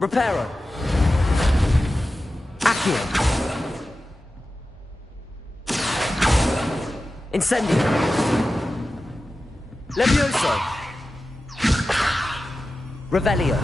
Reparo. Accio. Incendio. Levioso. Revelio.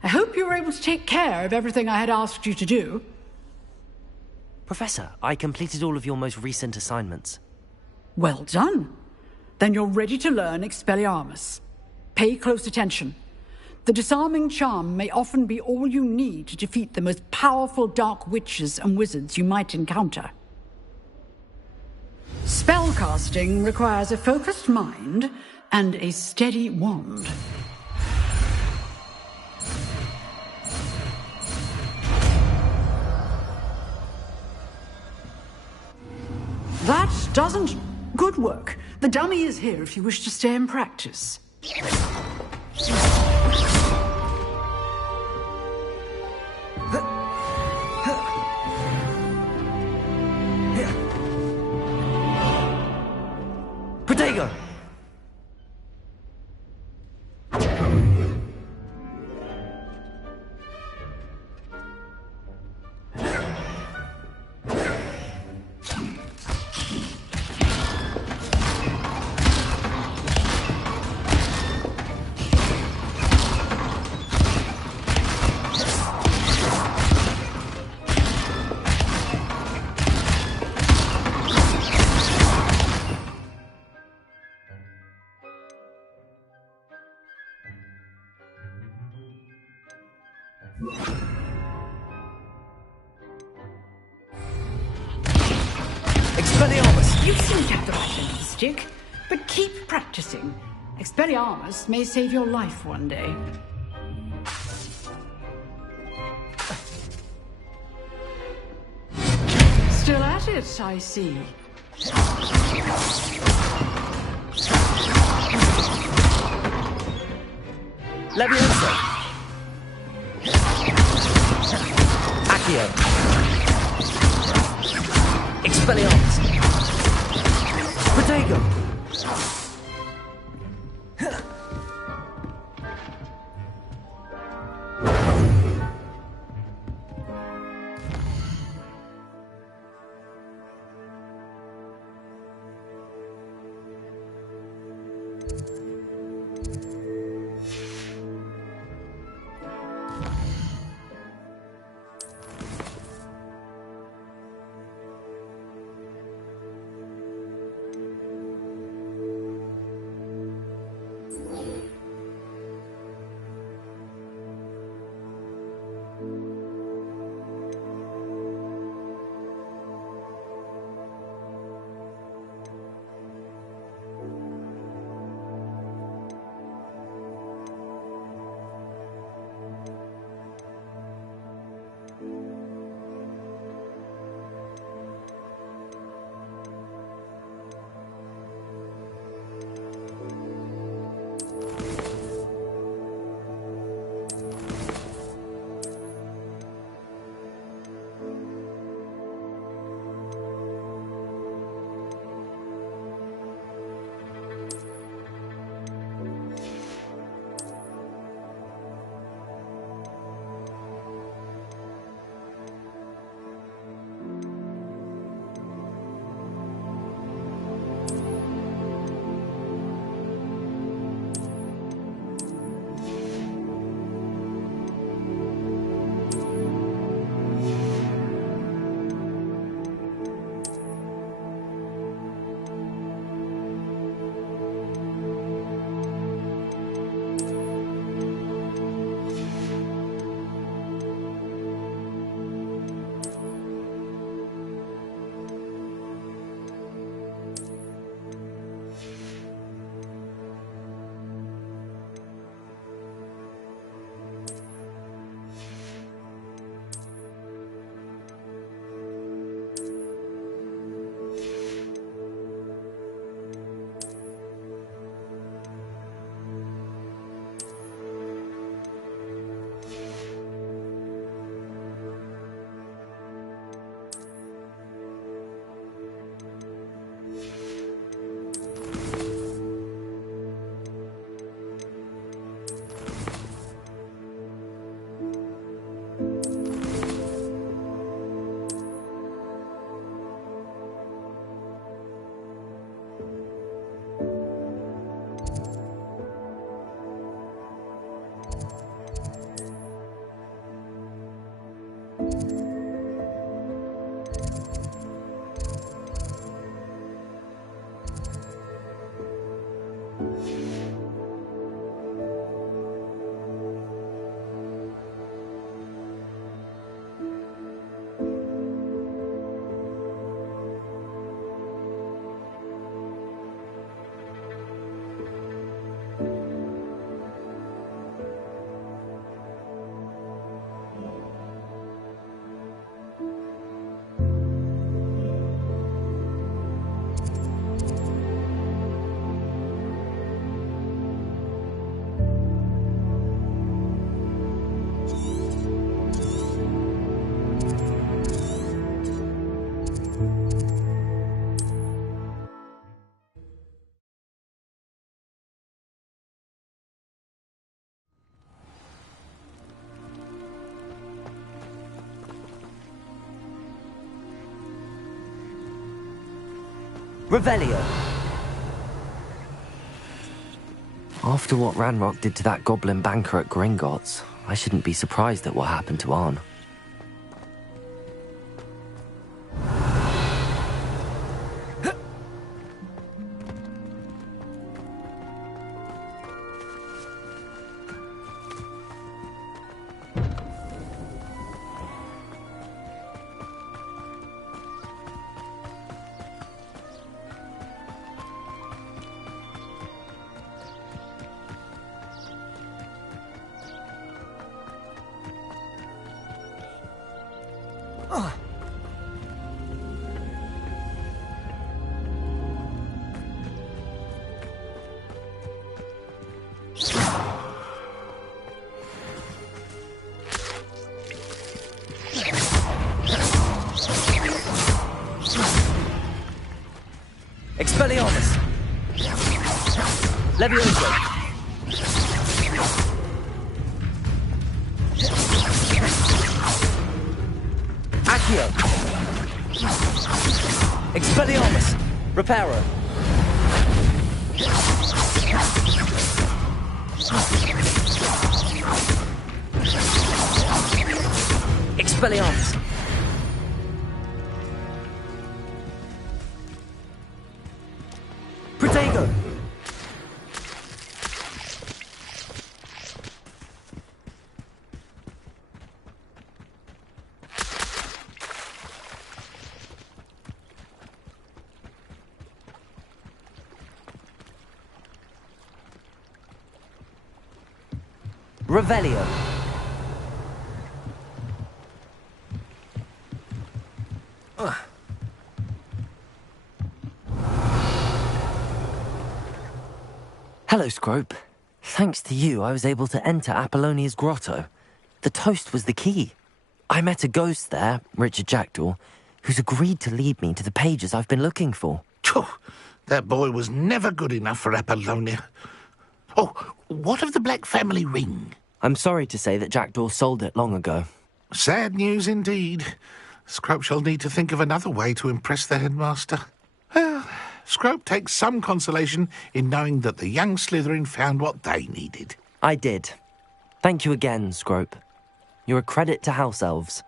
I hope you were able to take care of everything I had asked you to do. Professor, I completed all of your most recent assignments. Well done. Then you're ready to learn Expelliarmus. Pay close attention. The disarming charm may often be all you need to defeat the most powerful dark witches and wizards you might encounter. Spellcasting requires a focused mind and a steady wand. That doesn't... Good work. The dummy is here if you wish to stay and practice. Protego! Expelliarmus! You seem to have the right end of the stick, but keep practicing. Expelliarmus may save your life one day. Still at it, I see. Levioso! Accio! Expelliarmus! Protego! Revelio. After what Ranrock did to that goblin banker at Gringotts, I shouldn't be surprised at what happened to Arn. Expelliarmus. Levioso. Accio. Expelliarmus. Reparo. Expelliarmus. Protego. Revelio. Hello, Scrope. Thanks to you, I was able to enter Apollonia's grotto. The toast was the key. I met a ghost there, Richard Jackdaw, who's agreed to lead me to the pages I've been looking for. Phew, that boy was never good enough for Apollonia. Oh, what of the Black family ring? I'm sorry to say that Jackdaw sold it long ago. Sad news indeed. Scrope shall need to think of another way to impress the headmaster. Well, Scrope takes some consolation in knowing that the young Slytherin found what they needed. I did. Thank you again, Scrope. You're a credit to House Elves.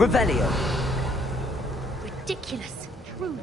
Revelio. Ridiculous. True.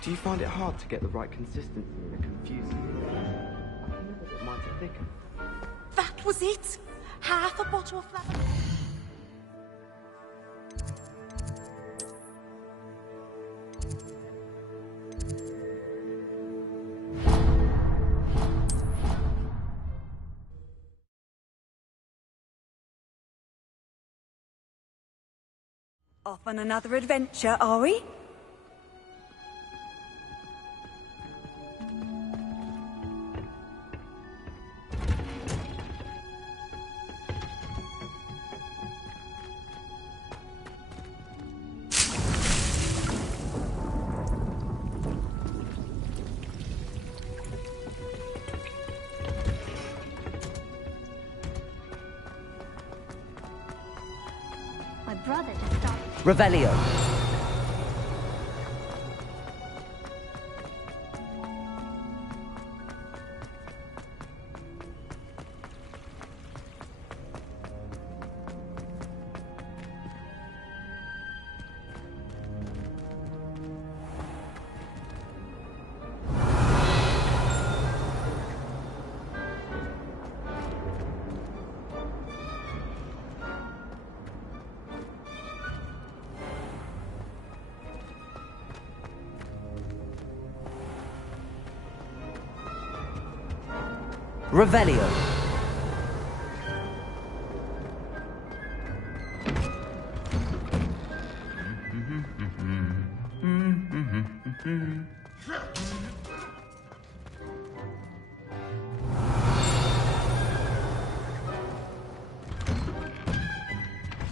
Do you find it hard to get the right consistency in a confusing? I can never get mine to thicken. That was it! Half a bottle of lavender. Off on another adventure, are we? My brother just started. Revelio. Revelio.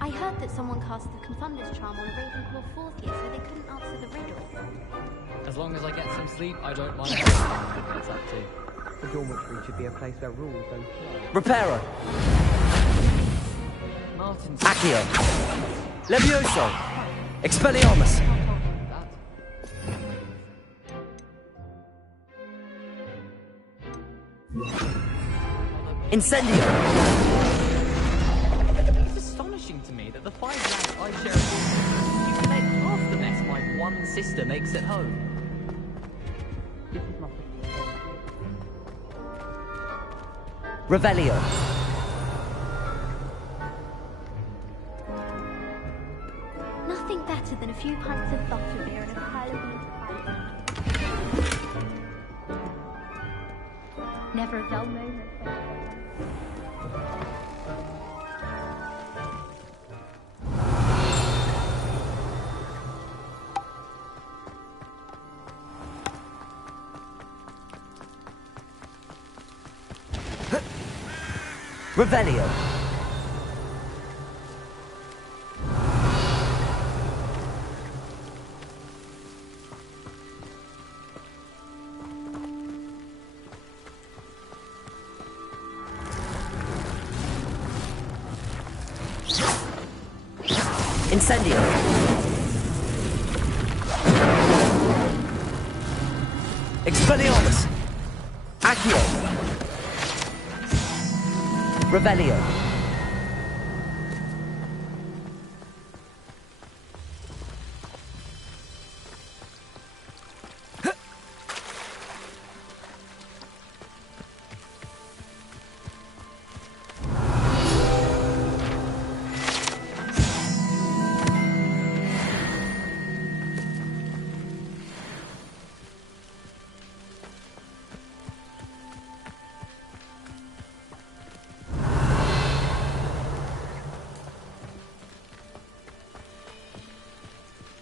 I heard that someone cast the Confunder's charm on a Ravenclaw fourth year, so they couldn't answer the riddle. As long as I get some sleep, I don't mind what that's up to. The dormitory should be a place where rules don't apply. Reparo. Martin's Accio. Levioso. Expelliarmus. that. Incendio. It's astonishing to me that the 5 lads I share you can make half the mess my one sister makes at home. Revelio. Nothing better than a few pints of butterbeer and a Halloween pie. Never a dull moment. Revelio. Incendio. Expelliarmus. Accio. Revelio.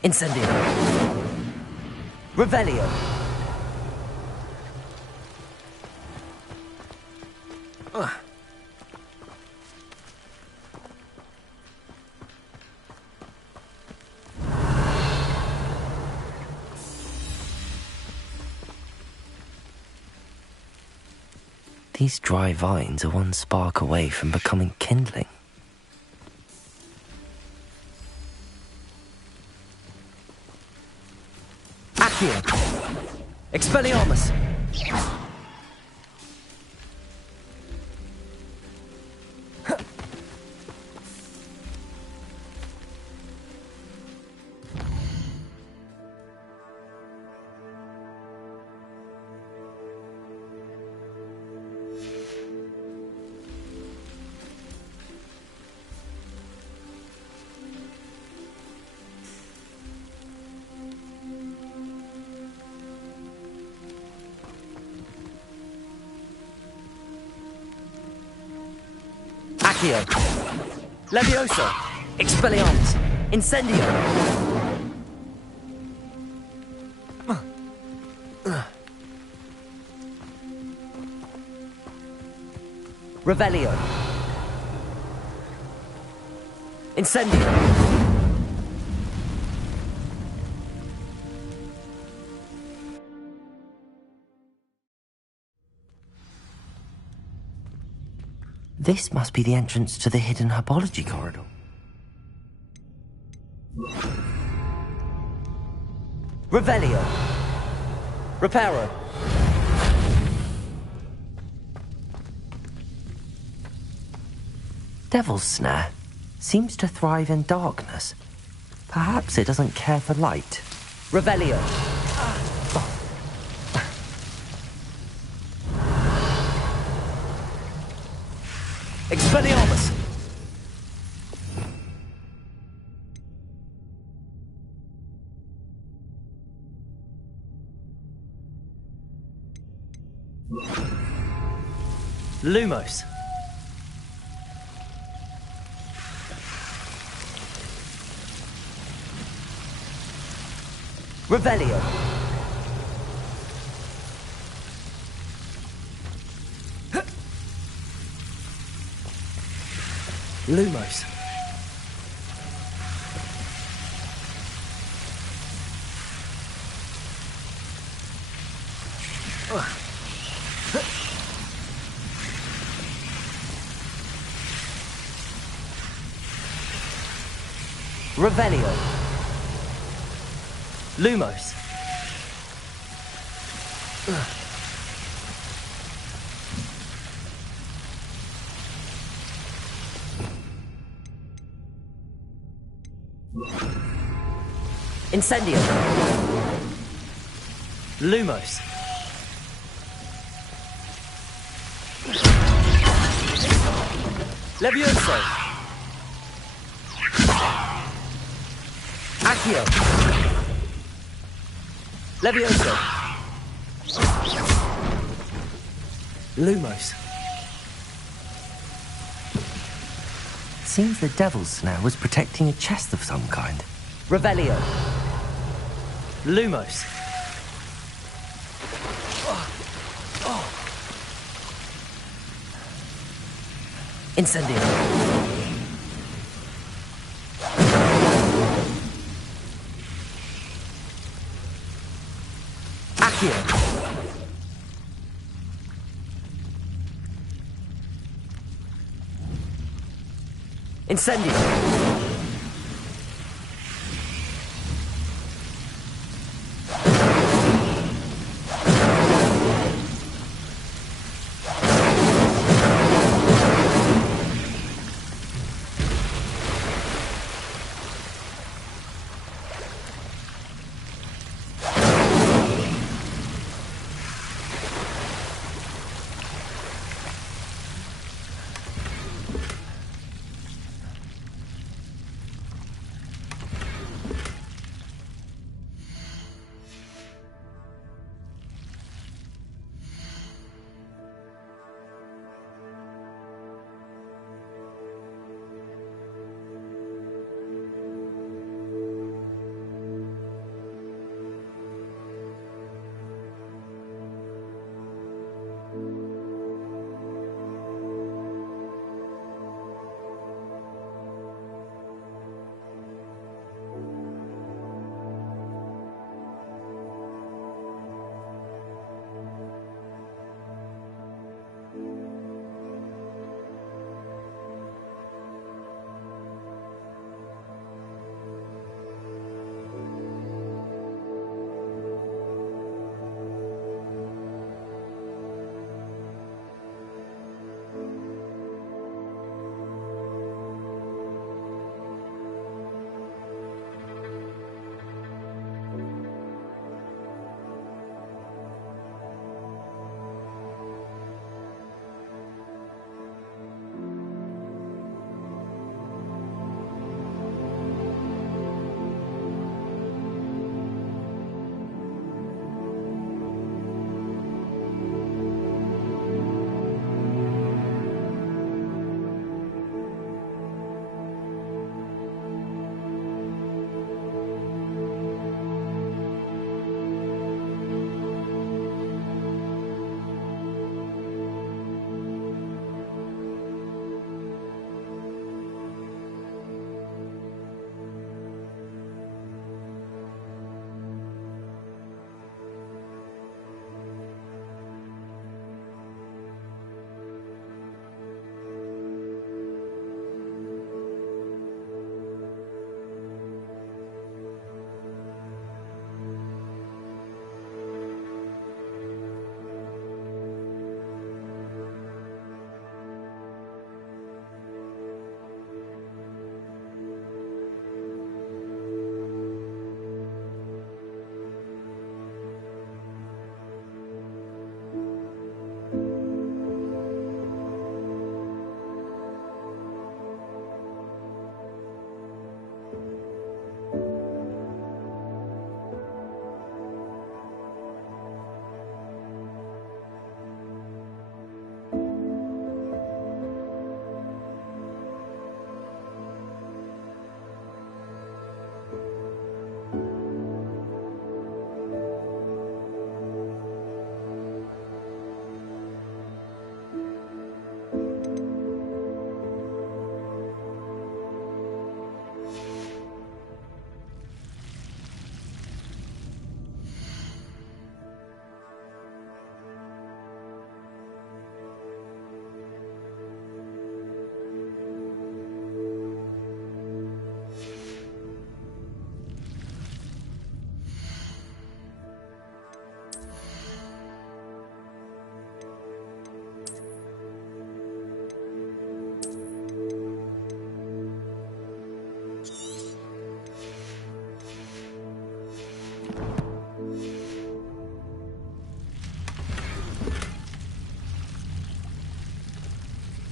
Incendio. Revelio. These dry vines are one spark away from becoming kindling. Accio. Expelliarmus. Accio. Levioso. Expelliarmus. Incendio. Revelio. Incendio. This must be the entrance to the hidden herbology corridor. Revelio. Reparo. Devil's Snare seems to thrive in darkness. Perhaps it doesn't care for light. Revelio. Expelliarmus. Lumos. Revelio. Lumos. Revelio. Lumos. Incendio. Lumos. Levioso. Accio. Levioso. Lumos. Seems the Devil's Snare was protecting a chest of some kind. Revelio. Lumos. Incendio. Accio. Incendio.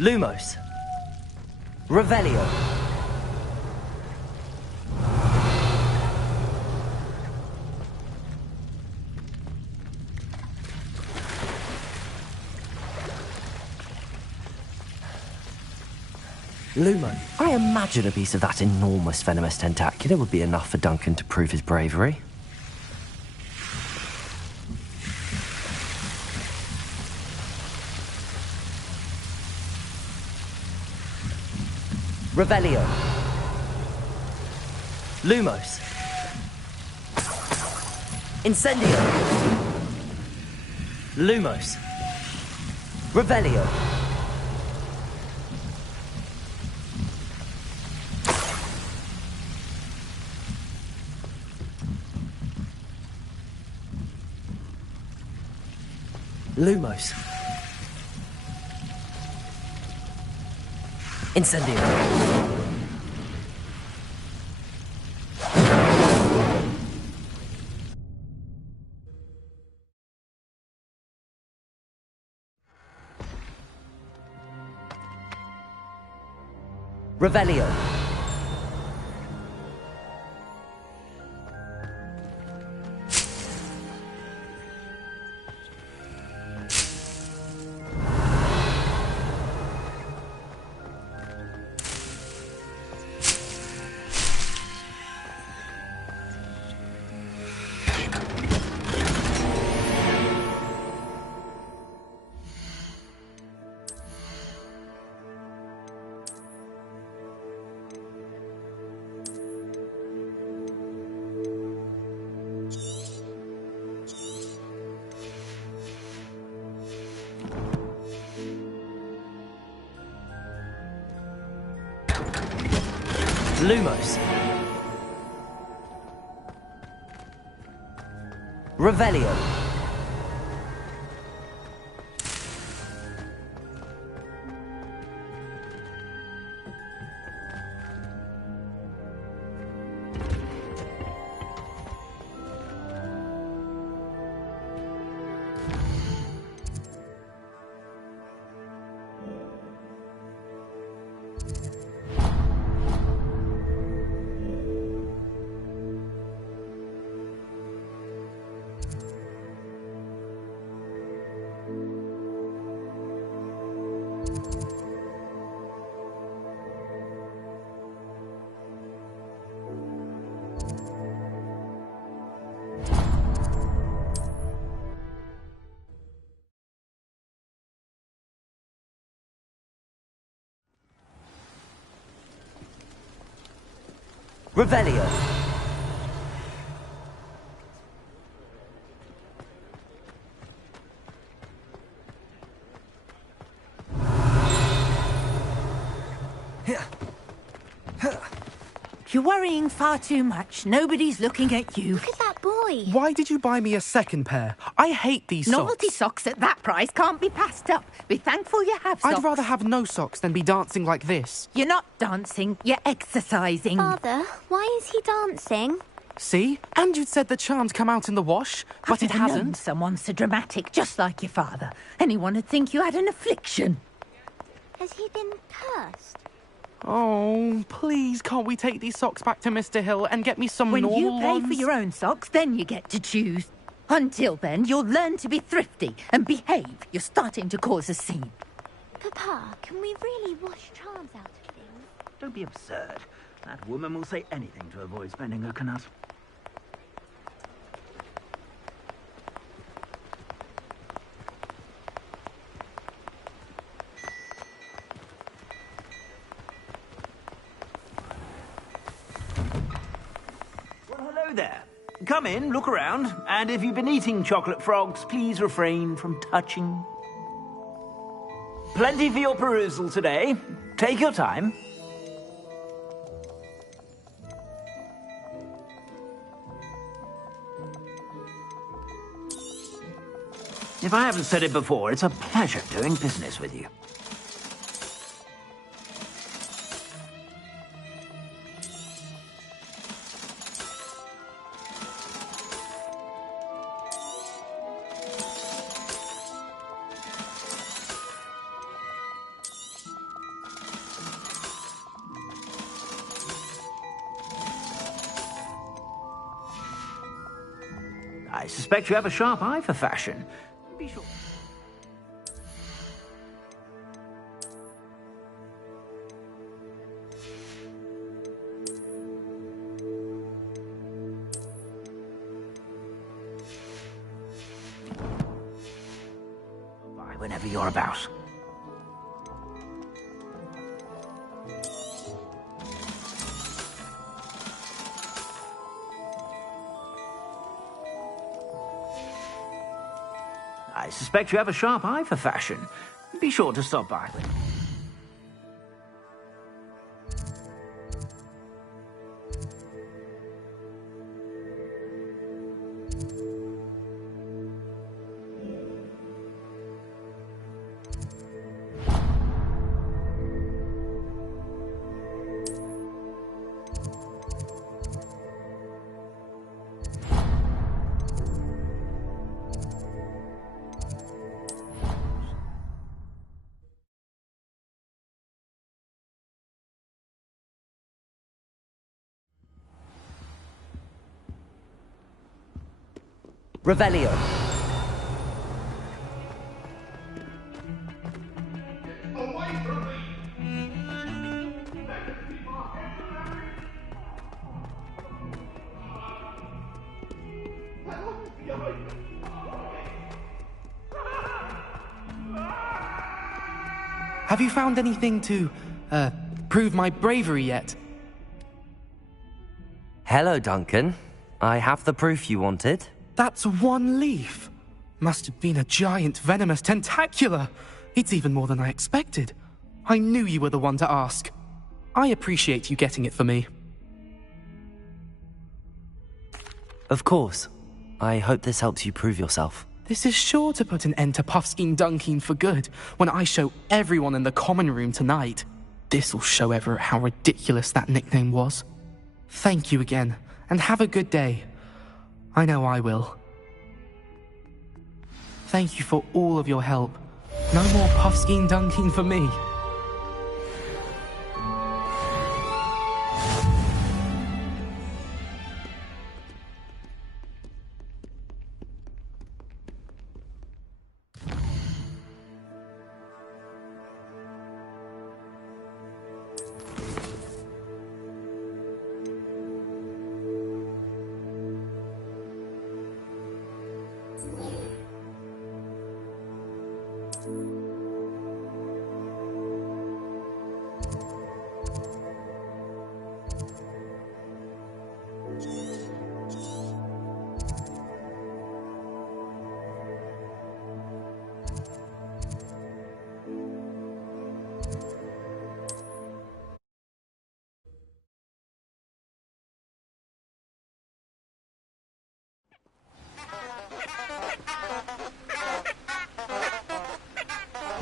Lumos. Revelio. Lumo. I imagine a piece of that enormous venomous tentacular would be enough for Duncan to prove his bravery. Revelio. Lumos. Incendio. Lumos. Revelio. Lumos. Incendio. Revelio. Lumos. Revelio. Revelio. You're worrying far too much. Nobody's looking at you. Look at that boy. Why did you buy me a second pair? I hate these Novelty socks. socks at that price can't be passed up. Be thankful you have socks. I'd rather have no socks than be dancing like this. You're not dancing, you're exercising. Father, why is he dancing? See? And you'd said the charm's come out in the wash, but I've it never known hasn't. someone so dramatic, just like your father. Anyone would think you had an affliction. Has he been cursed? Oh, please, can't we take these socks back to Mr. Hill and get me some When normal you pay ones? for your own socks, then you get to choose. Until then, you'll learn to be thrifty and behave. You're starting to cause a scene. Papa, can we really wash charms out of things? Don't be absurd. That woman will say anything to avoid spending her canut. Well, hello there. Come in, look around, and if you've been eating chocolate frogs, please refrain from touching. Plenty for your perusal today. Take your time. If I haven't said it before, it's a pleasure doing business with you. I suspect you have a sharp eye for fashion. Be sure. Bye whenever you're about. I suspect you have a sharp eye for fashion. Be sure to stop by. Revelio. Have you found anything to, prove my bravery yet? Hello, Duncan. I have the proof you wanted. That's one leaf. Must have been a giant venomous tentacula. It's even more than I expected. I knew you were the one to ask. I appreciate you getting it for me. Of course. I hope this helps you prove yourself. This is sure to put an end to Puffskein Dunkeen for good when I show everyone in the common room tonight. This'll show Everett how ridiculous that nickname was. Thank you again, and have a good day. I know I will. Thank you for all of your help. No more Puffskein Dunkeen for me.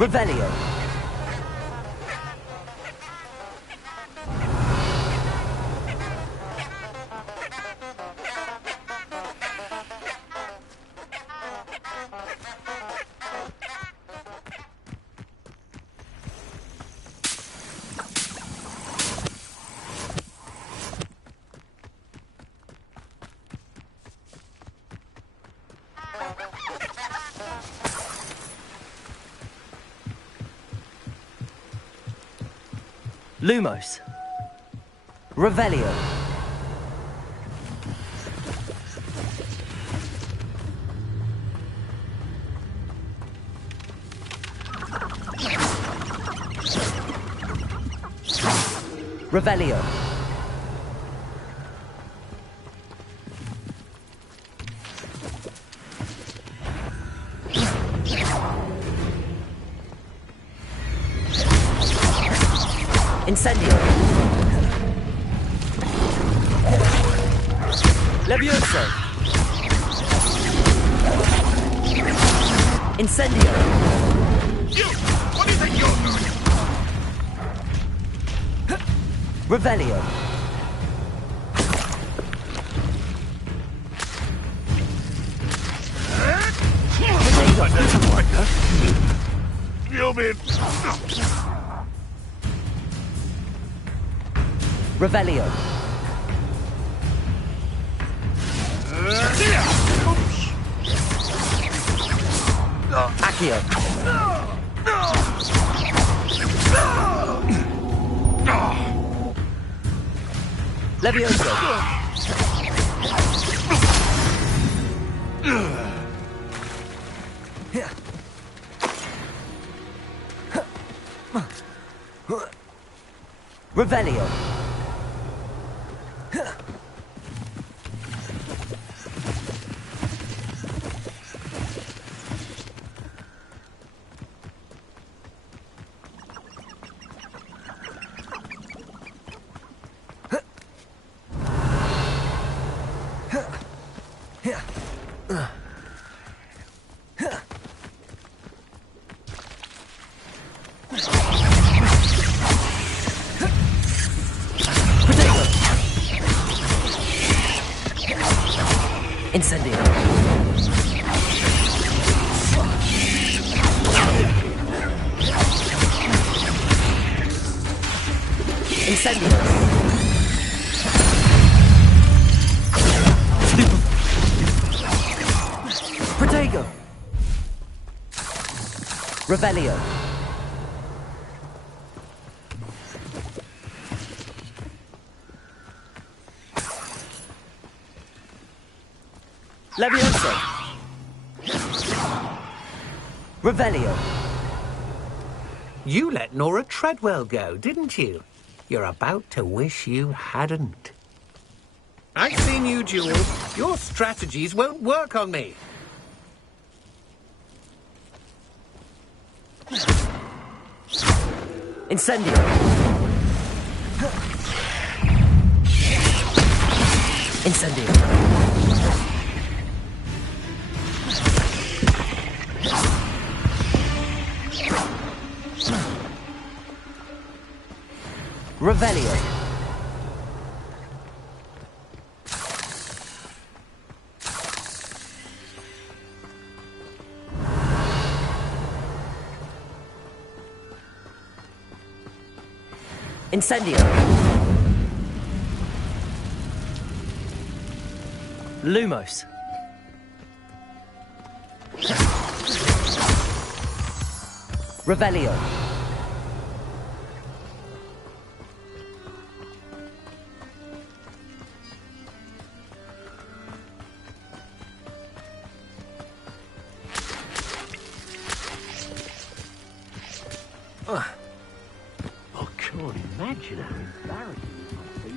Revelio. Lumos. Revelio. Revelio. Incendio. Levioso. Incendio. You! What do you think you're doing? Revelio. You'll be... Revelio. Oops. Accio. Levioso. Revelio. Incendio. Incendio. Protego. Revelio. Levioso. Revelio. You let Nora Treadwell go, didn't you? You're about to wish you hadn't. I've seen you, Jules. Your strategies won't work on me. Incendio. Incendio. Revelio. Incendio. Lumos. Revelio. I can't imagine how embarrassing it must be.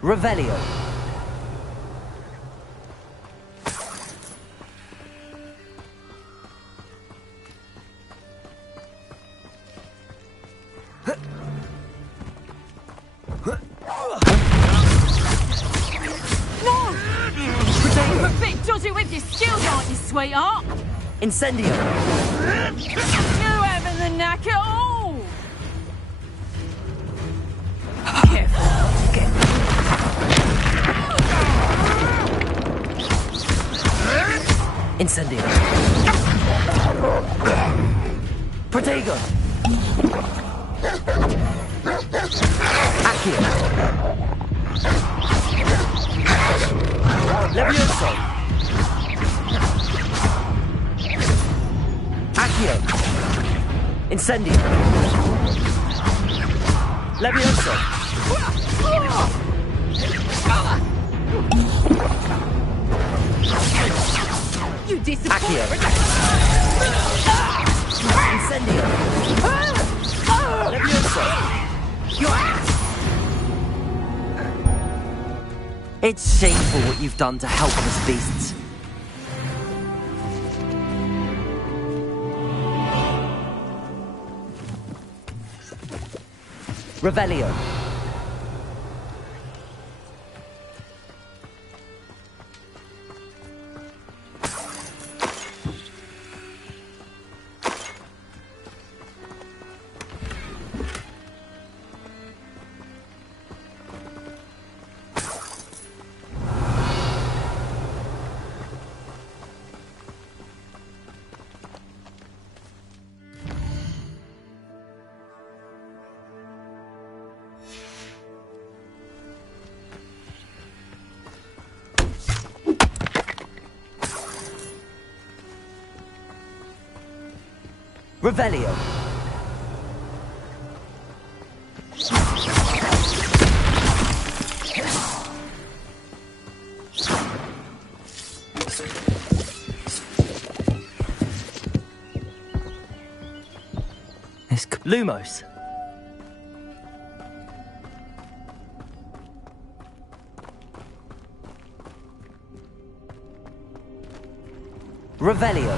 Revelio. You're a bit dodgy with your skills, aren't you, sweetheart? Incendio. You haven't the knack at all. Careful. Incendio. Protego. Accio. Levioso. Accio. Incendio. Levioso. You disappoint. Accio. Incendio. Levioso. It's shameful what you've done to helpless beasts. Revelio. Revelio. Lumos. Revelio.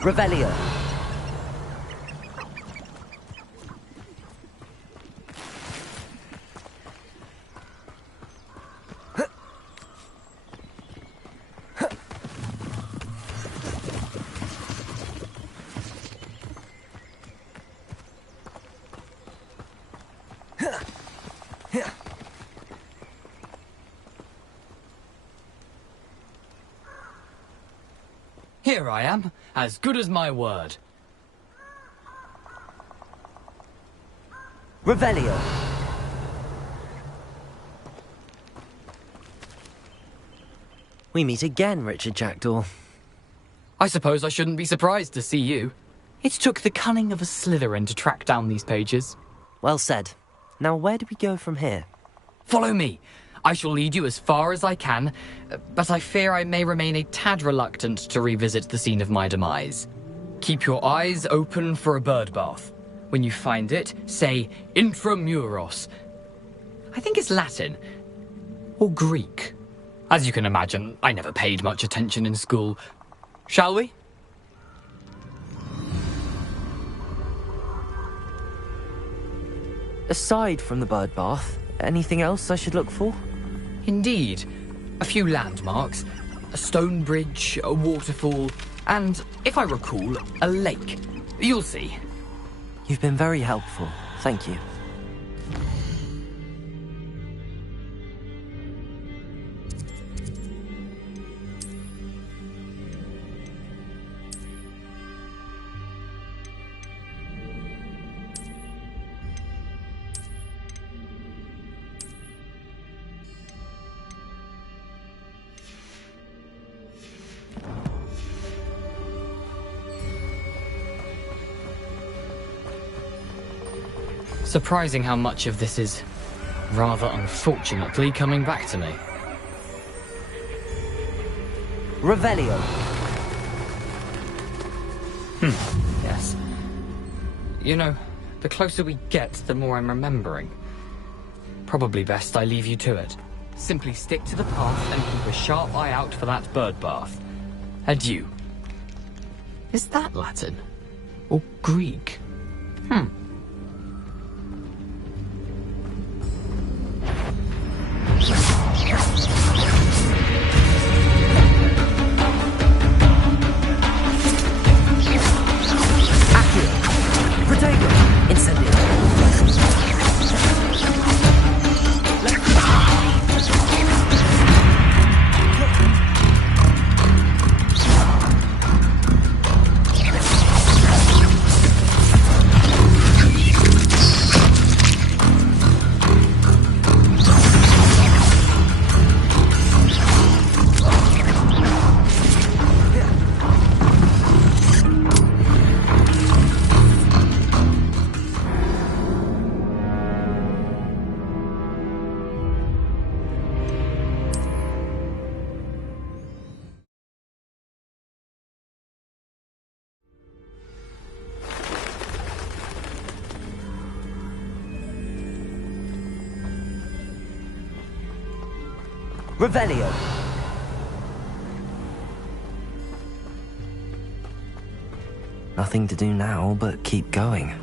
Revelio. Here I am, as good as my word. Revelio. We meet again, Richard Jackdaw. I suppose I shouldn't be surprised to see you. It took the cunning of a Slytherin to track down these pages. Well said. Now where do we go from here? Follow me. I shall lead you as far as I can, but I fear I may remain a tad reluctant to revisit the scene of my demise. Keep your eyes open for a bird bath. When you find it, say intramuros. I think it's Latin. Or Greek. As you can imagine, I never paid much attention in school. Shall we? Aside from the bird bath, anything else I should look for? Indeed. A few landmarks, a stone bridge, a waterfall, and, if I recall, a lake. You'll see. You've been very helpful. Thank you. Surprising how much of this is, rather unfortunately, coming back to me. Revelio. Yes. You know, the closer we get, the more I'm remembering. Probably best I leave you to it. Simply stick to the path and keep a sharp eye out for that bird bath. Adieu. Is that Latin? Or Greek? Revelio. Nothing to do now but keep going.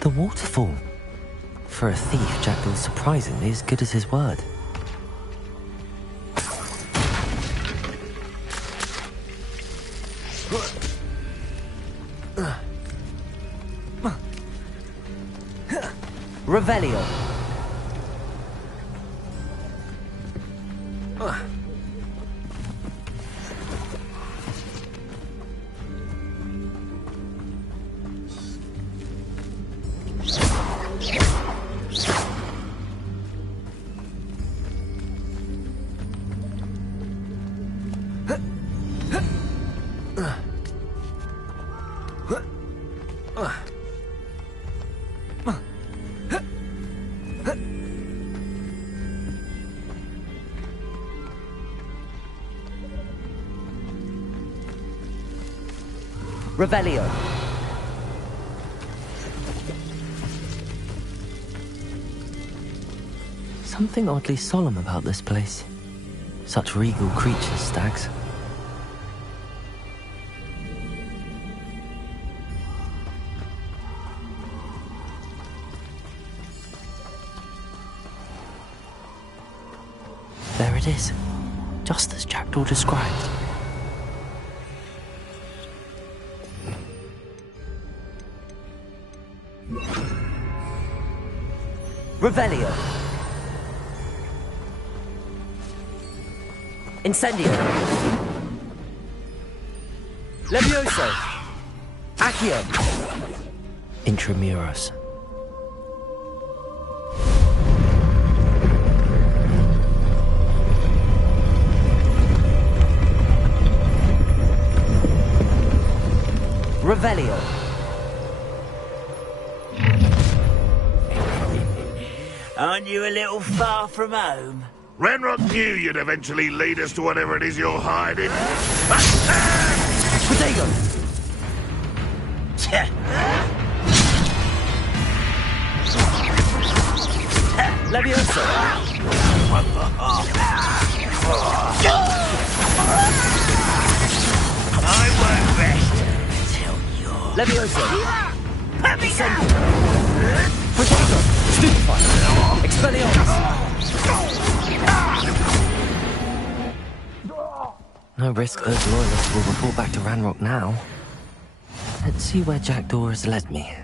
The waterfall. For a thief, Jackdaw's surprisingly as good as his word. Revelio. Revelio. Something oddly solemn about this place. Such regal creatures, stags. There it is, just as Jackdaw described. Revelio. Incendio. Levioso. Accio. Intramuros. Revelio. Aren't you a little far from home? Ranrock knew you'd eventually lead us to whatever it is you're hiding. Potato! Levioso! I won't rest until you're... Levioso! Potato! Stupefy! Expelliarmus! No risk those loyalists will report back to Ranrock now. Let's see where Jackdaw has led me.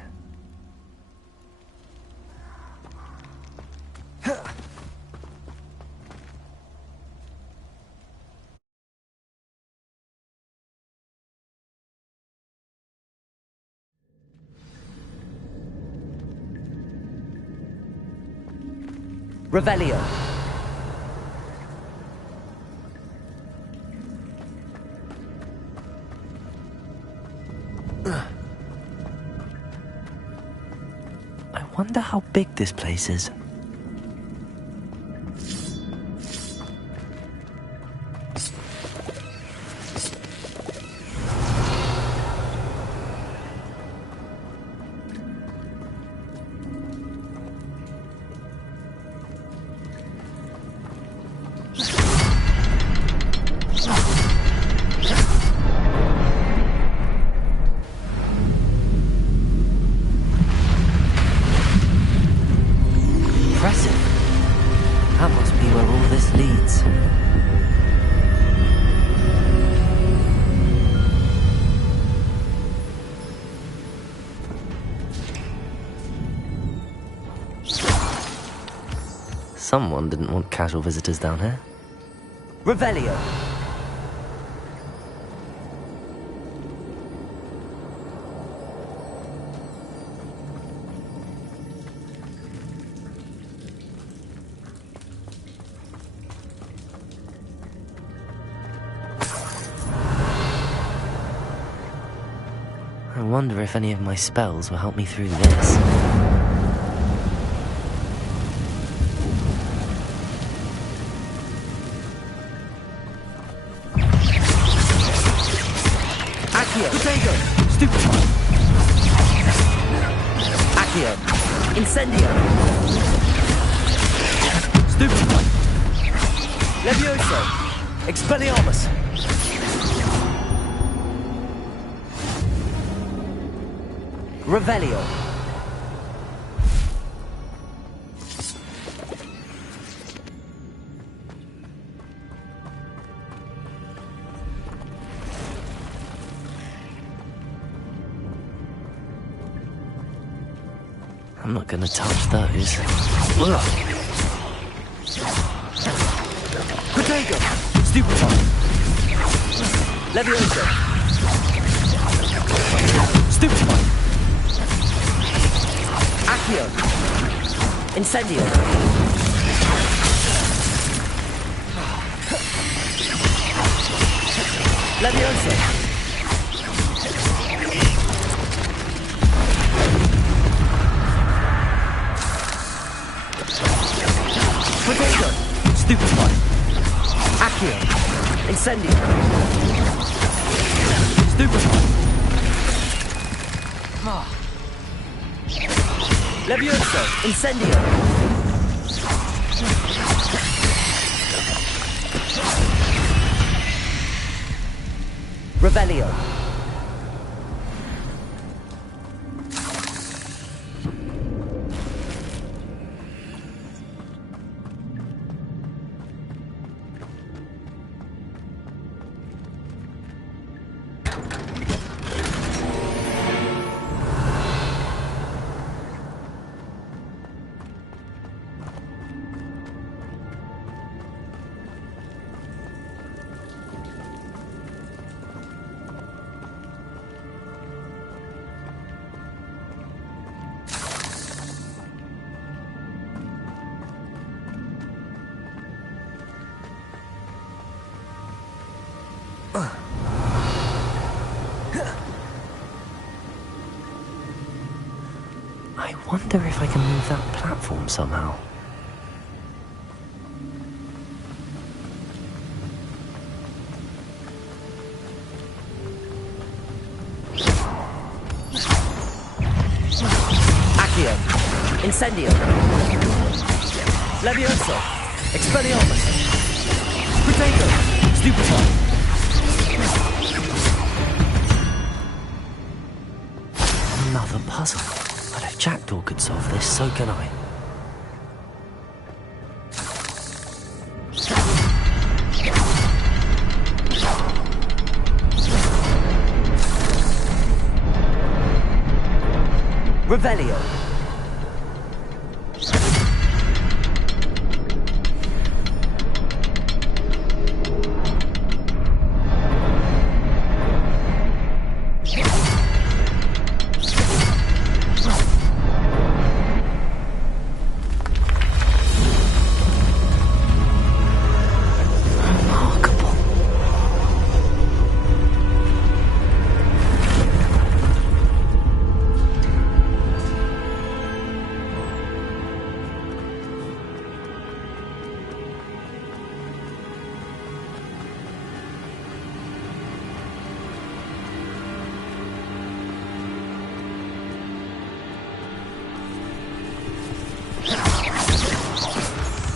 Revelio. I wonder how big this place is. That must be where all this leads. Someone didn't want casual visitors down here. Revelio! I wonder if any of my spells will help me through this. Accio! Potato! Stupefy! Accio! Incendio! Stupefy! Levioso! Expelliarmus! Revelio! I'm not gonna touch those. Ugh. Protego! Stupefy! Levioso! Stupefy! Accio! Incendio! Levioso! Potato! Stupefy! Accio! Incendio! Stupefy! Levioso! Incendio! Revelio! I wonder if I can move that platform somehow. Accio! Incendio! Levioso! Expelliarmus! Protego! Stupefy! Another puzzle. But if Jackdaw could solve this, so can I. Revelio!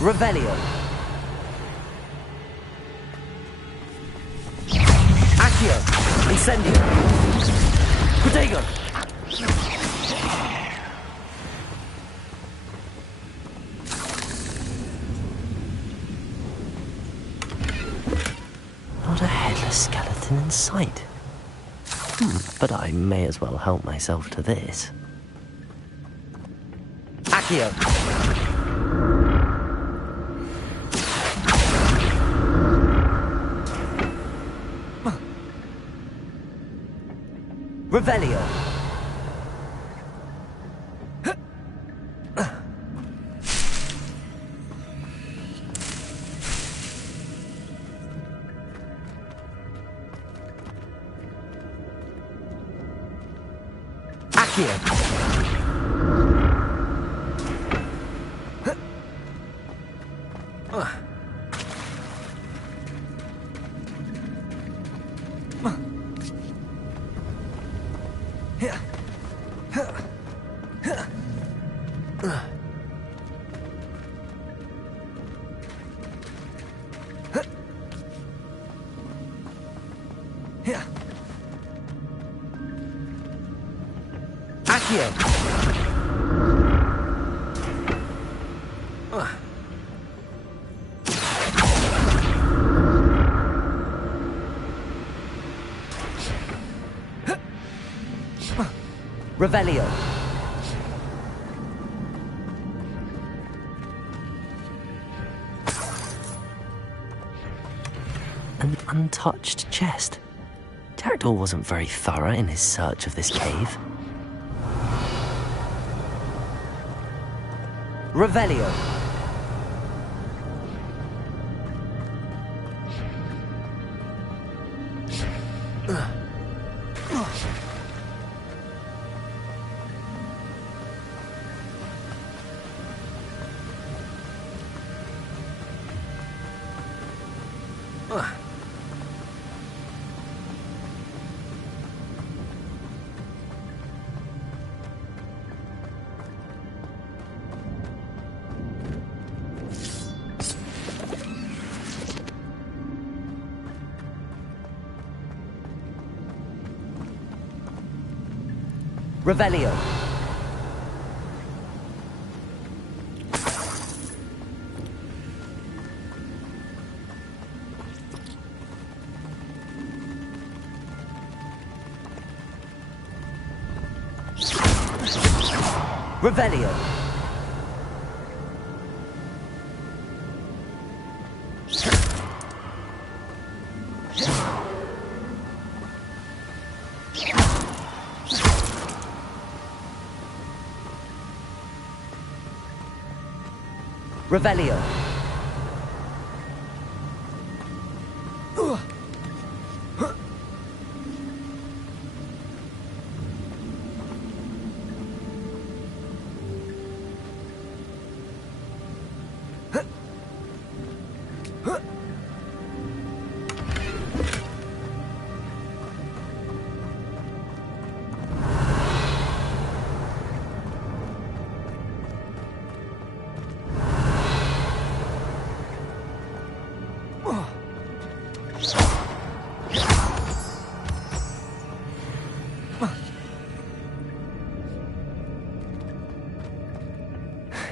Revelio! Accio! Incendio! Protego! Not a headless skeleton in sight. But I may as well help myself to this. Accio! Revelio! Revelio. An untouched chest. Jackdaw wasn't very thorough in his search of this cave. Revelio. Revelio. Revelio. Revelio.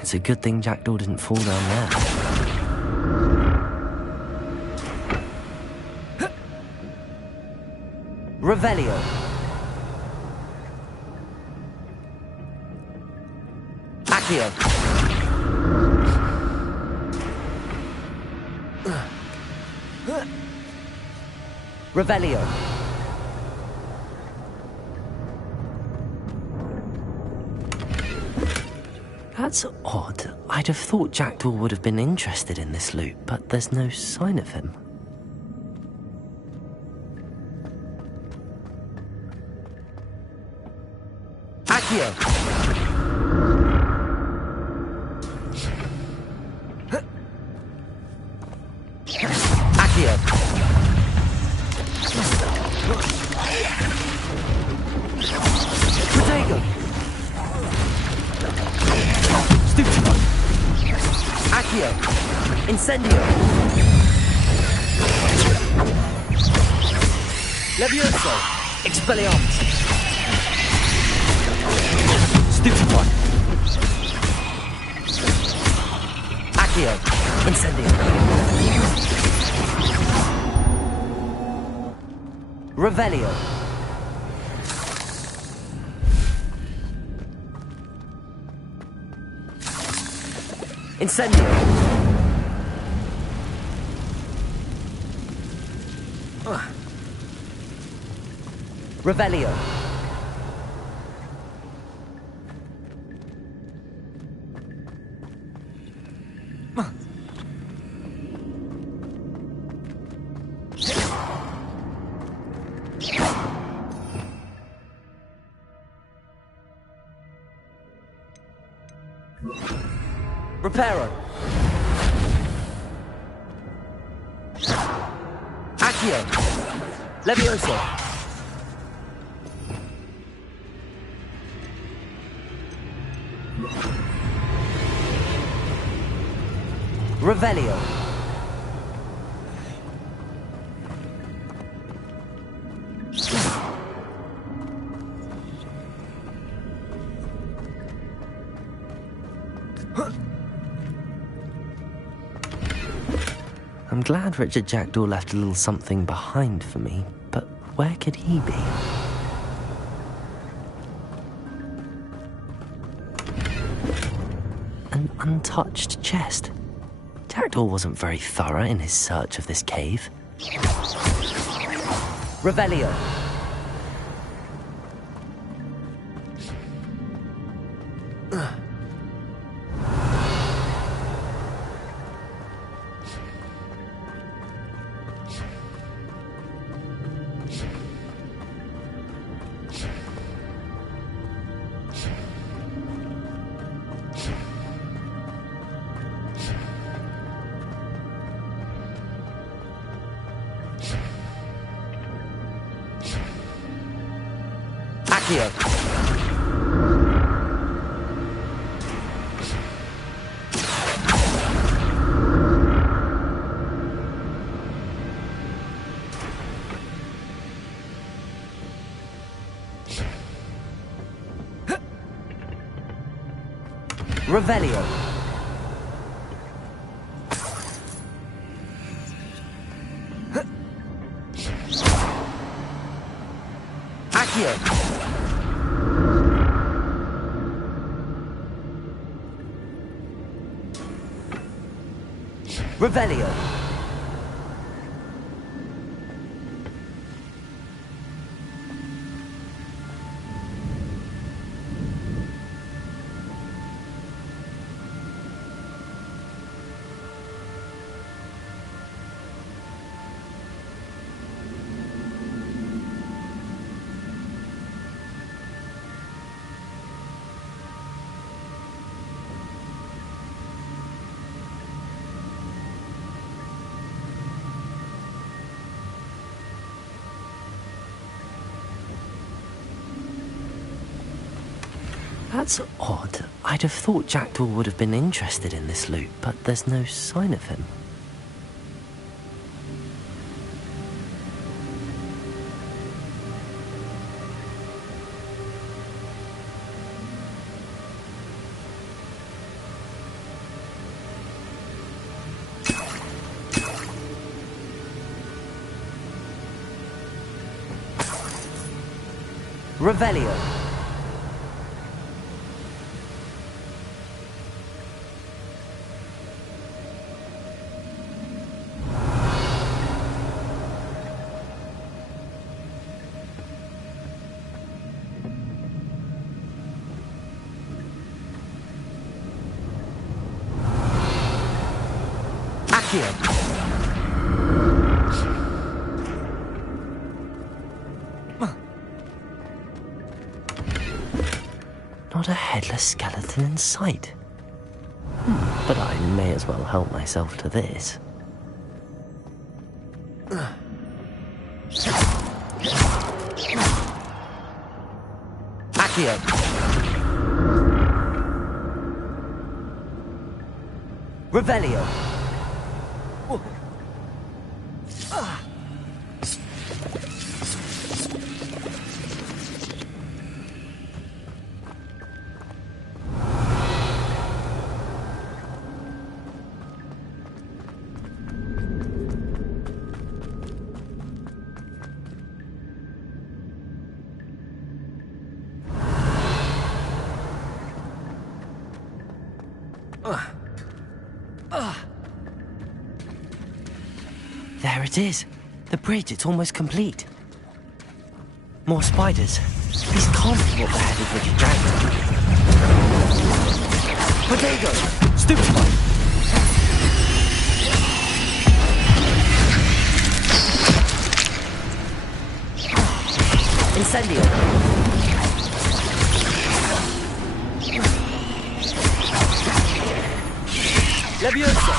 It's a good thing Jackdaw didn't fall down there. Revelio. Accio. Revelio. That's odd. I'd have thought Jackdaw would have been interested in this loot, but there's no sign of him. Accio! Accio! Protego! Stupefy! Accio! Incendio! Levioso! Expelliarmus! Stupefy! Accio! Incendio! Revelio! Incendio! Revelio! Reparo. Accio. Levioso. Revelio. I'm glad Richard Jackdaw left a little something behind for me, but where could he be? An untouched chest. Jackdaw wasn't very thorough in his search of this cave. Revelio. Accio. Revelio. Accio. Revelio. That's odd. I'd have thought Jackdaw would have been interested in this loot, but there's no sign of him. Revelio. Accio. Not a headless skeleton in sight. But I may as well help myself to this. Accio. Revelio. There it is. The bridge, it's almost complete. More spiders. These can't be what beheaded Richard Jackdaw. Potato. Stupefy. Incendio. Leviosa!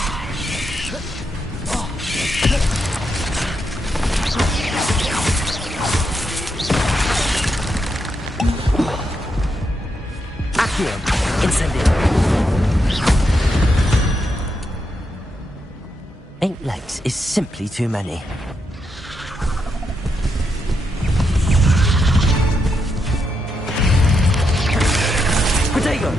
Accio! Incendio! 8 legs is simply too many. Protego!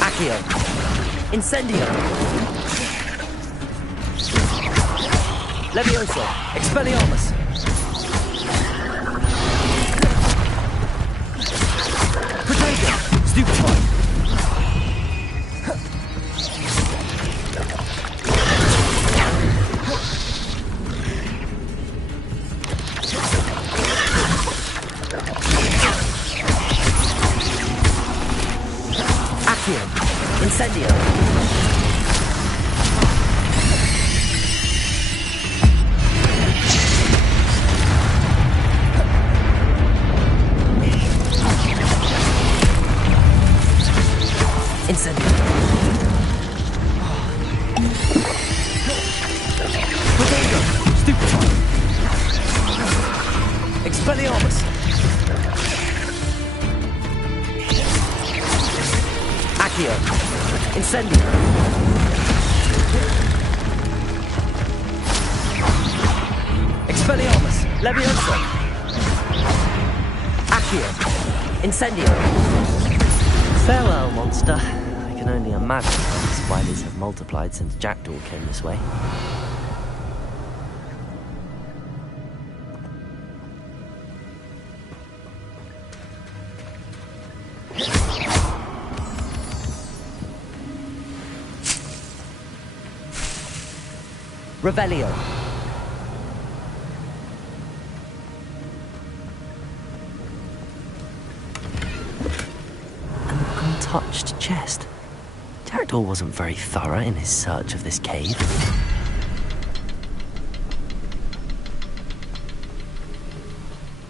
Accio! Incendio! Levioso! Expelliarmus! Protego! Stupefy! Incendio! Incendio! Protego! Stupefy! Expelliarmus! Accio! Incendio! Expelliarmus! Leviosa! Accio! Incendio! Farewell, monster. I can only imagine how the spiders have multiplied since Jackdaw came this way. Revelio. An untouched chest. Jackdaw wasn't very thorough in his search of this cave.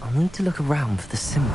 I'll need to look around for the symbol.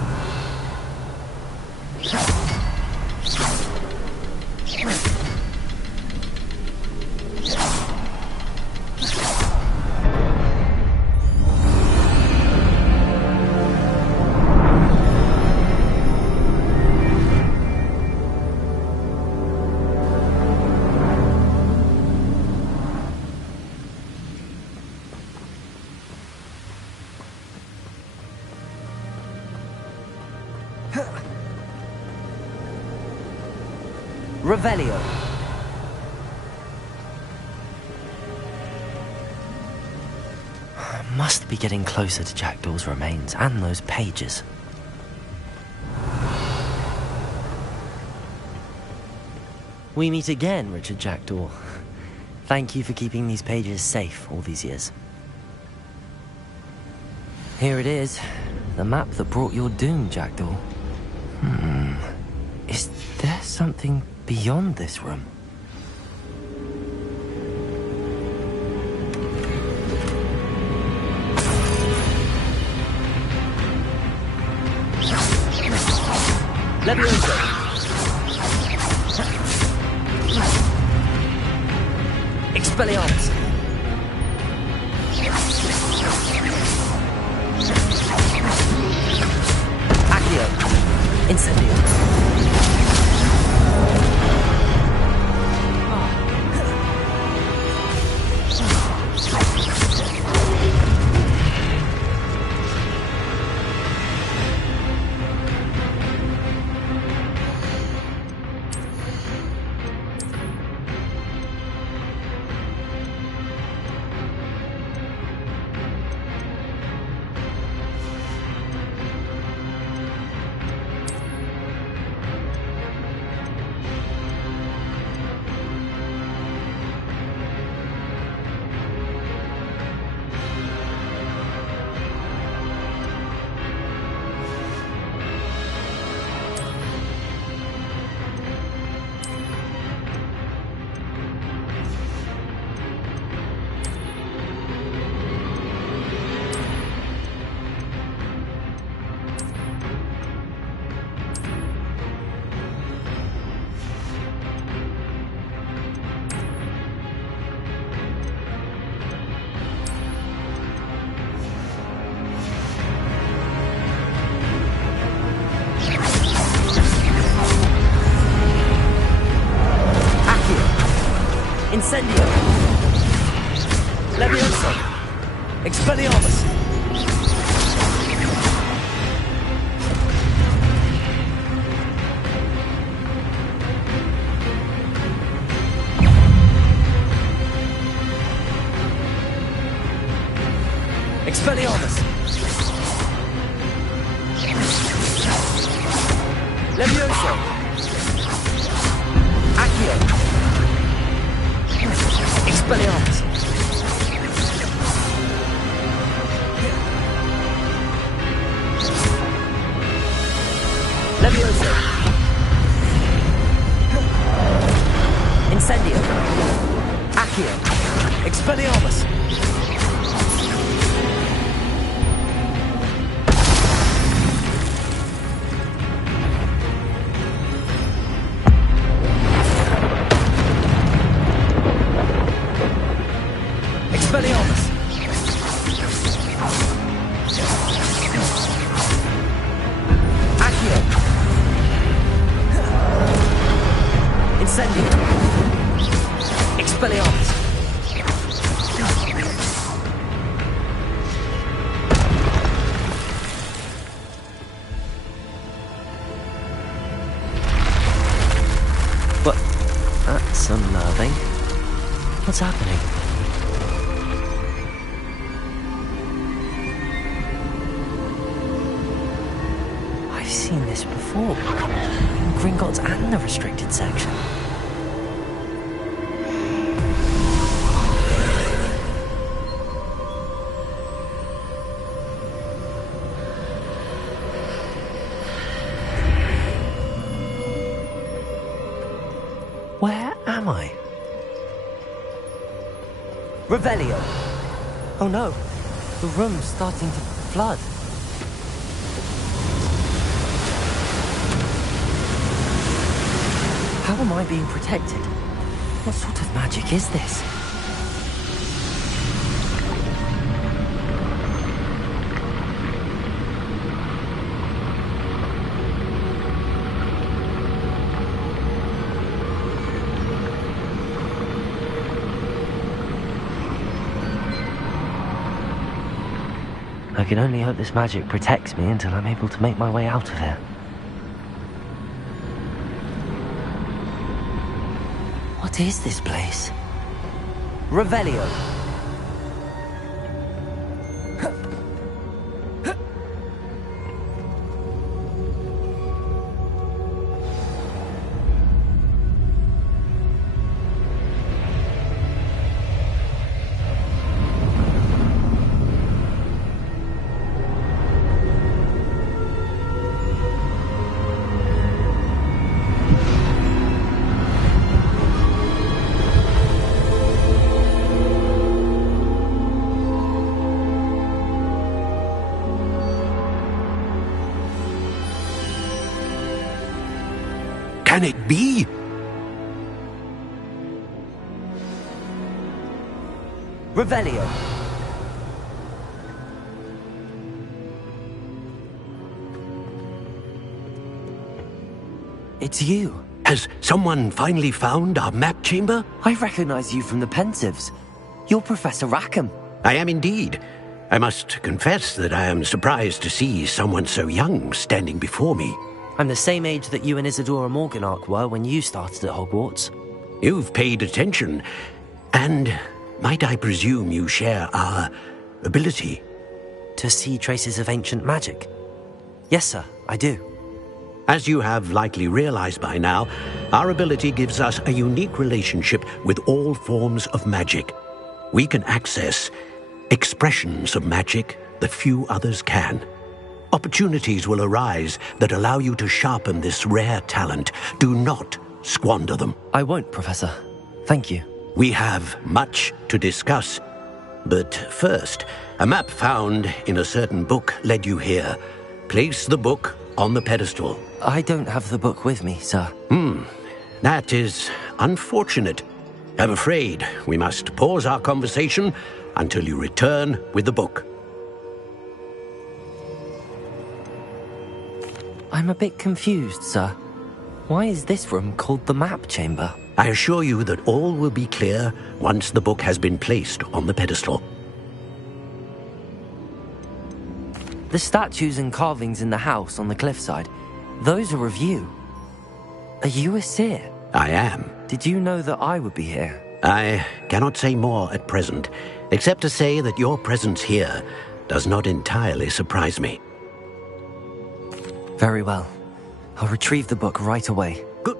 Revelio. Must be getting closer to Jackdaw's remains and those pages. We meet again, Richard Jackdaw. Thank you for keeping these pages safe all these years. Here it is, the map that brought your doom, Jackdaw. Is there something beyond this room? Leviosa! Expelliarmus! Accio! Incendio! Expelliarmus! Expelliarmus! Levioso! Accio! Expelliarmus! Levioso! Incendio! Accio! Expelliarmus! Expelliarmus! Accio! Incendio! Expelliarmus! What? That's unnerving. What's happening? I've seen this before. In Gringotts and the restricted section. Where am I? Revelio! Oh no, the room's starting to flood. How am I being protected? What sort of magic is this? I can only hope this magic protects me until I'm able to make my way out of here. What is this place? Revelio! Can it be? Revelio! It's you. Has someone finally found our map chamber? I recognize you from the Pensives. You're Professor Rackham. I am indeed. I must confess that I am surprised to see someone so young standing before me. I'm the same age that you and Isadora Morganach were when you started at Hogwarts. You've paid attention, and might I presume you share our ability? To see traces of ancient magic? Yes, sir, I do. As you have likely realized by now, our ability gives us a unique relationship with all forms of magic. We can access expressions of magic that few others can. Opportunities will arise that allow you to sharpen this rare talent. Do not squander them. I won't, Professor. Thank you. We have much to discuss. But first, a map found in a certain book led you here. Place the book on the pedestal. I don't have the book with me, sir. That is unfortunate. I'm afraid we must pause our conversation until you return with the book. I'm a bit confused, sir. Why is this room called the map chamber? I assure you that all will be clear once the book has been placed on the pedestal. The statues and carvings in the house on the cliffside, those are of you. Are you a seer? I am. Did you know that I would be here? I cannot say more at present, except to say that your presence here does not entirely surprise me. Very well. I'll retrieve the book right away. Good.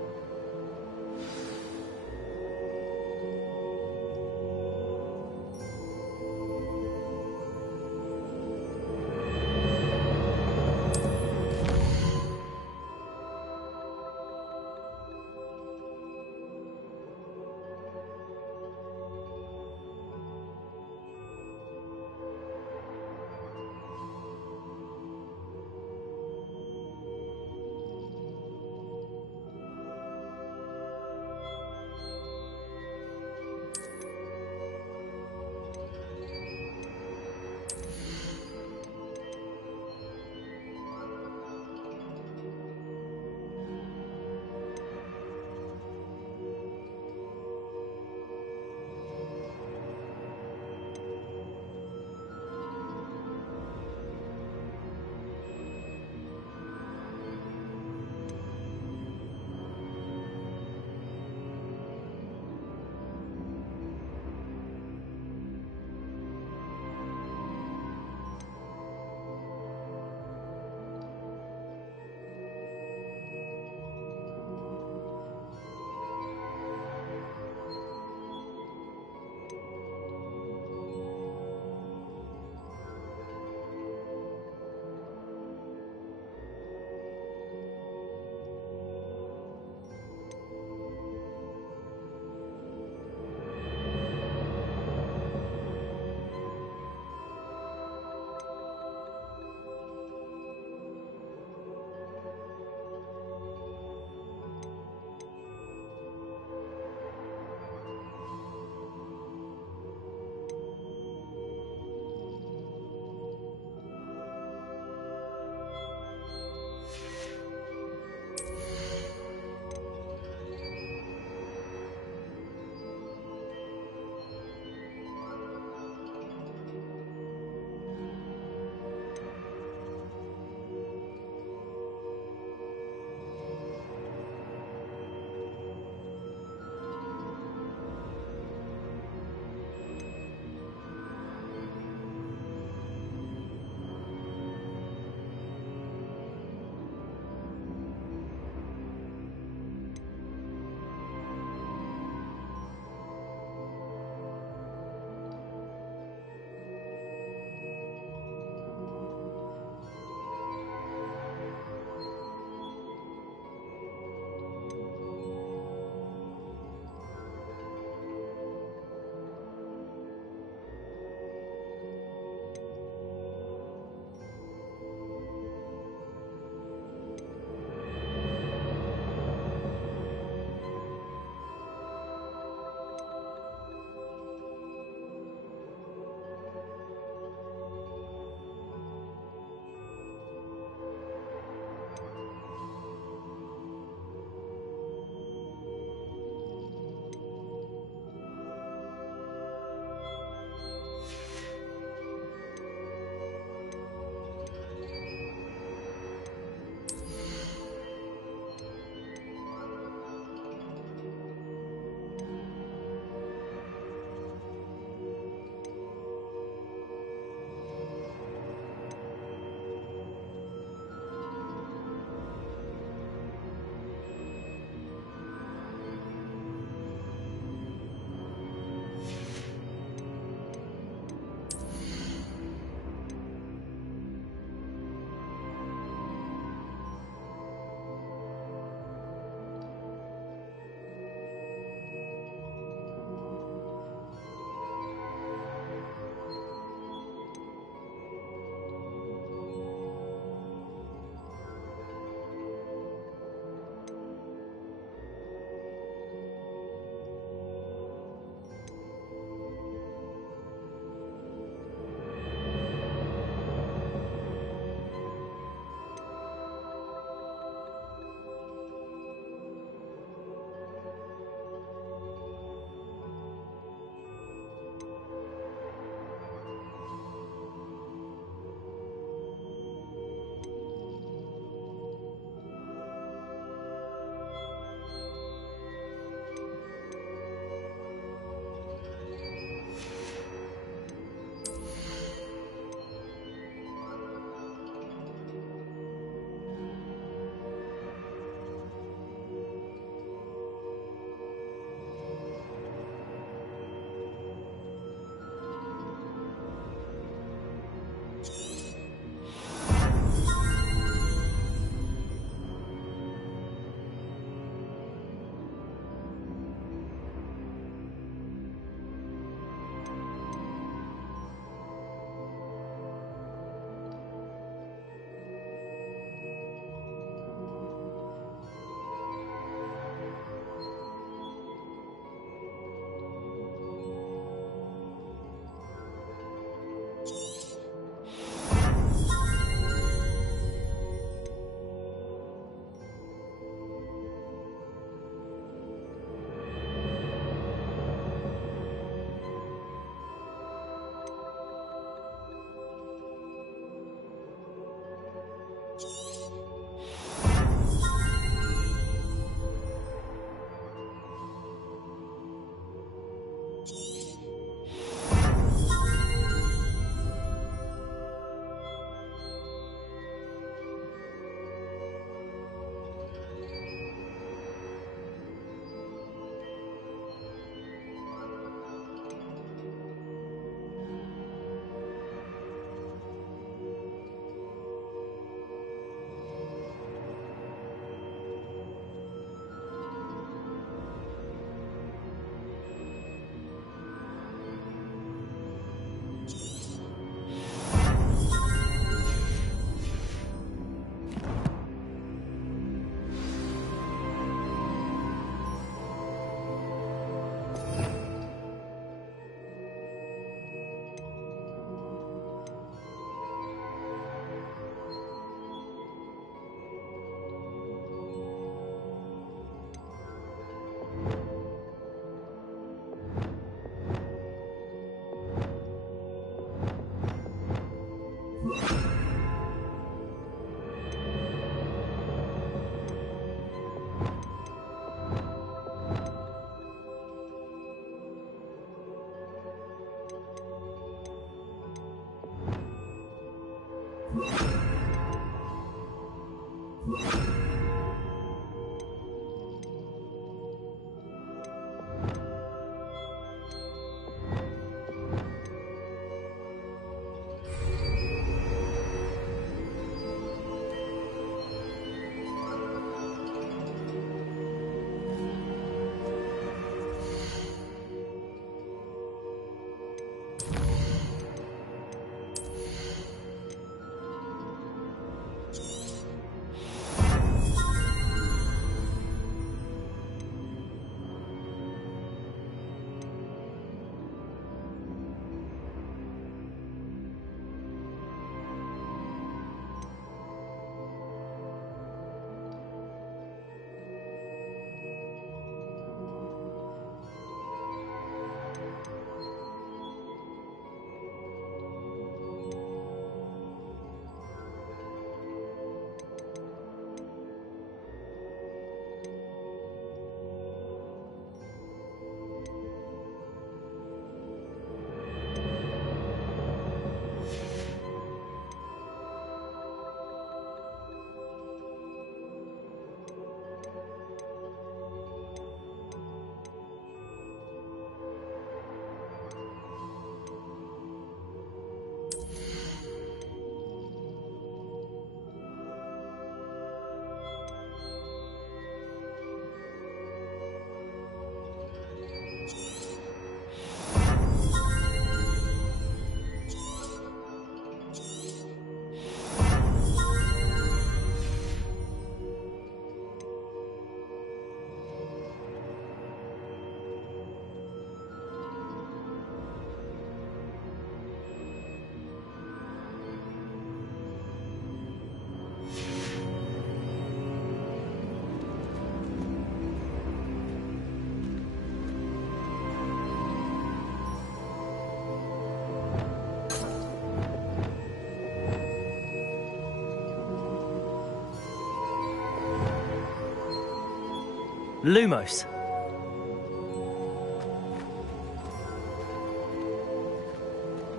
Lumos.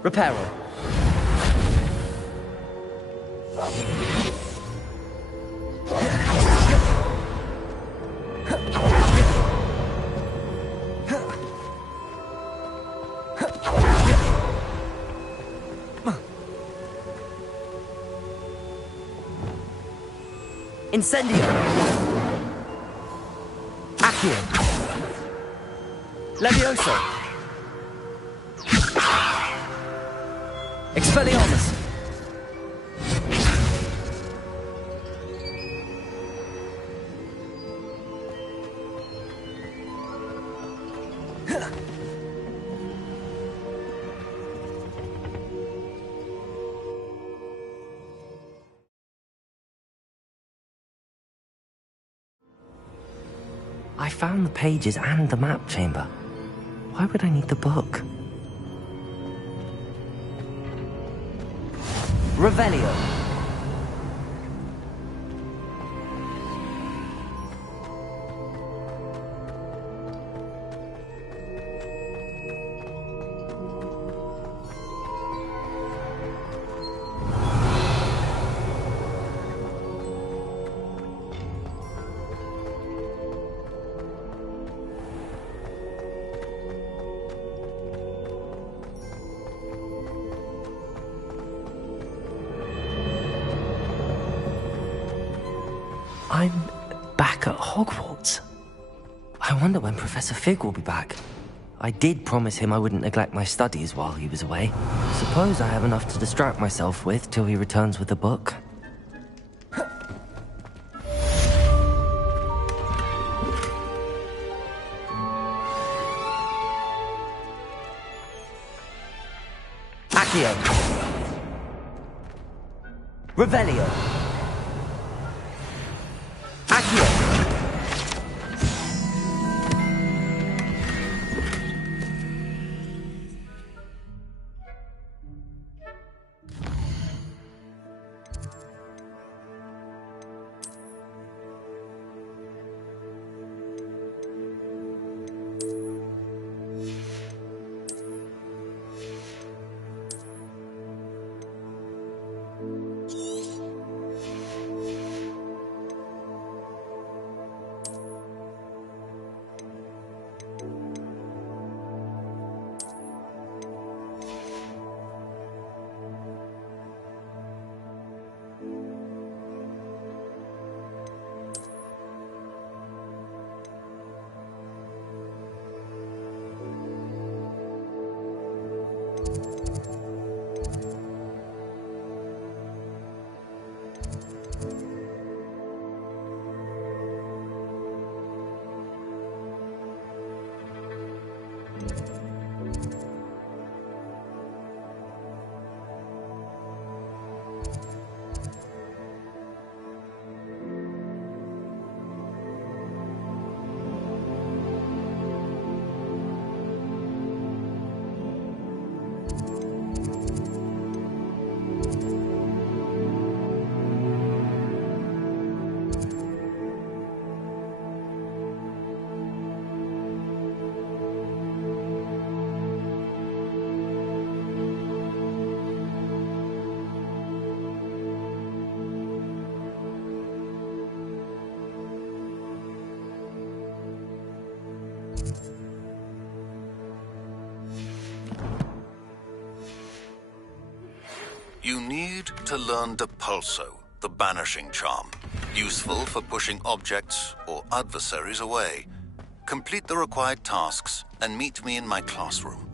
Reparo. Incendio. Accio. Levioso. Expelliarmus. I found the pages and the map chamber. Why would I need the book? Revelio. I'm back at Hogwarts. I wonder when Professor Fig will be back. I did promise him I wouldn't neglect my studies while he was away. Suppose I have enough to distract myself with till he returns with the book. Accio. Revelio. Accio. You need to learn Depulso, the banishing charm. Useful for pushing objects or adversaries away. Complete the required tasks and meet me in my classroom.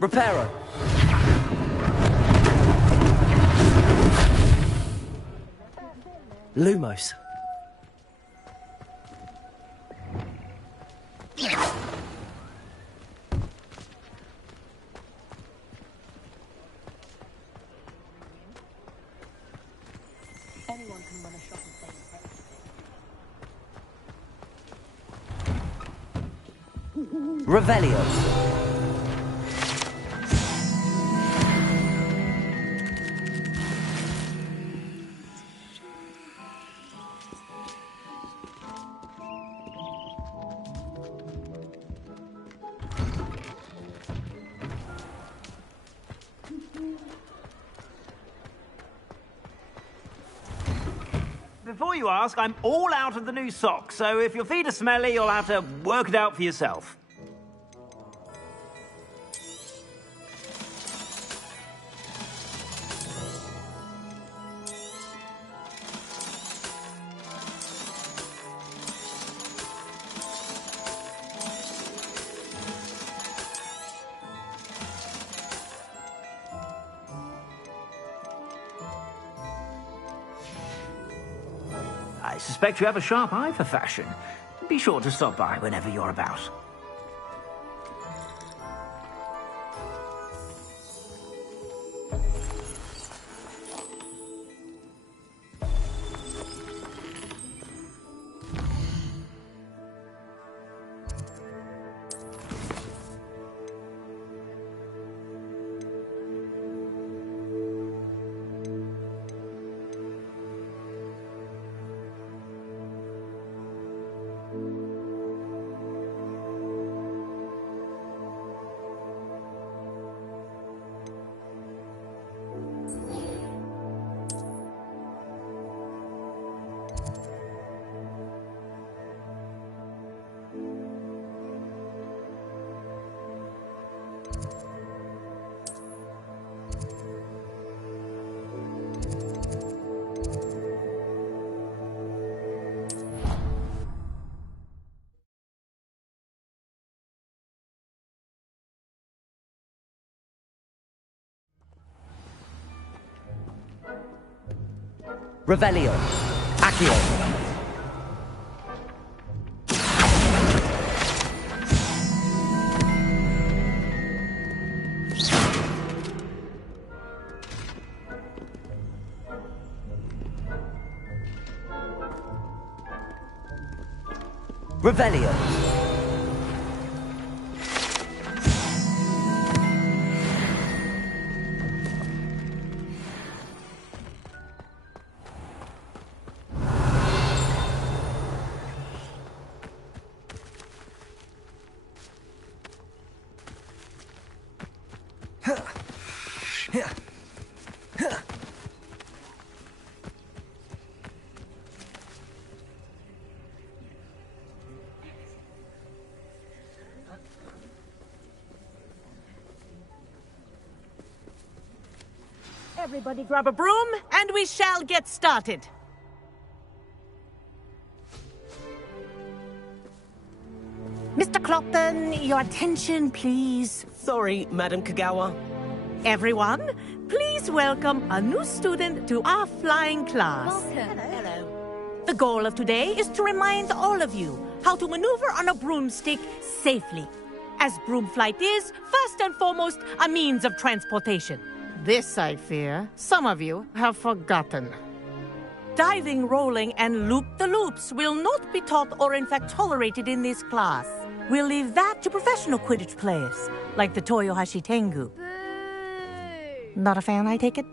Reparo! Lumos. Anyone can run a shop and save a Revelio. Before you ask, I'm all out of the new socks, so if your feet are smelly, you'll have to work it out for yourself. I suspect you have a sharp eye for fashion. Be sure to stop by whenever you're about. Revelio. Accio. Revelio. Everybody grab a broom, and we shall get started. Mr. Clopton, your attention, please. Sorry, Madam Kagawa. Everyone, please welcome a new student to our flying class. Welcome. Hello. The goal of today is to remind all of you how to maneuver on a broomstick safely, as broom flight is, first and foremost, a means of transportation. This, I fear, some of you have forgotten. Diving, rolling, and loop-the-loops will not be taught or in fact tolerated in this class. We'll leave that to professional Quidditch players, like the Toyohashi Tengu. Not a fan, I take it?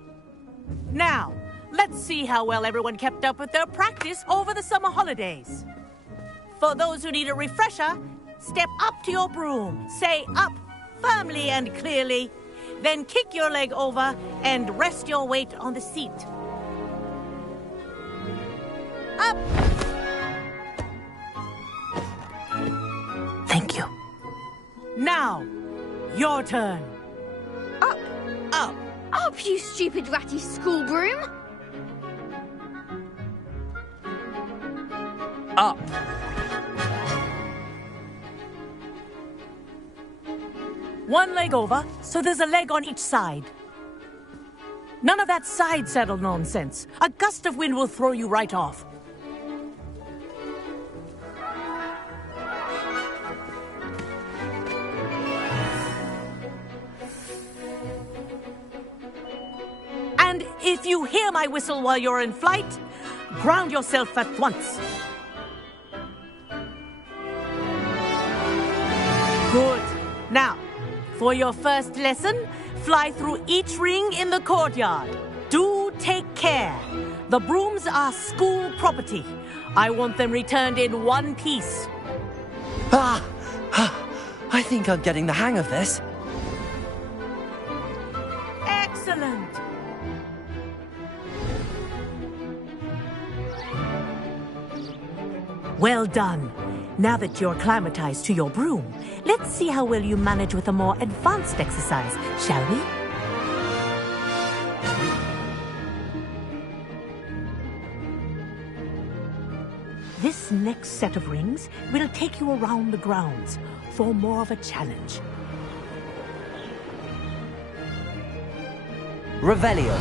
Now, let's see how well everyone kept up with their practice over the summer holidays. For those who need a refresher, step up to your broom, say up firmly and clearly, then kick your leg over and rest your weight on the seat. Up! Thank you. Now, your turn. Up. Up. Up, you stupid ratty school broom. Up. One leg over, so there's a leg on each side. None of that side saddle nonsense. A gust of wind will throw you right off. And if you hear my whistle while you're in flight, ground yourself at once. Good. Now, for your first lesson, fly through each ring in the courtyard. Do take care. The brooms are school property. I want them returned in one piece. I think I'm getting the hang of this. Excellent. Well done. Now that you're acclimatized to your broom, let's see how well you manage with a more advanced exercise, shall we? This next set of rings will take you around the grounds for more of a challenge. Revelio.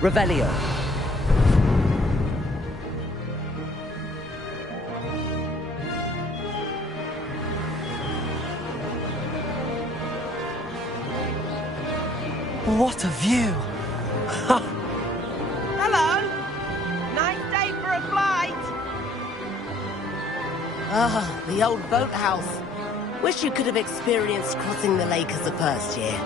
Revelio. What a view! Hello. Nice day for a flight. Ah, the old boathouse. Wish you could have experienced crossing the lake as a first year.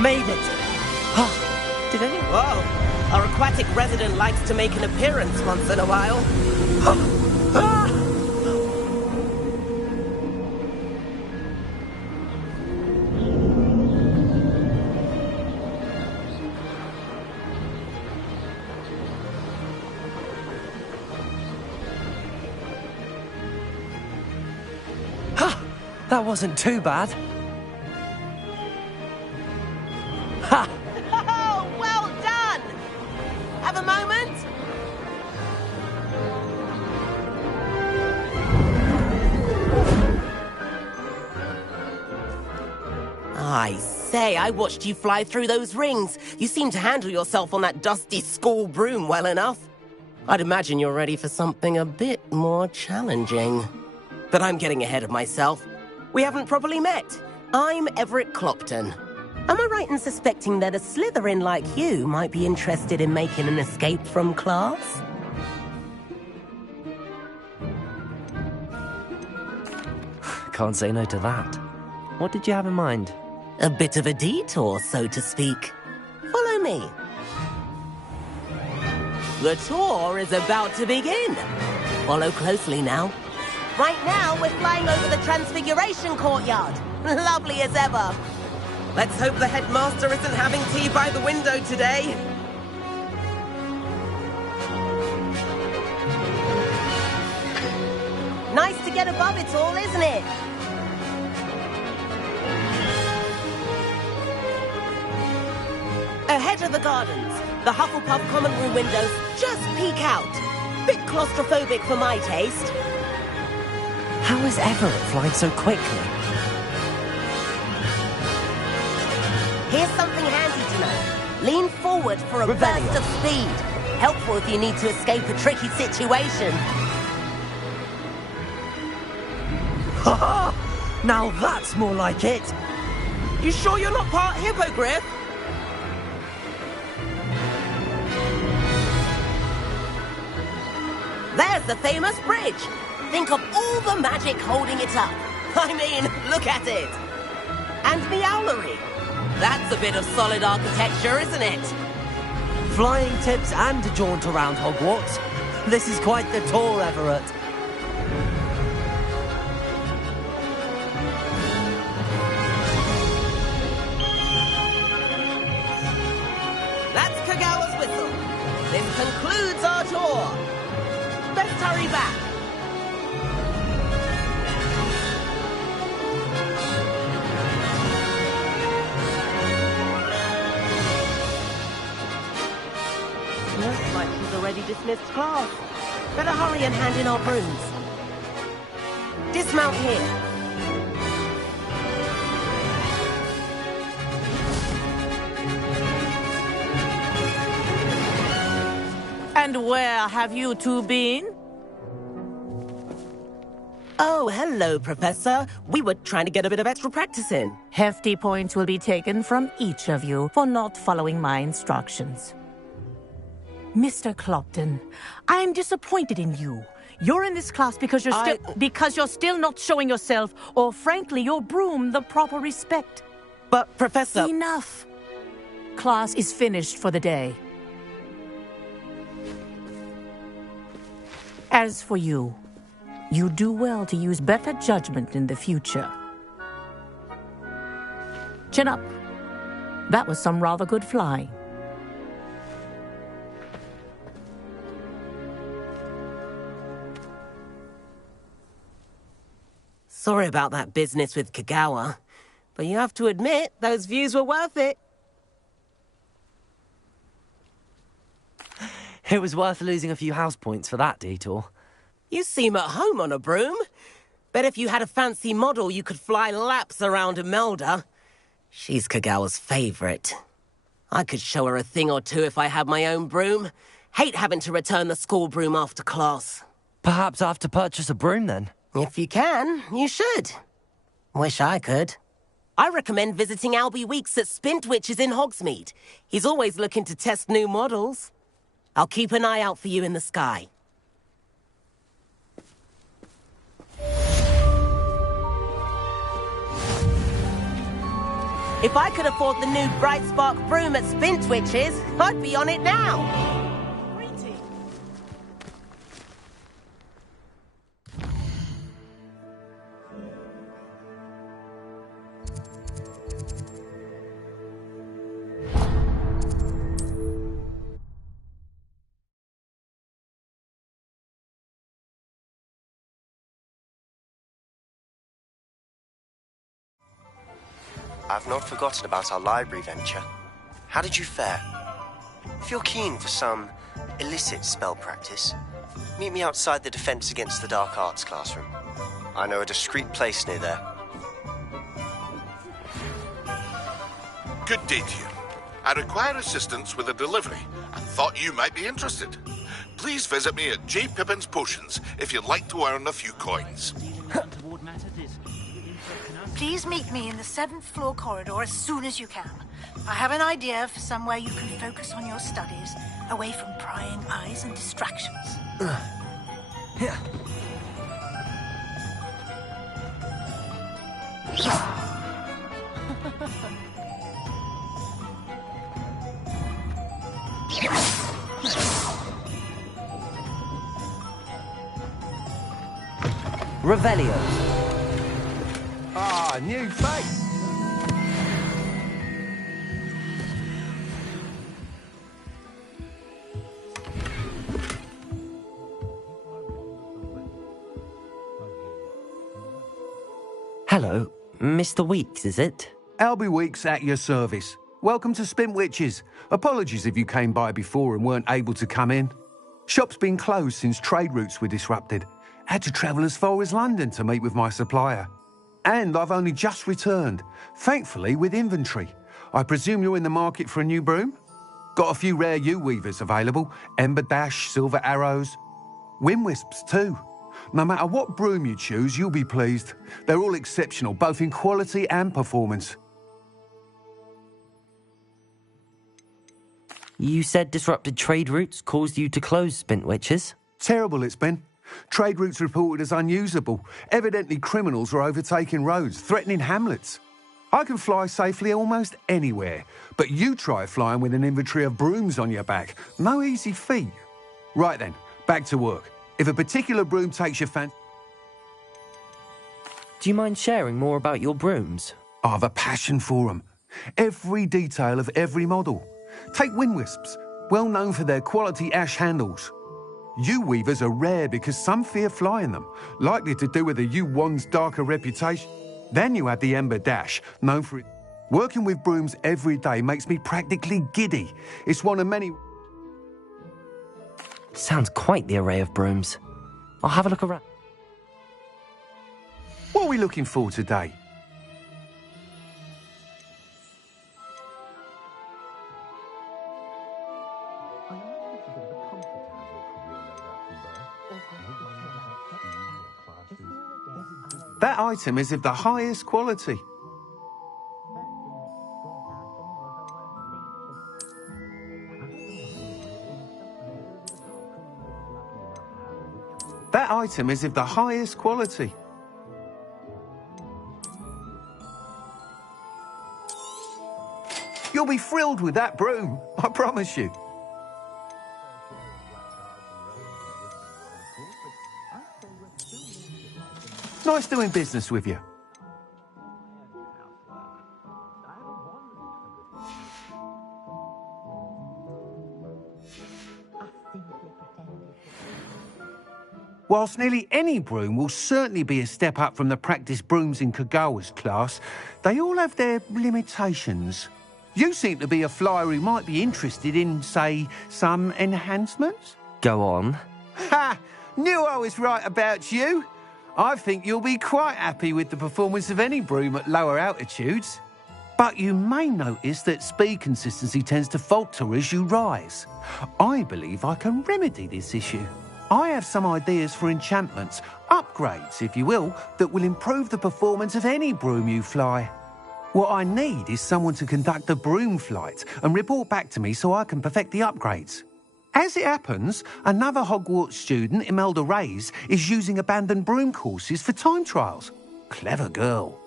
Made it! Did any? Whoa! Our aquatic resident likes to make an appearance once in a while. That wasn't too bad. Oh, well done! Have a moment? I say, I watched you fly through those rings. You seem to handle yourself on that dusty school broom well enough. I'd imagine you're ready for something a bit more challenging. But I'm getting ahead of myself. We haven't properly met. I'm Everett Clopton. Am I right in suspecting that a Slytherin like you might be interested in making an escape from class? Can't say no to that. What did you have in mind? A bit of a detour, so to speak. Follow me. The tour is about to begin. Follow closely now. Right now, we're flying over the Transfiguration Courtyard. Lovely as ever. Let's hope the headmaster isn't having tea by the window today. Nice to get above it all, isn't it? Ahead of the gardens, the Hufflepuff common room windows just peek out. Bit claustrophobic for my taste. How is Everett flying so quickly? Here's something handy to know. Lean forward for a burst of speed. Helpful if you need to escape a tricky situation. Now that's more like it. You sure you're not part hippogriff? There's the famous bridge. Think of all the magic holding it up. I mean, look at it. And the owlery. That's a bit of solid architecture, isn't it? Flying tips and a jaunt around Hogwarts. This is quite the tour, Everett. That's Kagawa's whistle. This concludes our tour. Best hurry back. Looks like she's already dismissed class. Better hurry and hand in our brooms. Dismount here. And where have you two been? Oh, hello, Professor. We were trying to get a bit of extra practice in. Hefty points will be taken from each of you for not following my instructions. Mr. Clopton, I'm disappointed in you. You're in this class because you're still not showing yourself, or frankly, your broom, the proper respect. But, Professor... Enough. Class is finished for the day. As for you, you do well to use better judgment in the future. Chin up. That was some rather good flying. Sorry about that business with Kagawa, but you have to admit, those views were worth it. It was worth losing a few house points for that detour. You seem at home on a broom. Bet if you had a fancy model, you could fly laps around Imelda. She's Kagawa's favorite. I could show her a thing or two if I had my own broom. Hate having to return the school broom after class. Perhaps I have to purchase a broom then. If you can, you should. Wish I could. I recommend visiting Albie Weeks at Spintwitches in Hogsmeade. He's always looking to test new models. I'll keep an eye out for you in the sky. If I could afford the new Bright Spark broom at Spintwitches, I'd be on it now. I've not forgotten about our library venture. How did you fare? If you're keen for some illicit spell practice, meet me outside the Defense Against the Dark Arts classroom. I know a discreet place near there. Good day to you. I require assistance with a delivery and thought you might be interested. Please visit me at J. Pippin's Potions if you'd like to earn a few coins. Please meet me in the 7th floor corridor as soon as you can. I have an idea for somewhere you can focus on your studies, away from prying eyes and distractions. Revelio. Ah, new face! Hello, Mr. Weeks, is it? Albie Weeks at your service. Welcome to Spintwitches. Apologies if you came by before and weren't able to come in. Shop's been closed since trade routes were disrupted. Had to travel as far as London to meet with my supplier. And I've only just returned, thankfully with inventory. I presume you're in the market for a new broom? Got a few rare U-weavers available, Ember Dash, Silver Arrows, Wind Wisps too. No matter what broom you choose, you'll be pleased. They're all exceptional, both in quality and performance. You said disrupted trade routes caused you to close Spintwitches? Terrible it's been. Trade routes reported as unusable. Evidently criminals were overtaking roads, threatening hamlets. I can fly safely almost anywhere, but you try flying with an inventory of brooms on your back. No easy feat. Right then, back to work. If a particular broom takes your fancy... Do you mind sharing more about your brooms? I've a passion for them. Every detail of every model. Take Wind Wisps, well known for their quality ash handles. U-weavers are rare because some fear flying them, likely to do with the U-wand's darker reputation. Then you have the Ember Dash, known for it. Working with brooms every day makes me practically giddy. It's one of many... Sounds quite the array of brooms. I'll have a look around. What are we looking for today? That item is of the highest quality. That item is of the highest quality. You'll be thrilled with that broom, I promise you. Nice doing business with you. Whilst nearly any broom will certainly be a step up from the practice brooms in Kagawa's class, they all have their limitations. You seem to be a flyer who might be interested in, say, some enhancements? Go on. Ha! Knew I was right about you. I think you'll be quite happy with the performance of any broom at lower altitudes. But you may notice that speed consistency tends to falter as you rise. I believe I can remedy this issue. I have some ideas for enchantments, upgrades, if you will, that will improve the performance of any broom you fly. What I need is someone to conduct a broom flight and report back to me so I can perfect the upgrades. As it happens, another Hogwarts student, Imelda Reyes, is using abandoned broom courses for time trials. Clever girl.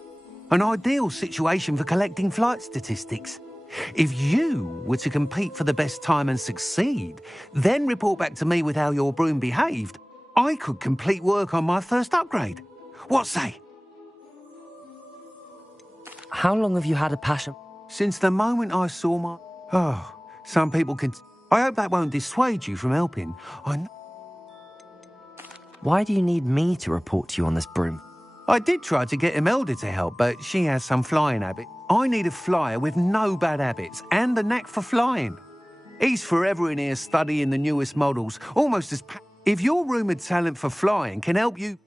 An ideal situation for collecting flight statistics. If you were to compete for the best time and succeed, then report back to me with how your broom behaved, I could complete work on my first upgrade. What say? How long have you had a passion? Since the moment I saw my... Oh, some people can... I hope that won't dissuade you from helping. Why do you need me to report to you on this broom? I did try to get Imelda to help, but she has some flying habit. I need a flyer with no bad habits and the knack for flying. He's forever in here studying the newest models, almost as... If your rumoured talent for flying can help you...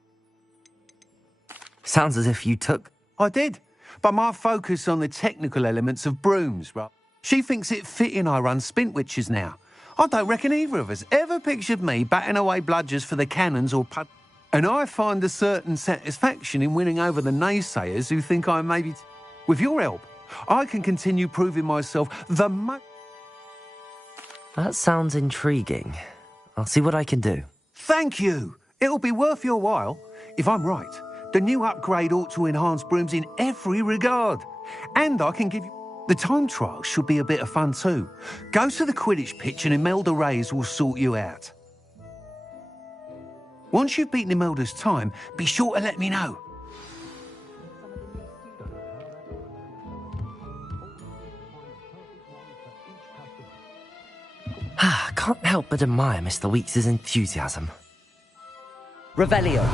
Sounds as if you took... I did, but my focus on the technical elements of brooms, right? She thinks it fitting I run Spintwitches now. I don't reckon either of us ever pictured me batting away bludgers for the cannons or pud... And I find a certain satisfaction in winning over the naysayers who think I may be... With your help, I can continue proving myself the That sounds intriguing. I'll see what I can do. Thank you. It'll be worth your while. If I'm right, the new upgrade ought to enhance brooms in every regard. And I can give you... The time trial should be a bit of fun too. Go to the Quidditch pitch and Imelda Reyes will sort you out. Once you've beaten Imelda's time, be sure to let me know. I can't help but admire Mr. Weeks' enthusiasm. Revelio.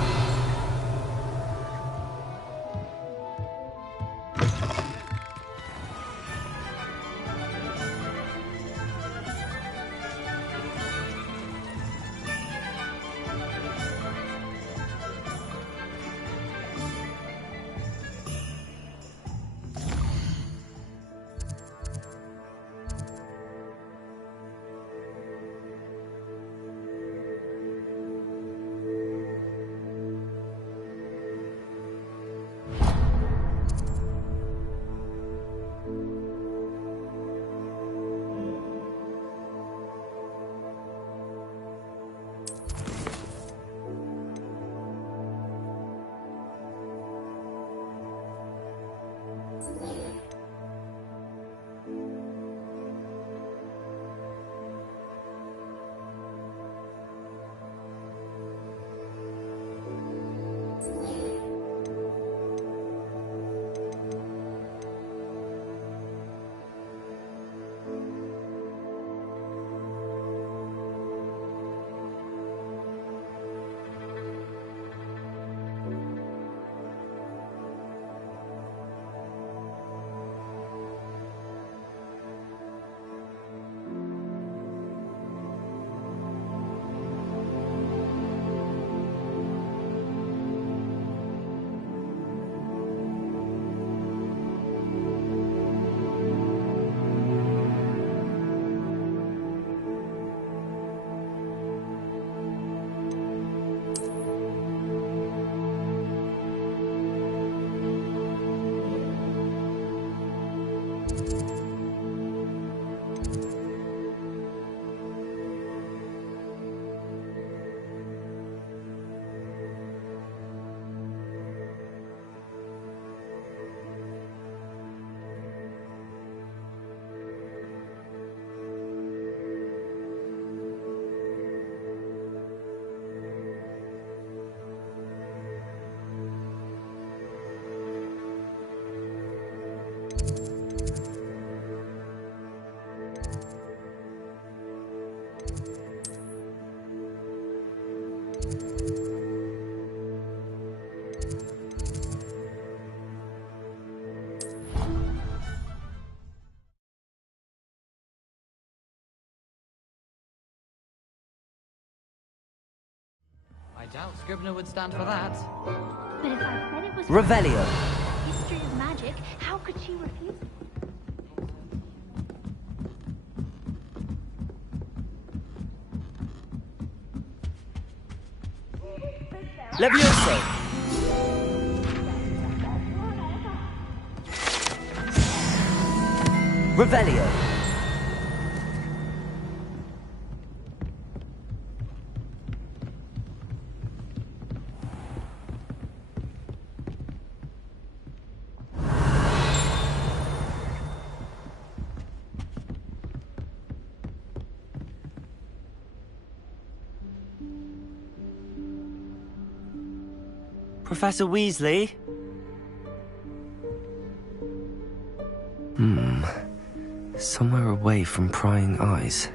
Scribner would stand for that. But if I said it was Revelio. history of magic, how could she refuse it? Levioso. Revelio. Professor Weasley? Somewhere away from prying eyes.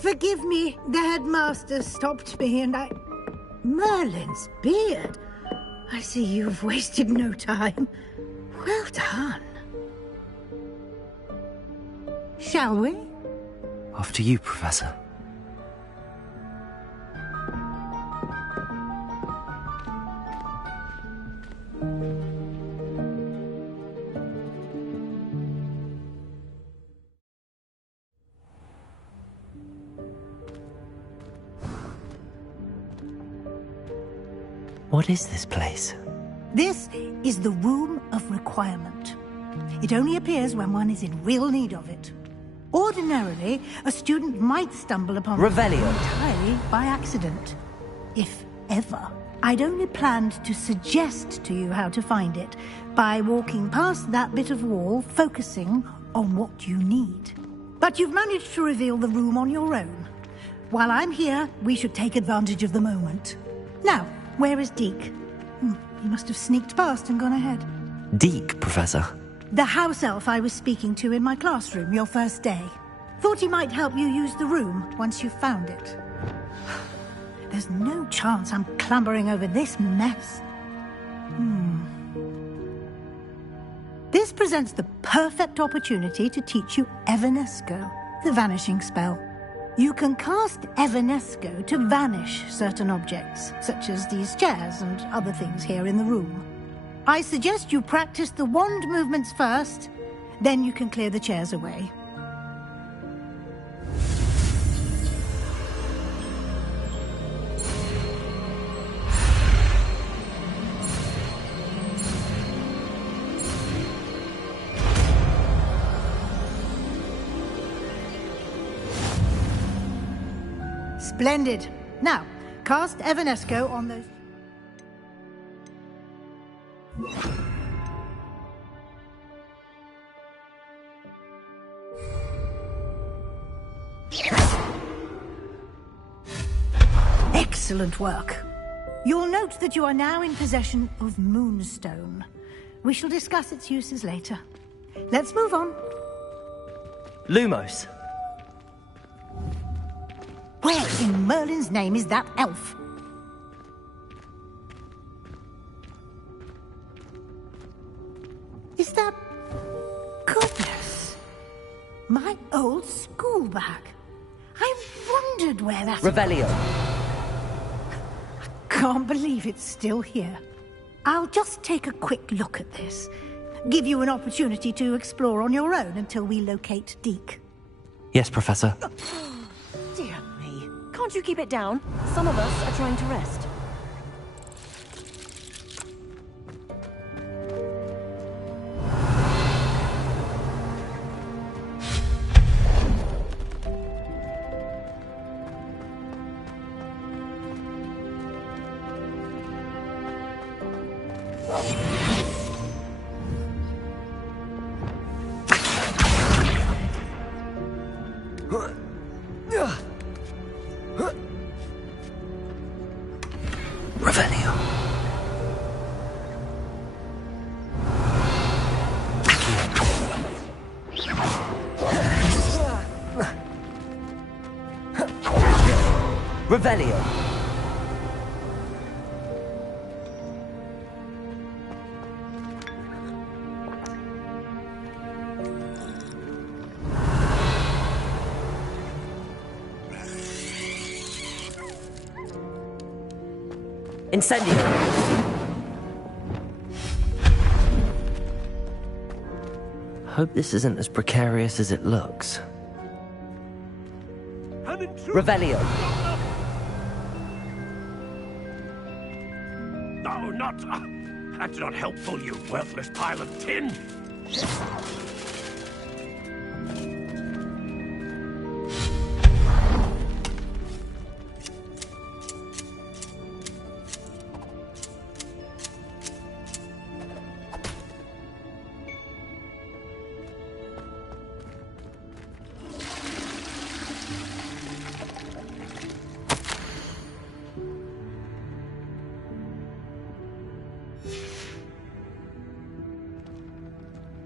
Forgive me, the headmaster stopped me and I... Merlin's beard. I see you've wasted no time. Well done. Shall we? After you, Professor. What is this place? This is the Room of Requirement. It only appears when one is in real need of it. Ordinarily, a student might stumble upon Revelio. it entirely by accident. If ever. I'd only planned to suggest to you how to find it by walking past that bit of wall, focusing on what you need. But you've managed to reveal the room on your own. While I'm here, we should take advantage of the moment. Now, where is Deke? He must have sneaked past and gone ahead. Deke, Professor. The house elf I was speaking to in my classroom your first day. Thought he might help you use the room once you've found it. There's no chance I'm clambering over this mess. This presents the perfect opportunity to teach you Evanesco, the vanishing spell. You can cast Evanesco to vanish certain objects, such as these chairs and other things here in the room. I suggest you practice the wand movements first, then you can clear the chairs away. Splendid. Now, cast Evanesco on those... Excellent work. You'll note that you are now in possession of Moonstone. We shall discuss its uses later. Let's move on. Lumos. Where in Merlin's name is that elf? Is that... Goodness. My old school bag. I wondered where that... Revelio. Can't believe it's still here. I'll just take a quick look at this. Give you an opportunity to explore on your own until we locate Deke. Yes, Professor. Dear me. Can't you keep it down? Some of us are trying to rest. Revelio. Revelio. Incendio. Hope this isn't as precarious as it looks. Revelio. No, not... that's not helpful, you worthless pile of tin.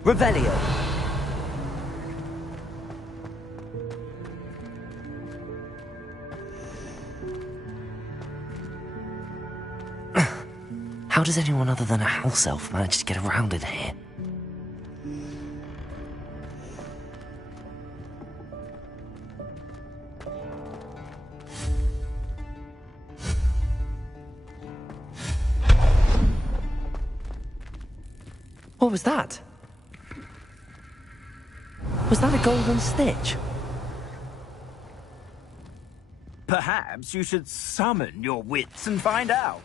Revelio. How does anyone other than a house elf manage to get around in here? What was that? Was that a golden stitch? Perhaps you should summon your wits and find out.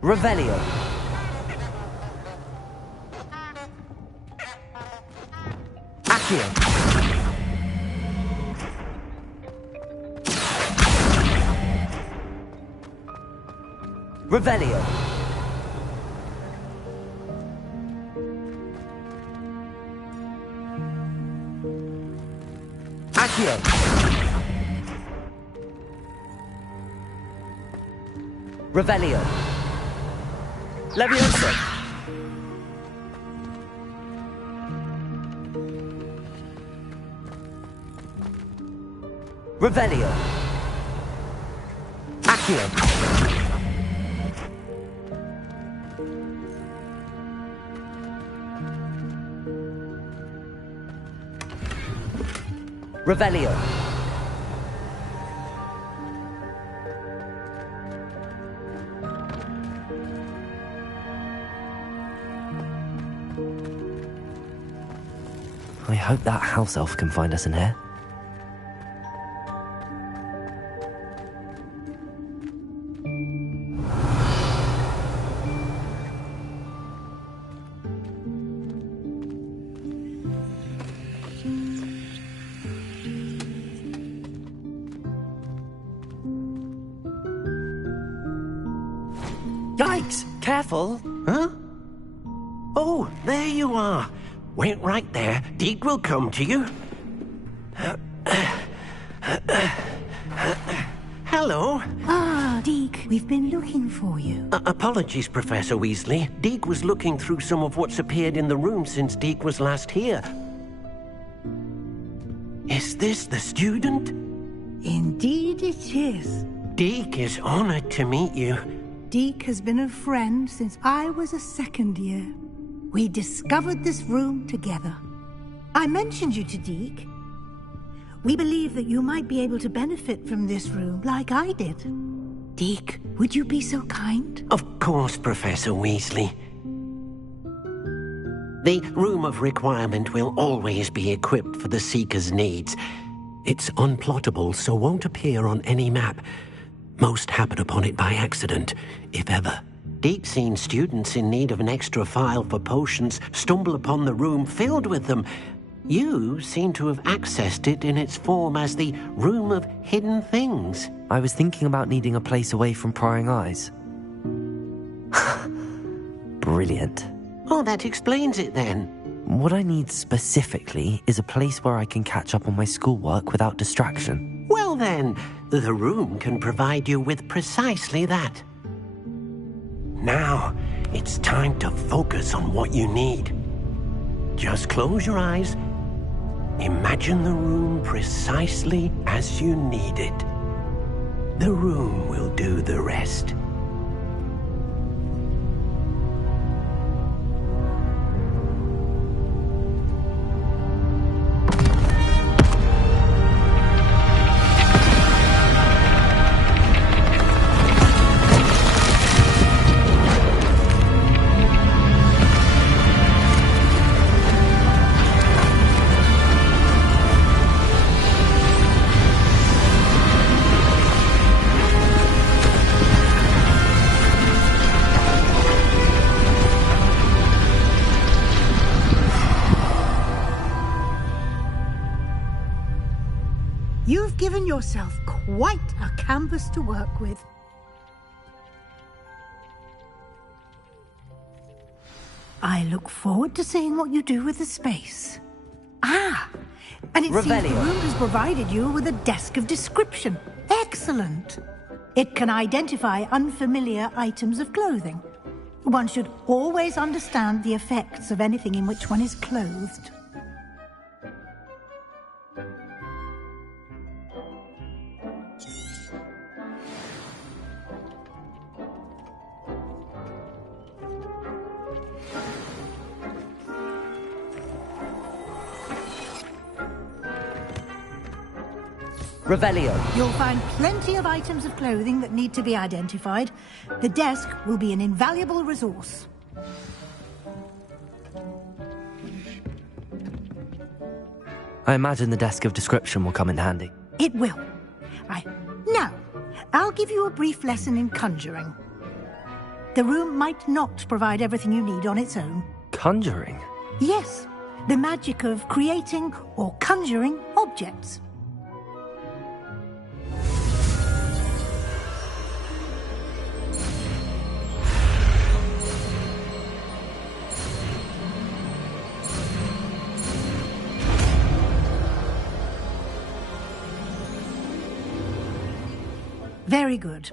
Revelio. Accio. Revelio. Accio. Revelio. Levioso. Revelio. Accio. Revelio. I hope that house elf can find us in here. Yikes! Careful! Huh? Oh, there you are. Wait right there. Deke will come to you. Hello. Ah, Deke, we've been looking for you. Apologies, Professor Weasley. Deke was looking through some of what's appeared in the room since Deke was last here. Is this the student? Indeed it is. Deke is honored to meet you. Deke has been a friend since I was a second year. We discovered this room together. I mentioned you to Deke. We believe that you might be able to benefit from this room like I did. Deke, would you be so kind? Of course, Professor Weasley. The Room of Requirement will always be equipped for the Seeker's needs. It's unplottable, so won't appear on any map. Most happen upon it by accident, if ever. Deke's seen students in need of an extra file for potions stumble upon the room filled with them. You seem to have accessed it in its form as the Room of Hidden Things. I was thinking about needing a place away from prying eyes. Brilliant. Oh, that explains it then. What I need specifically is a place where I can catch up on my schoolwork without distraction. Well then, the room can provide you with precisely that. Now, it's time to focus on what you need. Just close your eyes. Imagine the room precisely as you need it. The room will do the rest. You've given yourself quite a canvas to work with. I look forward to seeing what you do with the space. Ah, and it seems the room has provided you with a desk of description. Excellent. It can identify unfamiliar items of clothing. One should always understand the effects of anything in which one is clothed. Revelio. You'll find plenty of items of clothing that need to be identified. The desk will be an invaluable resource. I imagine the desk of description will come in handy. It will. Now, I'll give you a brief lesson in conjuring. The room might not provide everything you need on its own. Conjuring? Yes, the magic of creating or conjuring objects. Very good.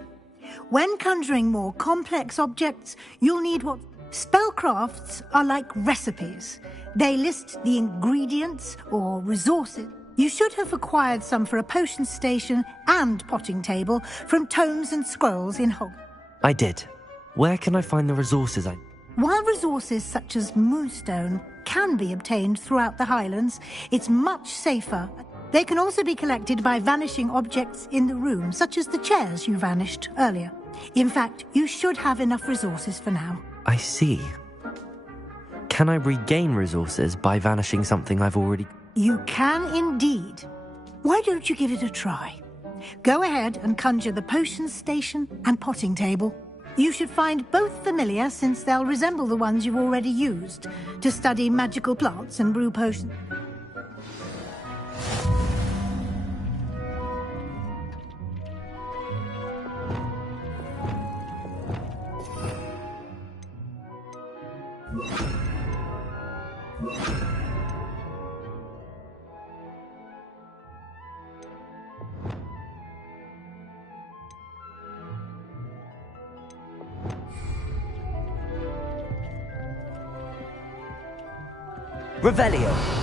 When conjuring more complex objects, you'll need what... Spellcrafts are like recipes. They list the ingredients or resources. You should have acquired some for a potion station and potting table from tomes and scrolls in Hogwarts. I did. Where can I find the resources I... While resources such as moonstone can be obtained throughout the Highlands, it's much safer. They can also be collected by vanishing objects in the room, such as the chairs you vanished earlier. In fact, you should have enough resources for now. I see. Can I regain resources by vanishing something I've already... You can indeed. Why don't you give it a try? Go ahead and conjure the potion station and potting table. You should find both familiar, since they'll resemble the ones you've already used to study magical plants and brew potions. Revelio.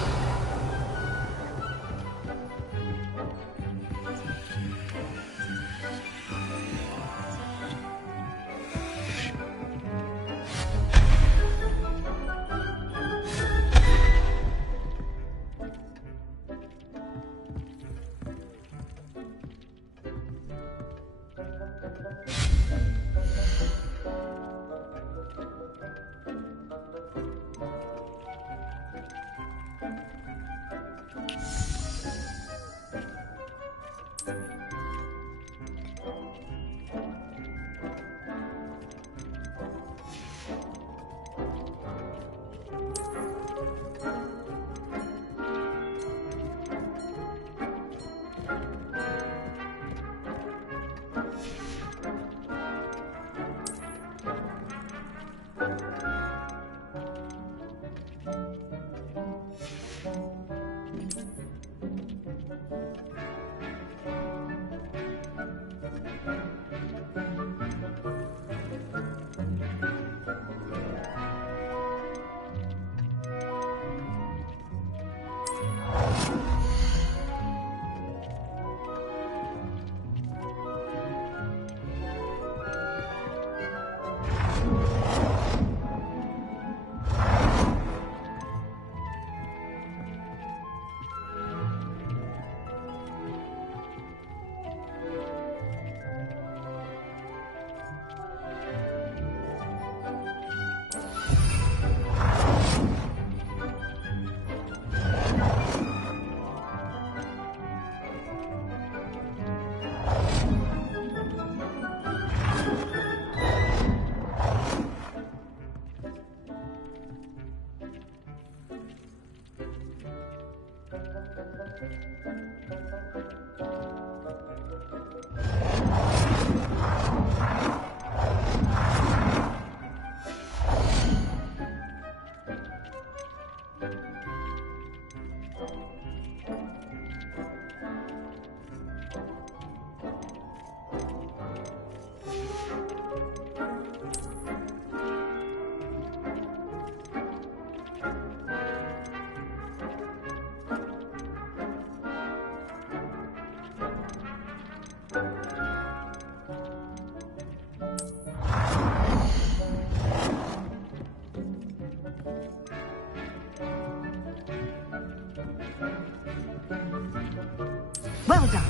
Well done.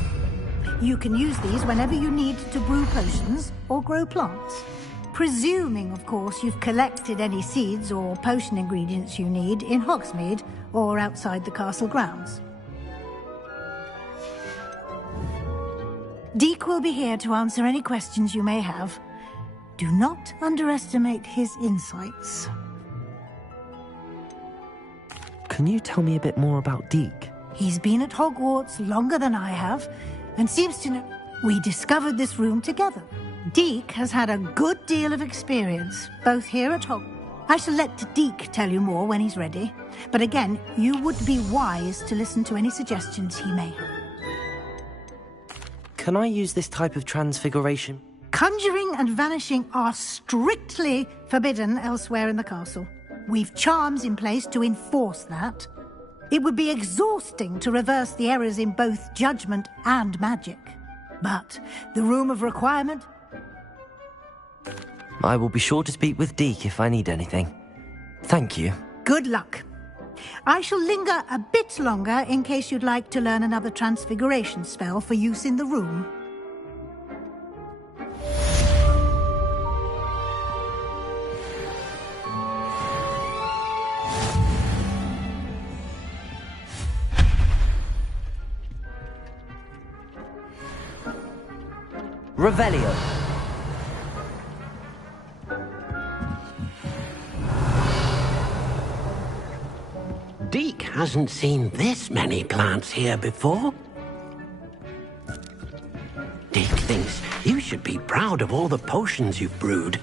You can use these whenever you need to brew potions or grow plants. Presuming, of course, you've collected any seeds or potion ingredients you need in Hogsmeade or outside the castle grounds. Deek will be here to answer any questions you may have. Do not underestimate his insights. Can you tell me a bit more about Deek? He's been at Hogwarts longer than I have, and seems to know... We discovered this room together. Deek has had a good deal of experience, both here at Hogwarts. I shall let Deek tell you more when he's ready. But again, you would be wise to listen to any suggestions he may have. Can I use this type of transfiguration? Conjuring and vanishing are strictly forbidden elsewhere in the castle. We've charms in place to enforce that. It would be exhausting to reverse the errors in both judgment and magic. But the Room of Requirement... I will be sure to speak with Deek if I need anything. Thank you. Good luck. I shall linger a bit longer in case you'd like to learn another transfiguration spell for use in the room. Revelio. Deek hasn't seen this many plants here before. Deek thinks you should be proud of all the potions you've brewed.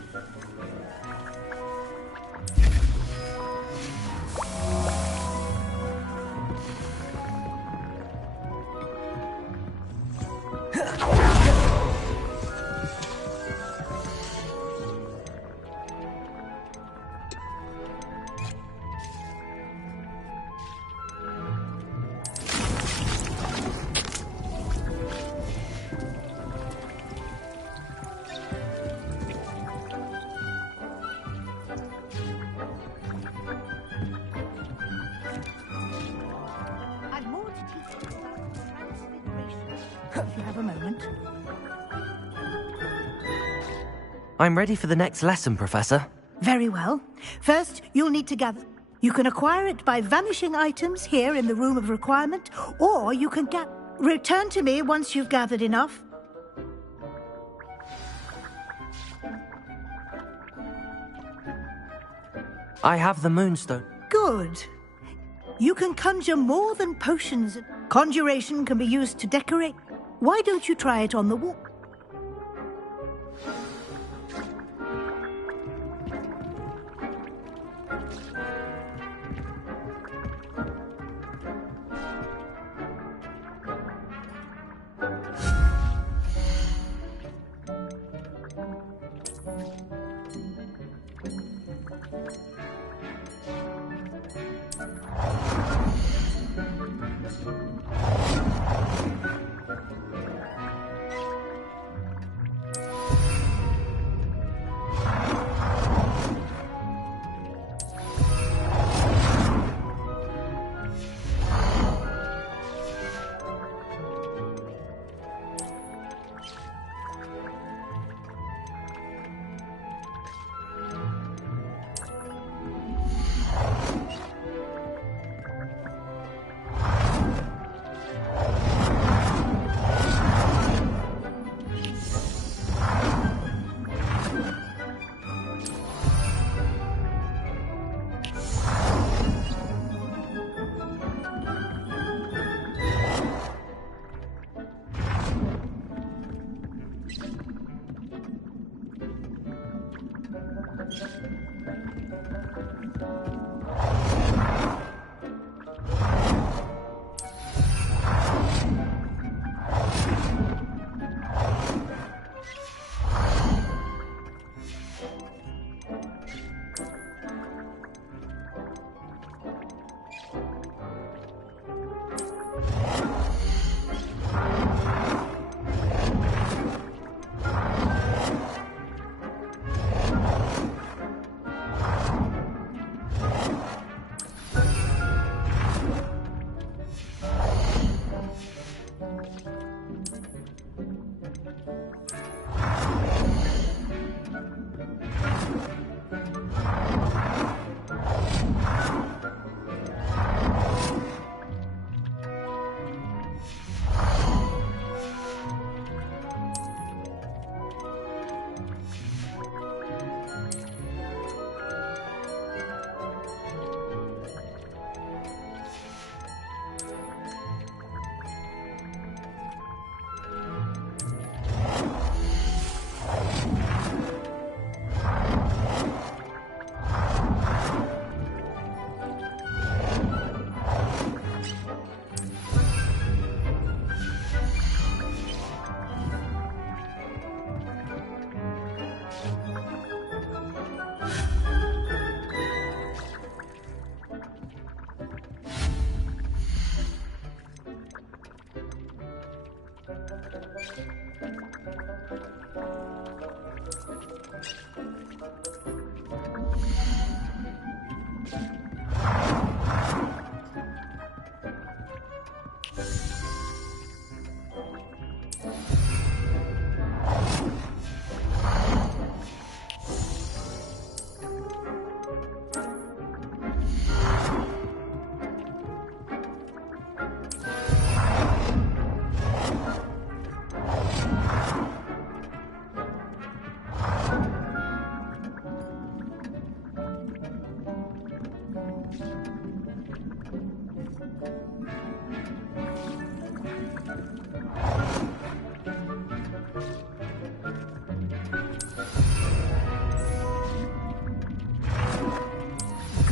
If you have a moment. I'm ready for the next lesson, Professor. Very well. First, you'll need to gather... You can acquire it by vanishing items here in the Room of Requirement, or you can return to me once you've gathered enough. I have the Moonstone. Good. You can conjure more than potions. Conjuration can be used to decorate. Why don't you try it on the wall?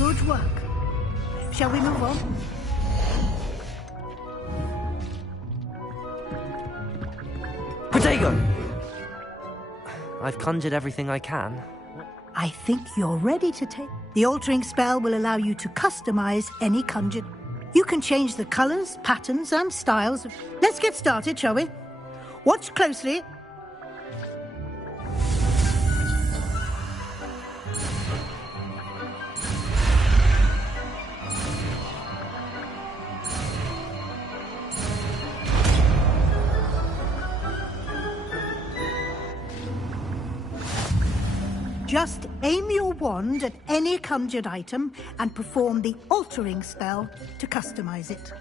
Good work. Shall we move on? Protego! I've conjured everything I can. I think you're ready to take... The altering spell will allow you to customize any conjured. You can change the colors, patterns, and styles. Let's get started, shall we? Watch closely. Just aim your wand at any conjured item and perform the altering spell to customize it.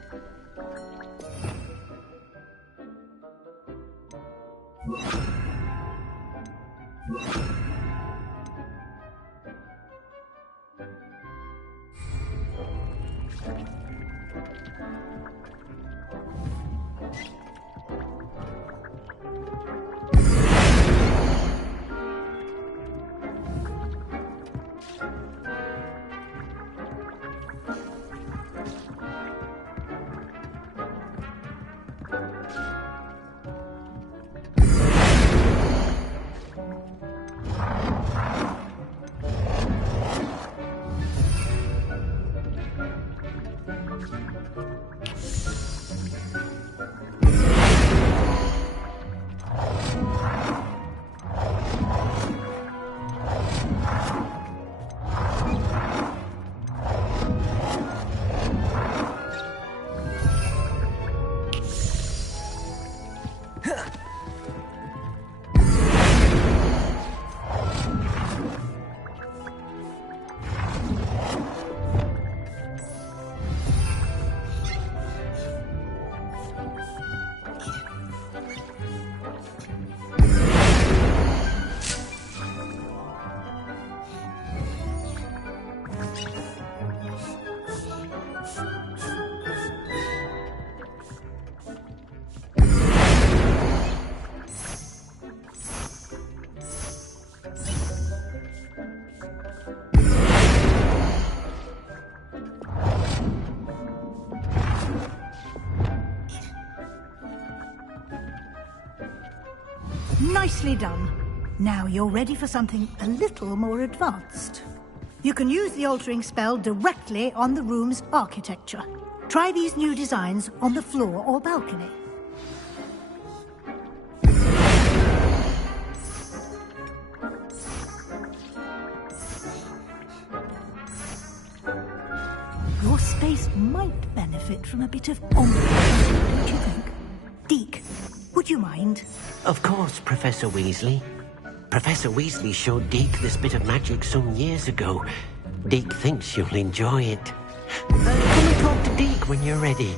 Nicely done. Now you're ready for something a little more advanced. You can use the altering spell directly on the room's architecture. Try these new designs on the floor or balcony. Your space might benefit from a bit of ombre, don't you think? Deke, would you mind? Of course, Professor Weasley. Professor Weasley showed Deke this bit of magic some years ago. Deke thinks you'll enjoy it. Come and talk to Deke when you're ready.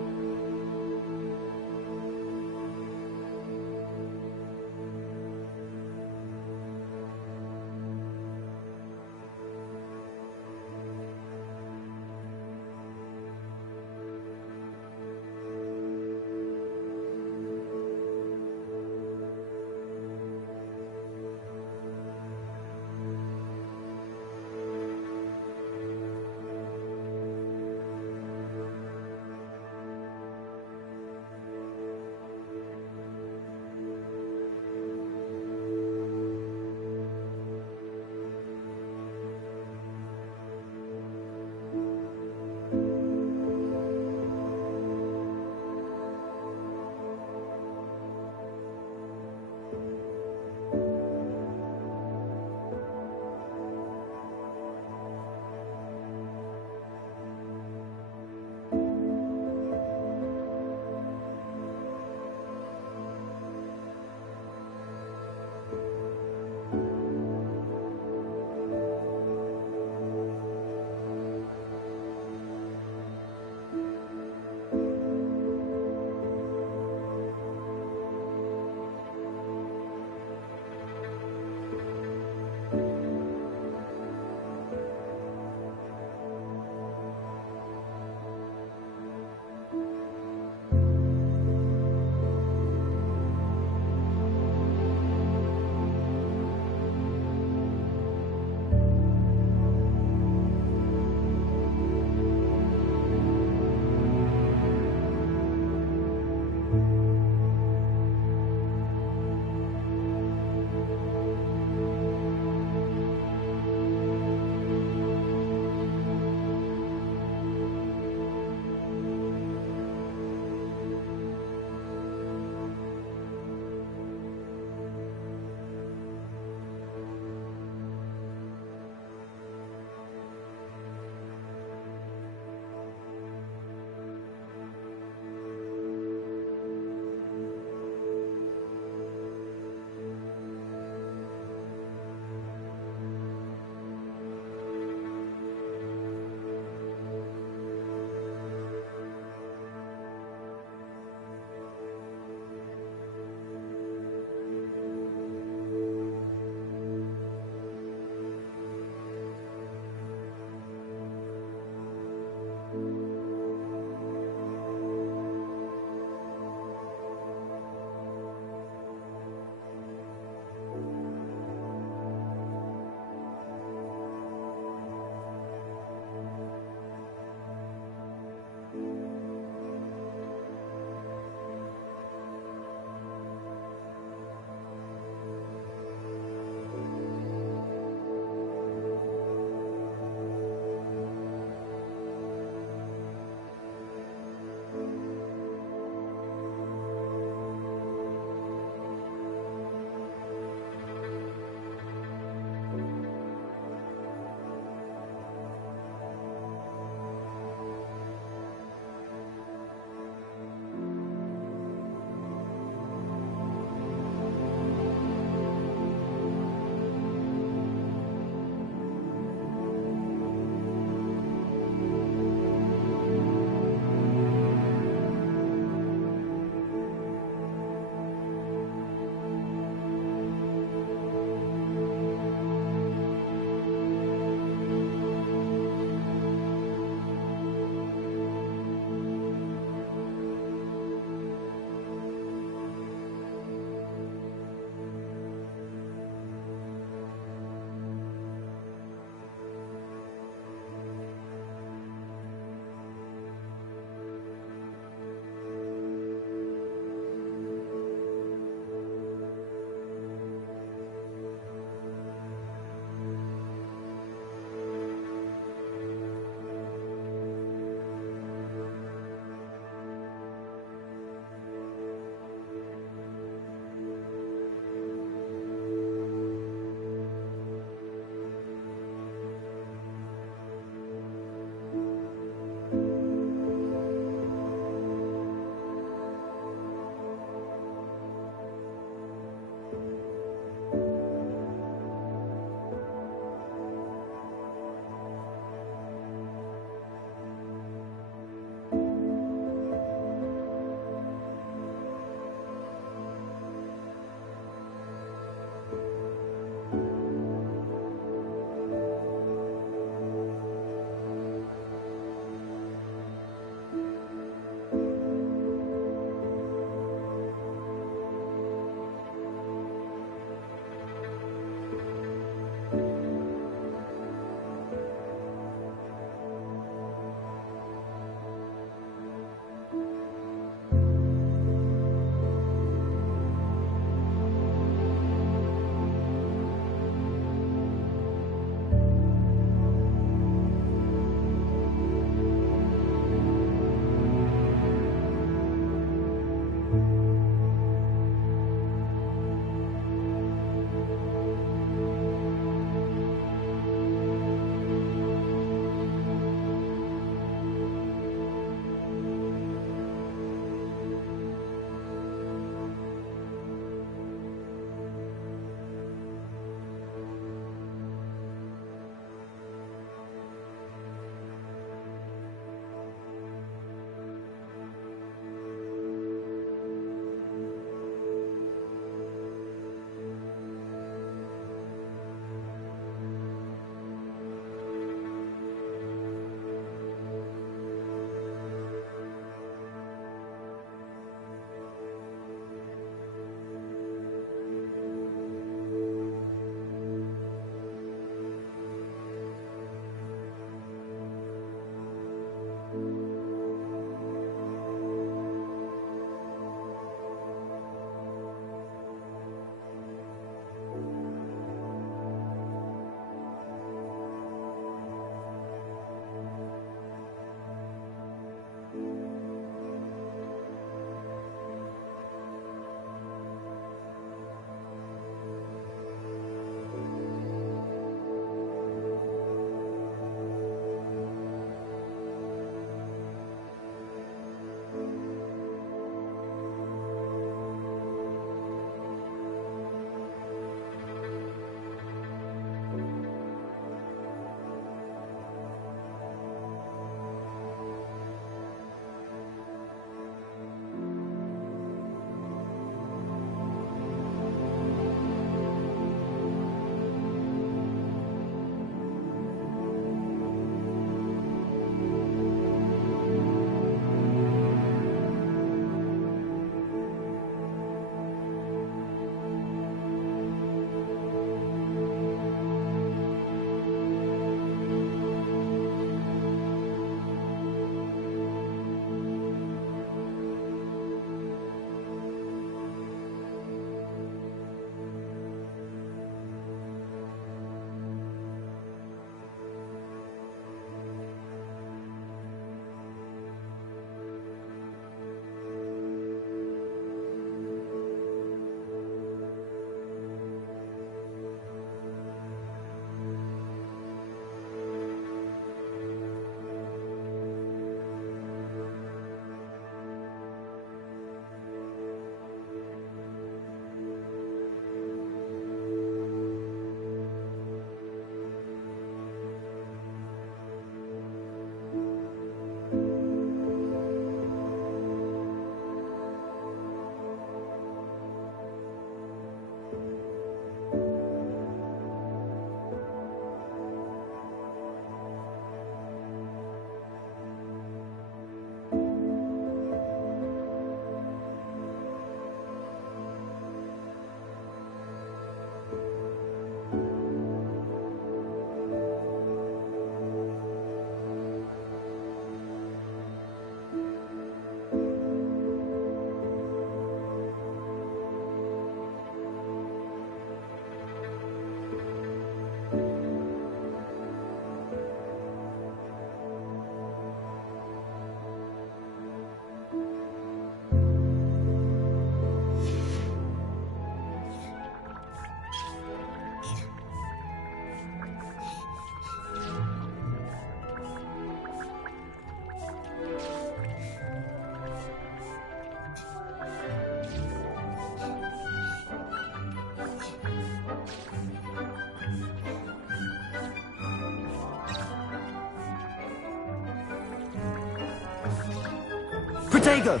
Protego!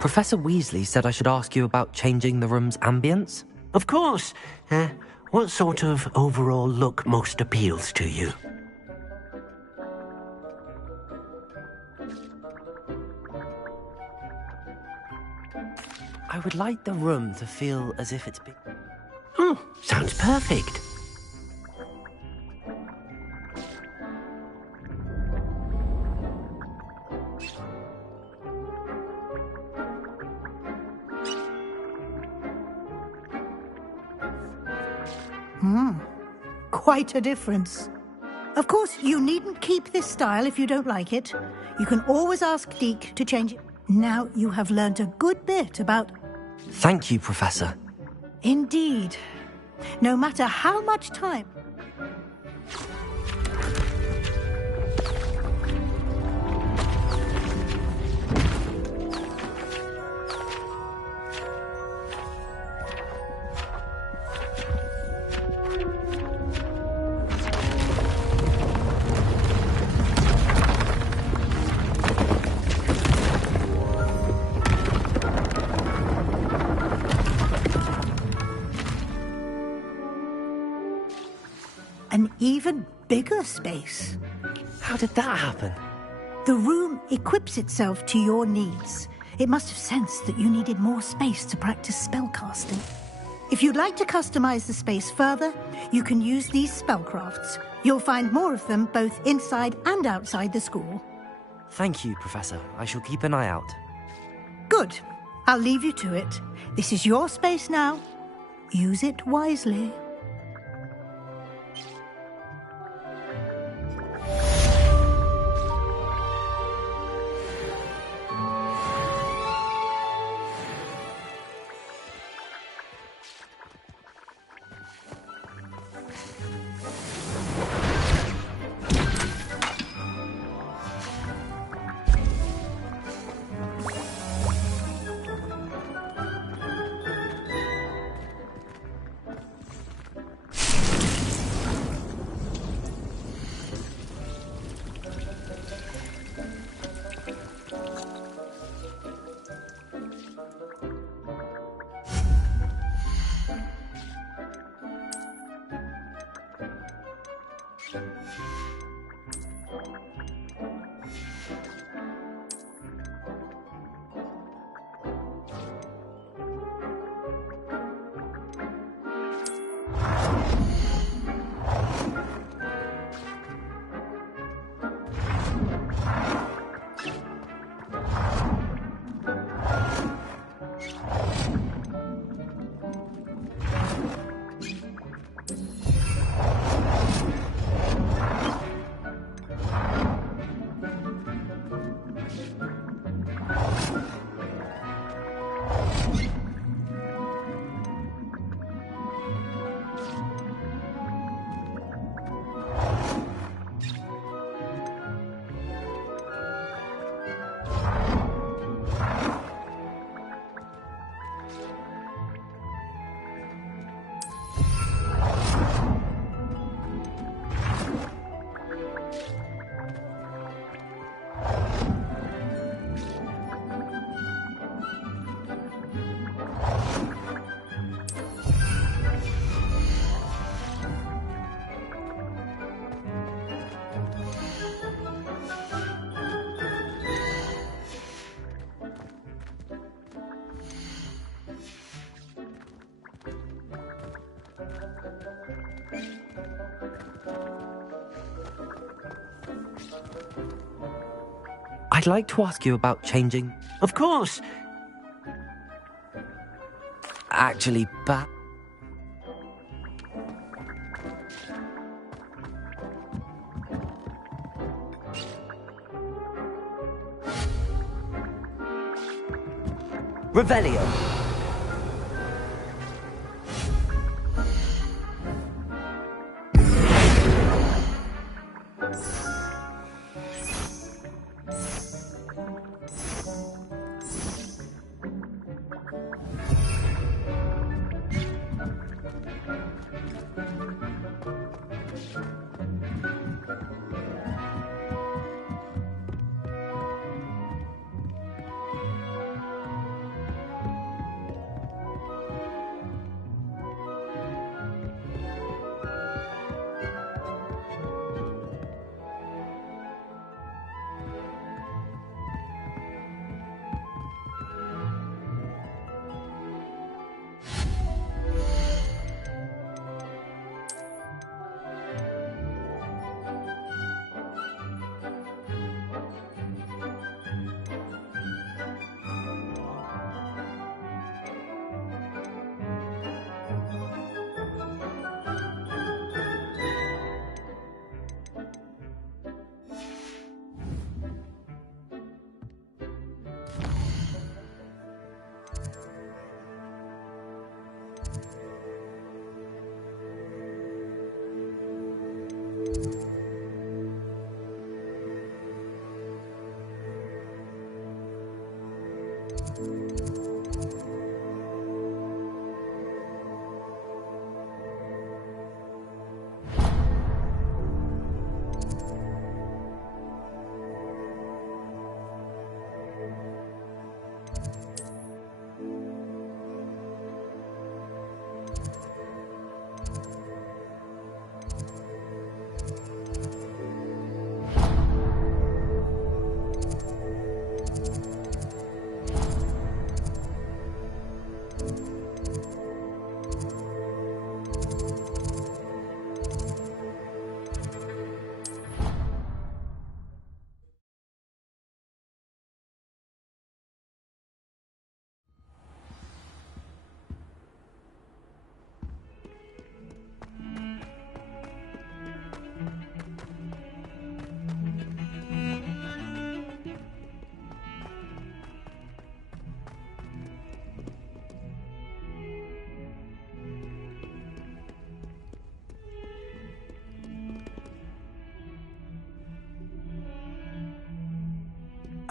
Professor Weasley said I should ask you about changing the room's ambience. Of course. What sort of overall look most appeals to you? I would like the room to feel as if it's been... Oh, sounds perfect. Quite a difference. Of course, you needn't keep this style if you don't like it. You can always ask Deke to change it. Now you have learnt a good bit about... Thank you, Professor. Indeed. No matter how much time... An even bigger space. How did that happen? The room equips itself to your needs. It must have sensed that you needed more space to practice spellcasting. If you'd like to customize the space further, you can use these spellcrafts. You'll find more of them both inside and outside the school. Thank you, Professor. I shall keep an eye out. Good. I'll leave you to it. This is your space now. Use it wisely. I'd like to ask you about changing... Of course. Actually, Revelio.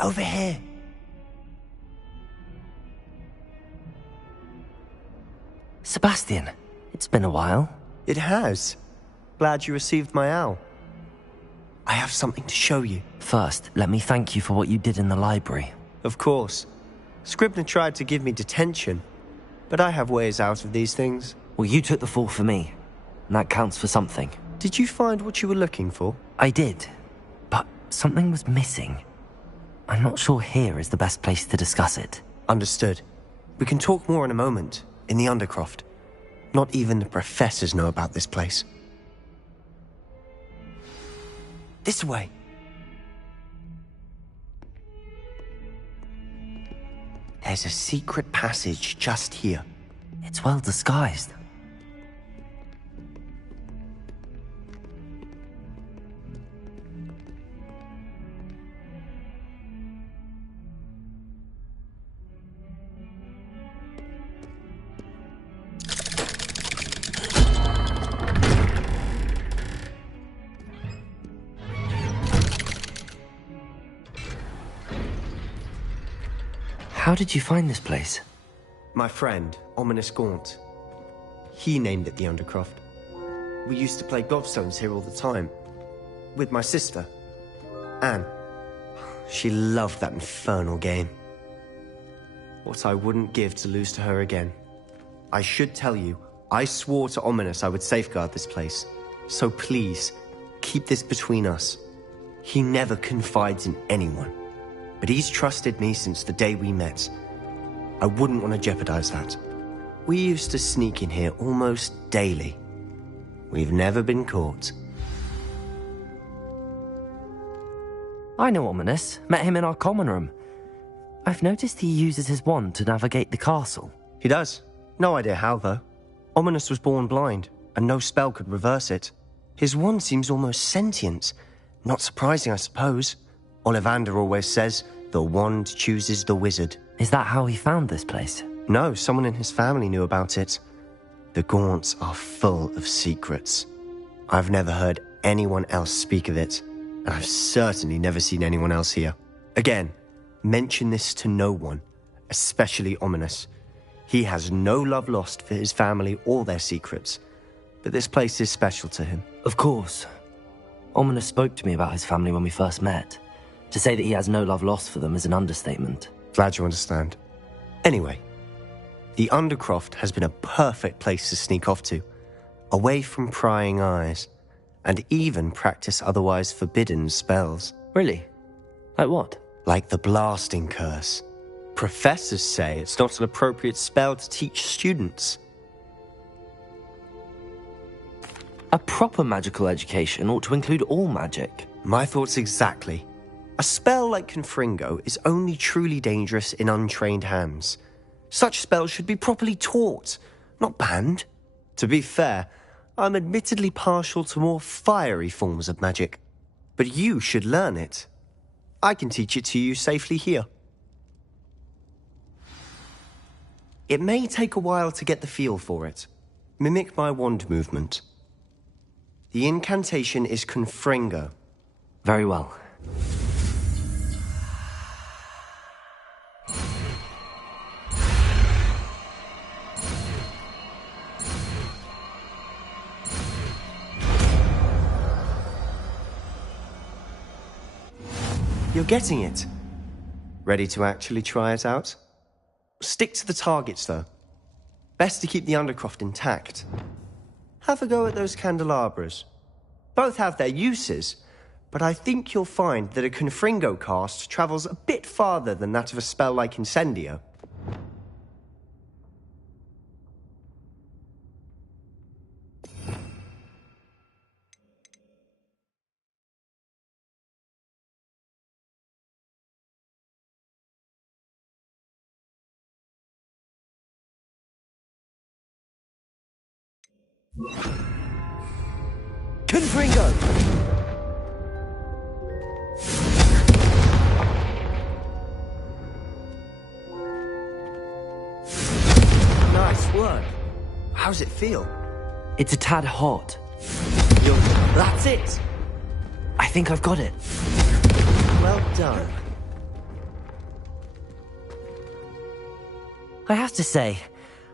Over here. Sebastian, it's been a while. It has. Glad you received my owl. I have something to show you. First, let me thank you for what you did in the library. Of course. Scribner tried to give me detention, but I have ways out of these things. Well, you took the fall for me, and that counts for something. Did you find what you were looking for? I did, but something was missing. I'm not sure here is the best place to discuss it. Understood. We can talk more in a moment, in the Undercroft. Not even the professors know about this place. This way. There's a secret passage just here. It's well disguised. How did you find this place? My friend, Ominous Gaunt. He named it the Undercroft. We used to play gobstones here all the time. With my sister, Anne. She loved that infernal game. What I wouldn't give to lose to her again. I should tell you, I swore to Ominous I would safeguard this place. So please, keep this between us. He never confides in anyone. But he's trusted me since the day we met. I wouldn't want to jeopardize that. We used to sneak in here almost daily. We've never been caught. I know Ominous. Met him in our common room. I've noticed he uses his wand to navigate the castle. He does. No idea how, though. Ominous was born blind, and no spell could reverse it. His wand seems almost sentient. Not surprising, I suppose. Ollivander always says, the wand chooses the wizard. Is that how he found this place? No, someone in his family knew about it. The Gaunts are full of secrets. I've never heard anyone else speak of it, and I've certainly never seen anyone else here. Again, mention this to no one, especially Ominous. He has no love lost for his family or their secrets, but this place is special to him. Of course. Ominous spoke to me about his family when we first met. To say that he has no love lost for them is an understatement. Glad you understand. Anyway, the Undercroft has been a perfect place to sneak off to, away from prying eyes, and even practice otherwise forbidden spells. Really? Like what? Like the blasting curse. Professors say it's not an appropriate spell to teach students. A proper magical education ought to include all magic. My thoughts exactly. A spell like Confringo is only truly dangerous in untrained hands. Such spells should be properly taught, not banned. To be fair, I'm admittedly partial to more fiery forms of magic. But you should learn it. I can teach it to you safely here. It may take a while to get the feel for it. Mimic my wand movement. The incantation is Confringo. Very well. You're getting it. Ready to actually try it out? Stick to the targets, though. Best to keep the Undercroft intact. Have a go at those candelabras. Both have their uses, but I think you'll find that a Confringo cast travels a bit farther than that of a spell like Incendio. Confringo! Nice work. How's it feel? It's a tad hot. That's it! I think I've got it. Well done. I have to say,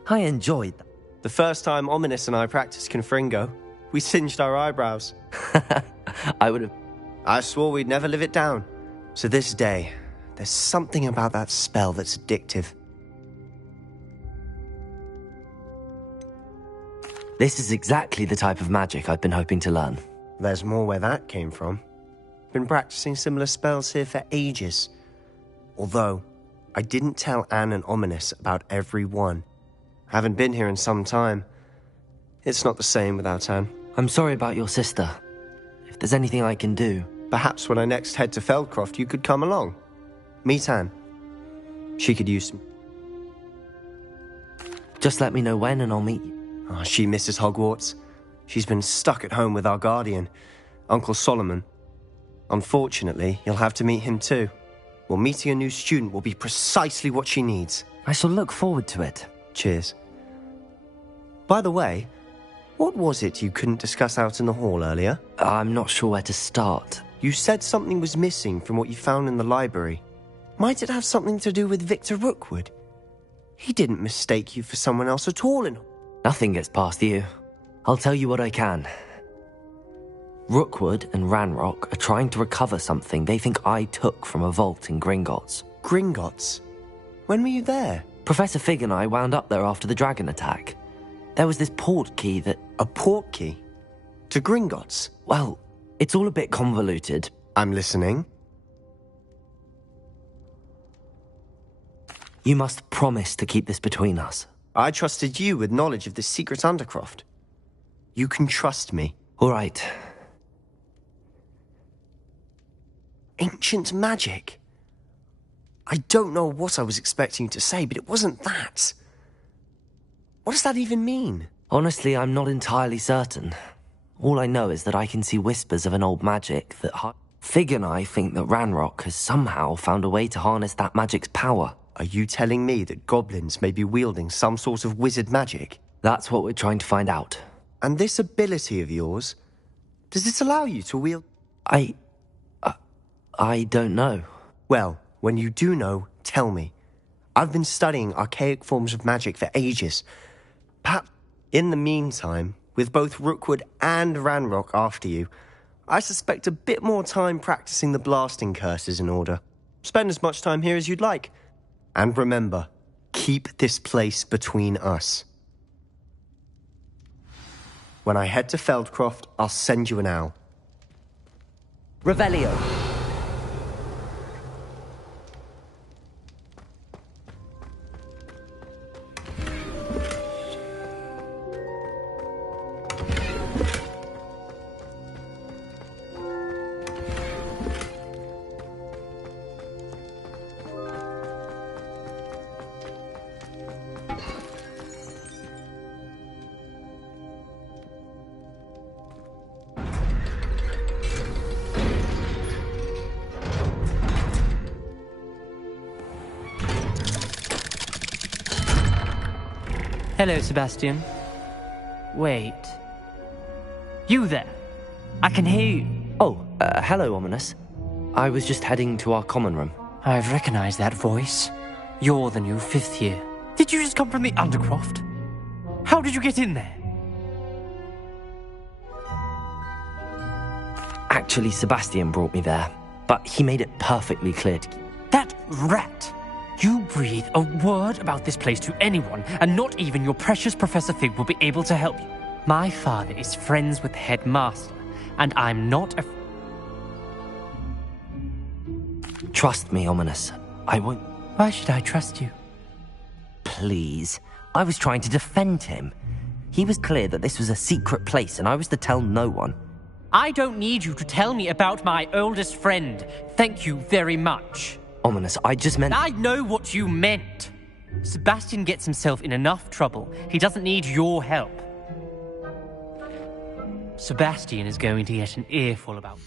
I enjoyed that. The first time Ominous and I practiced Confringo, we singed our eyebrows. I would have... I swore we'd never live it down. So this day, there's something about that spell that's addictive. This is exactly the type of magic I've been hoping to learn. There's more where that came from. Been practicing similar spells here for ages. Although, I didn't tell Anne and Ominous about every one. Haven't been here in some time. It's not the same without Anne. I'm sorry about your sister. If there's anything I can do... Perhaps when I next head to Feldcroft, you could come along. Meet Anne. She could use some... Just let me know when and I'll meet you. Oh, she misses Hogwarts. She's been stuck at home with our guardian, Uncle Solomon. Unfortunately, you'll have to meet him too. Well, meeting a new student will be precisely what she needs. I shall look forward to it. Cheers. By the way, what was it you couldn't discuss out in the hall earlier? I'm not sure where to start. You said something was missing from what you found in the library. Might it have something to do with Victor Rookwood? He didn't mistake you for someone else at all in... Nothing gets past you. I'll tell you what I can. Rookwood and Ranrock are trying to recover something they think I took from a vault in Gringotts. Gringotts? When were you there? Professor Fig and I wound up there after the dragon attack. There was this port key that... A port key? To Gringotts? Well, it's all a bit convoluted. I'm listening. You must promise to keep this between us. I trusted you with knowledge of the secret Undercroft. You can trust me. All right. Ancient magic? I don't know what I was expecting you to say, but it wasn't that. What does that even mean? Honestly, I'm not entirely certain. All I know is that I can see whispers of an old magic that... Fig and I think that Ranrock has somehow found a way to harness that magic's power. Are you telling me that goblins may be wielding some sort of wizard magic? That's what we're trying to find out. And this ability of yours, does it allow you to wield... I don't know. Well, when you do know, tell me. I've been studying archaic forms of magic for ages. Perhaps in the meantime, with both Rookwood and Ranrock after you, I suspect a bit more time practicing the blasting curses in order. Spend as much time here as you'd like. And remember, keep this place between us. When I head to Feldcroft, I'll send you an owl. Revelio. Hello, Sebastian. Wait. You there? I can hear you. Oh, hello, Ominous. I was just heading to our common room. I've recognized that voice. You're the new 5th year. Did you just come from the Undercroft? How did you get in there? Actually, Sebastian brought me there. but he made it perfectly clear to... That rat! You breathe a word about this place to anyone, and not even your precious Professor Fig will be able to help you. My father is friends with the headmaster, and I'm not a... Trust me, Ominous. I won't... Why should I trust you? Please. I was trying to defend him. He was clear that this was a secret place, and I was to tell no one. I don't need you to tell me about my oldest friend. Thank you very much. Ominous, I just meant... I know what you meant. Sebastian gets himself in enough trouble. He doesn't need your help. Sebastian is going to get an earful about...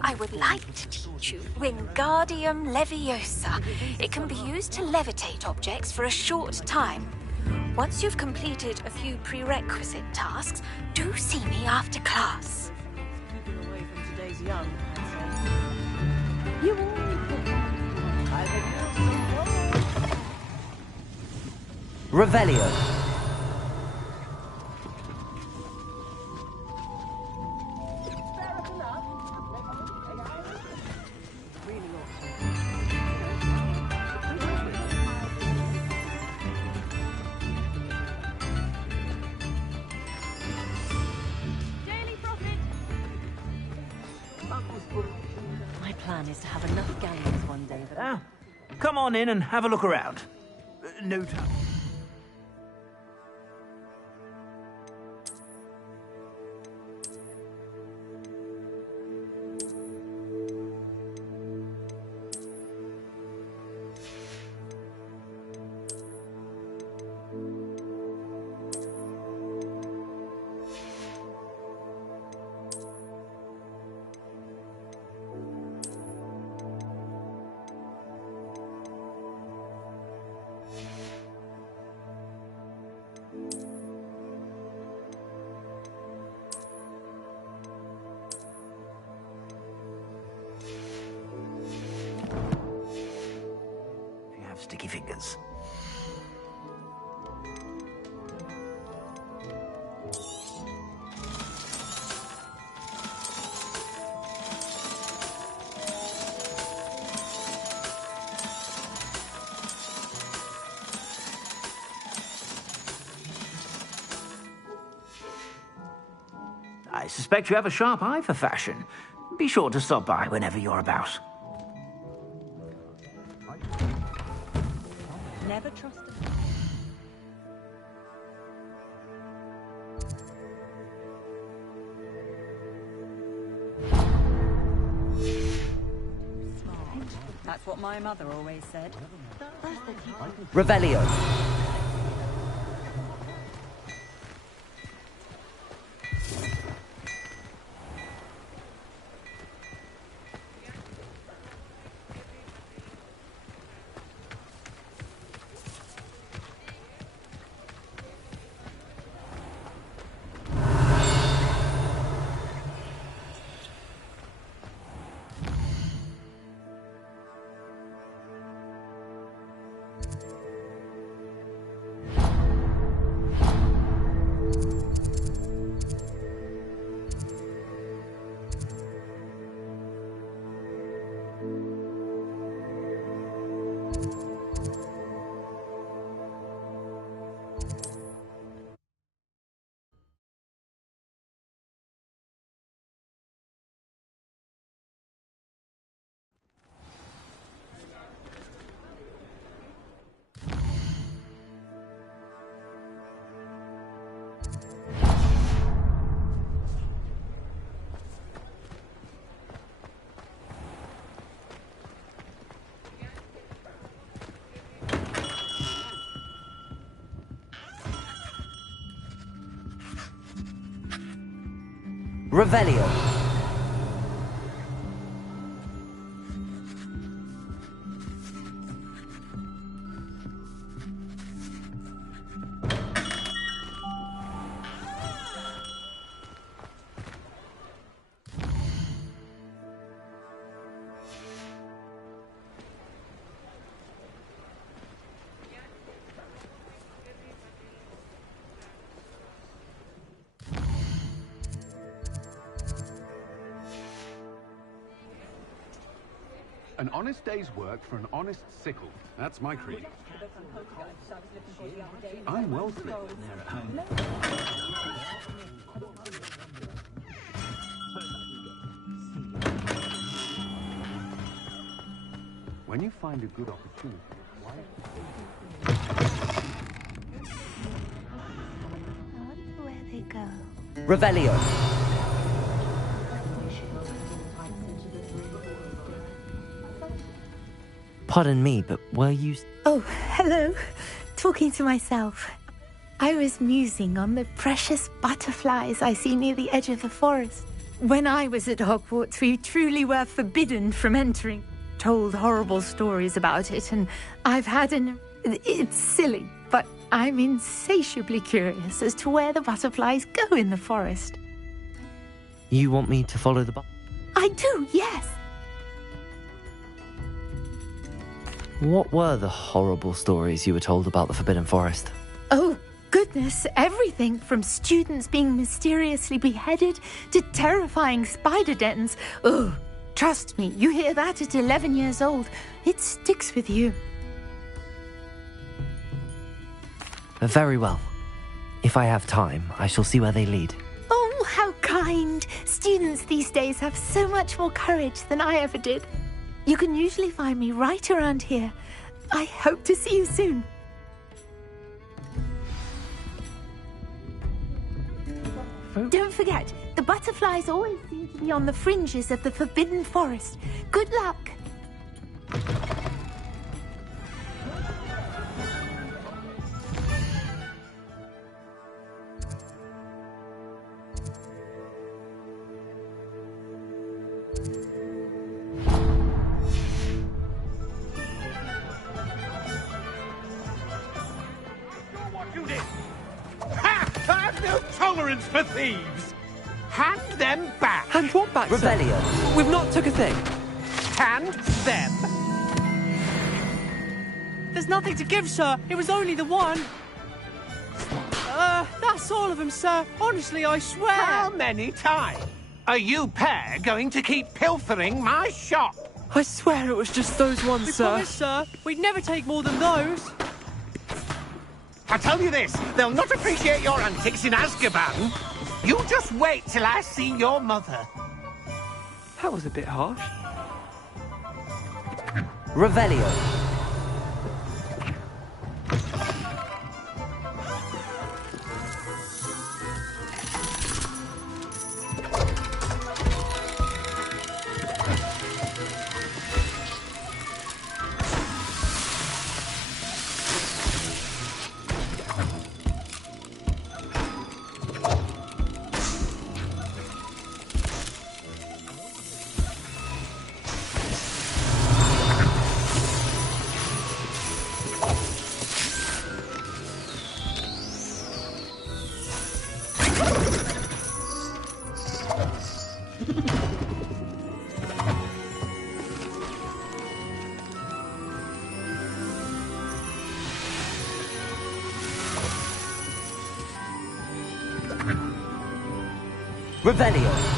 I would like to teach you Wingardium Leviosa. It can be used to levitate objects for a short time. Once you've completed a few prerequisite tasks, do see me after class. Keeping away from today's young, Revelio. My plan is to have enough gamblers one day that... Ah, come on in and have a look around. No time. Sticky fingers. I suspect you have a sharp eye for fashion. Be sure to stop by whenever you're about. Never trust a... That's what my mother always said. Revelio. Revelio. An honest day's work for an honest sickle. That's my creed. I'm well flipped there at home. When you find a good opportunity, Where they go? Revelio. Pardon me, but were you... Oh, hello. Talking to myself. I was musing on the precious butterflies I see near the edge of the forest. When I was at Hogwarts, we truly were forbidden from entering. Told horrible stories about it, and I've had an... It's silly, but I'm insatiably curious as to where the butterflies go in the forest. You want me to follow the... I do, yes. What were the horrible stories you were told about the Forbidden Forest? Oh, goodness, everything from students being mysteriously beheaded to terrifying spider dens. Oh, trust me, you hear that at 11 years old. It sticks with you. Very well. If I have time, I shall see where they lead. Oh, how kind. Students these days have so much more courage than I ever did. You can usually find me right around here. I hope to see you soon. Don't forget, the butterflies always seem to be on the fringes of the Forbidden Forest. Good luck. Tolerance for thieves! Hand them back! Hand what back, Revelio. sir? We've not took a thing. Hand them! There's nothing to give, sir. It was only the one. That's all of them, sir. Honestly, I swear. How many times are you pair going to keep pilfering my shop? I swear it was just those ones, sir. We promise, sir. We'd never take more than those. I tell you this, they'll not appreciate your antics in Azkaban. You just wait till I see your mother. That was a bit harsh. Revelio. Revelio.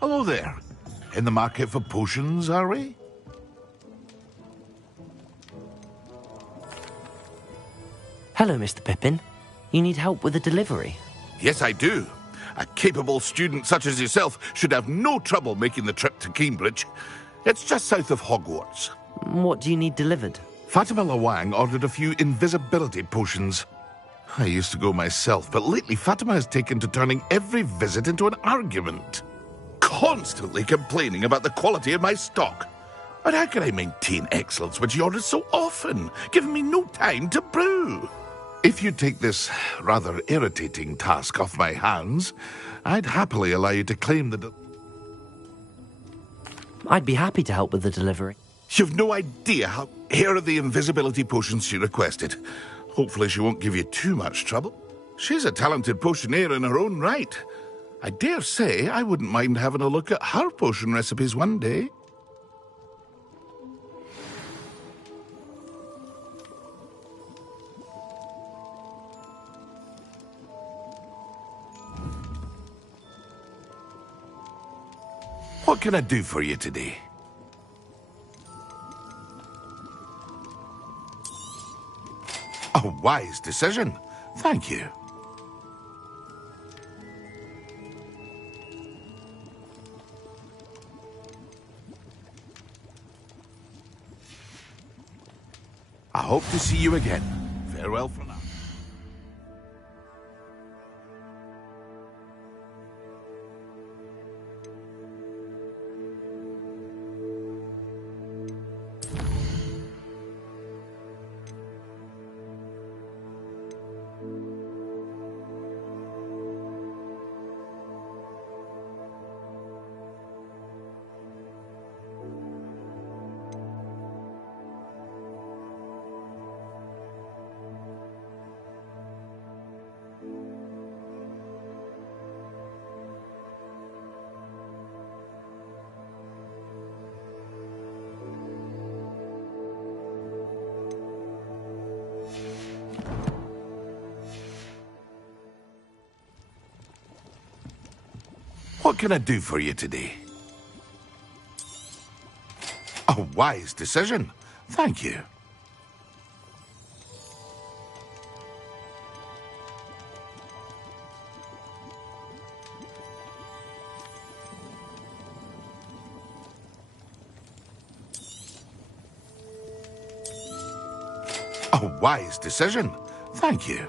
Hello there. In the market for potions, are we? Hello, Mr. Pippin. You need help with a delivery? Yes, I do. A capable student such as yourself should have no trouble making the trip to Cambridge. It's just south of Hogwarts. What do you need delivered? Fatima Lawang ordered a few invisibility potions. I used to go myself, but lately Fatima has taken to turning every visit into an argument. Constantly complaining about the quality of my stock. But how can I maintain excellence when she orders so often, giving me no time to brew? If you take this rather irritating task off my hands, I'd happily allow you to claim the... I'd be happy to help with the delivery. You've no idea how... Here are the invisibility potions she requested. Hopefully she won't give you too much trouble. She's a talented potioneer in her own right. I dare say I wouldn't mind having a look at her potion recipes one day. What can I do for you today? A wise decision. Thank you. I hope to see you again. Farewell for now. What can I do for you today? A wise decision. Thank you. A wise decision. Thank you.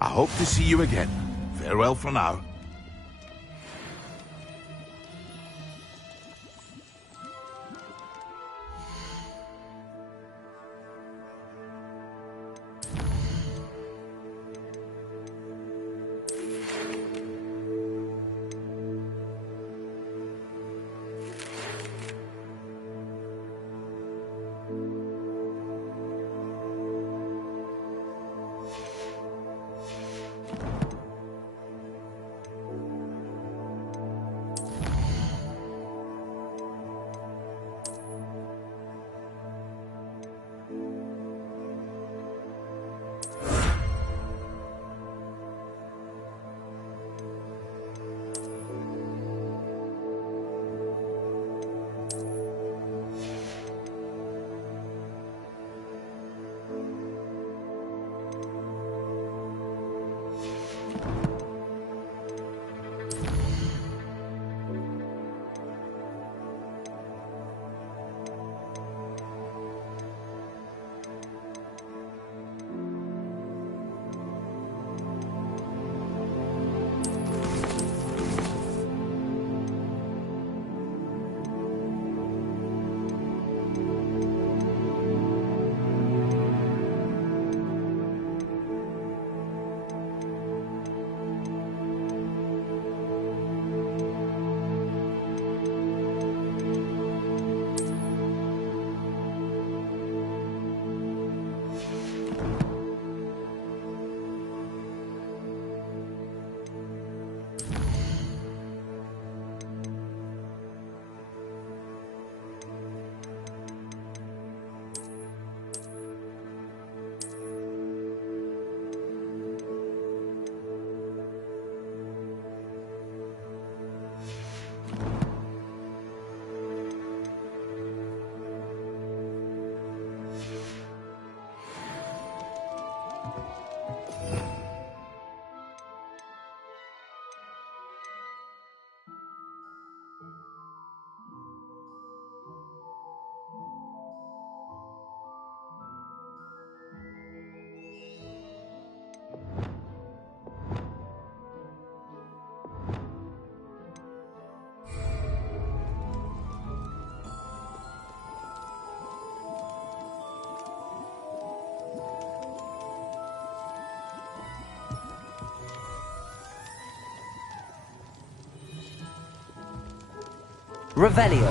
I hope to see you again. Farewell for now. Revelio.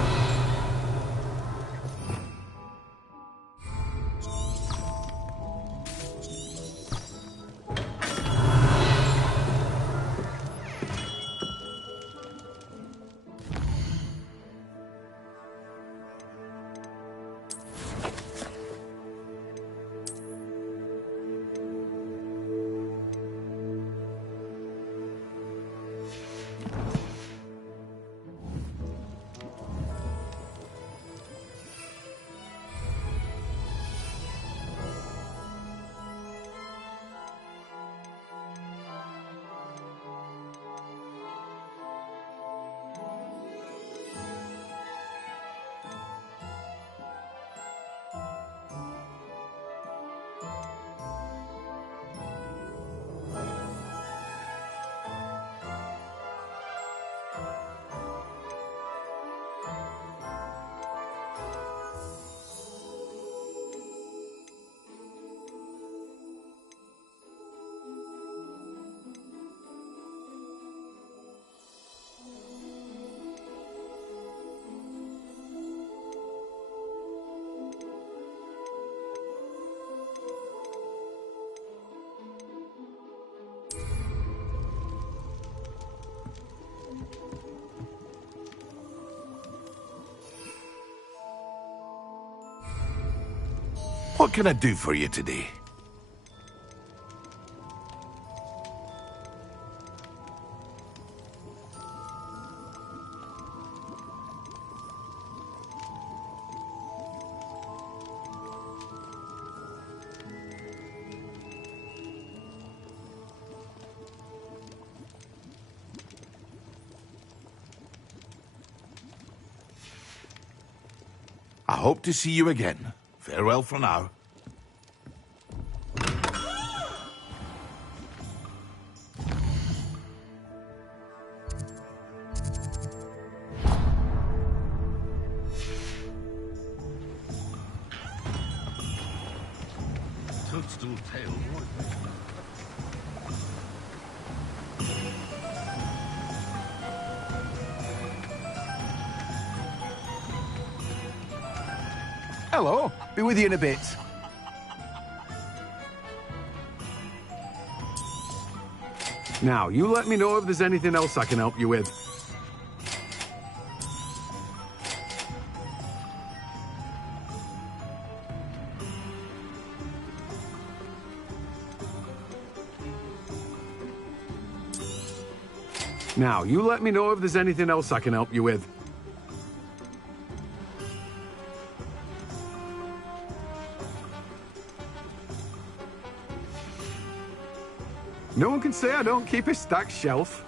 What can I do for you today? I hope to see you again. Farewell for now. Toadstool tail. Hello. Be with you in a bit. Now, you let me know if there's anything else I can help you with. Now, you let me know if there's anything else I can help you with. No one can say I don't keep a stacked shelf.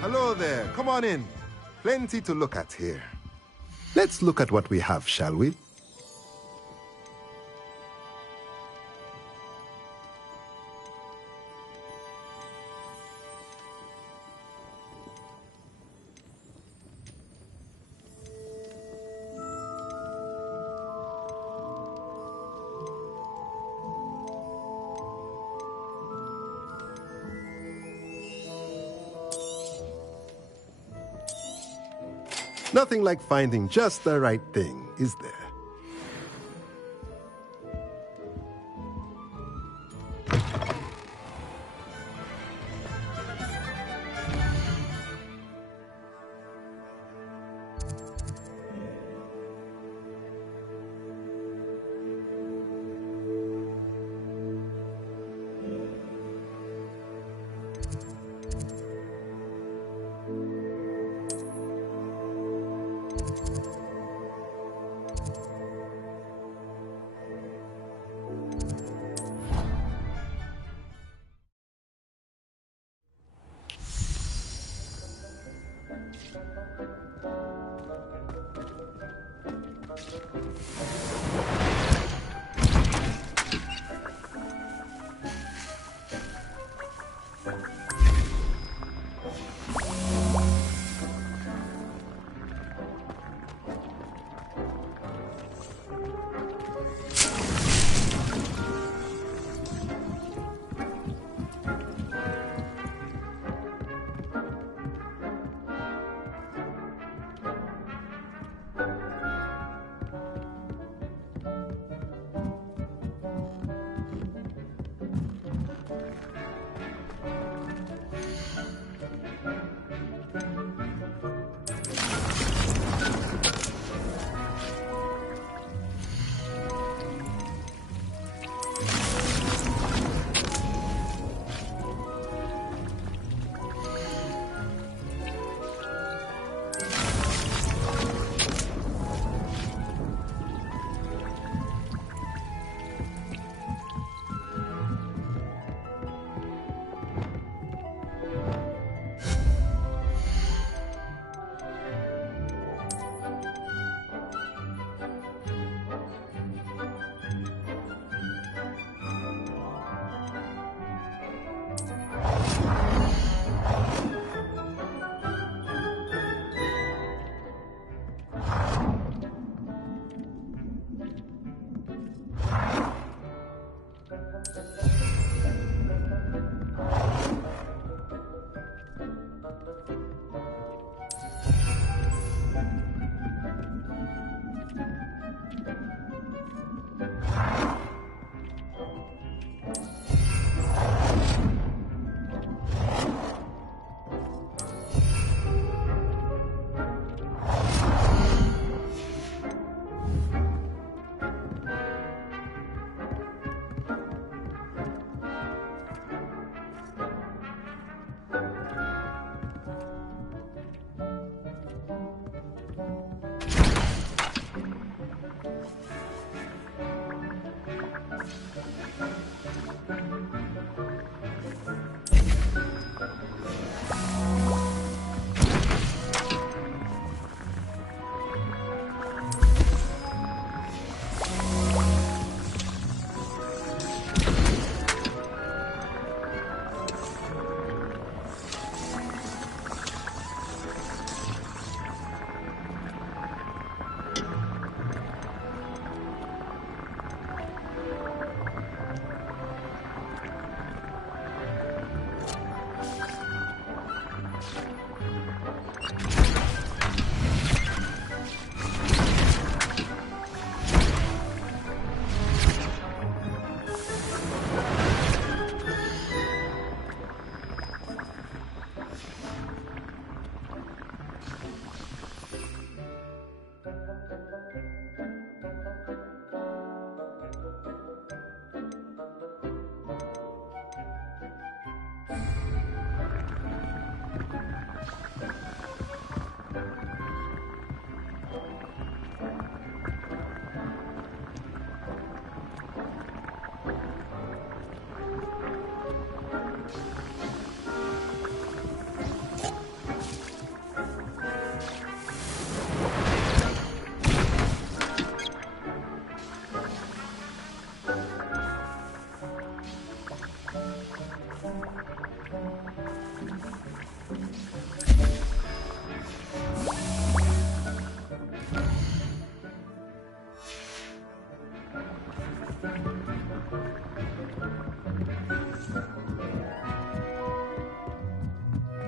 Hello there, come on in. Plenty to look at here. Let's look at what we have, shall we? Nothing like finding just the right thing, is there?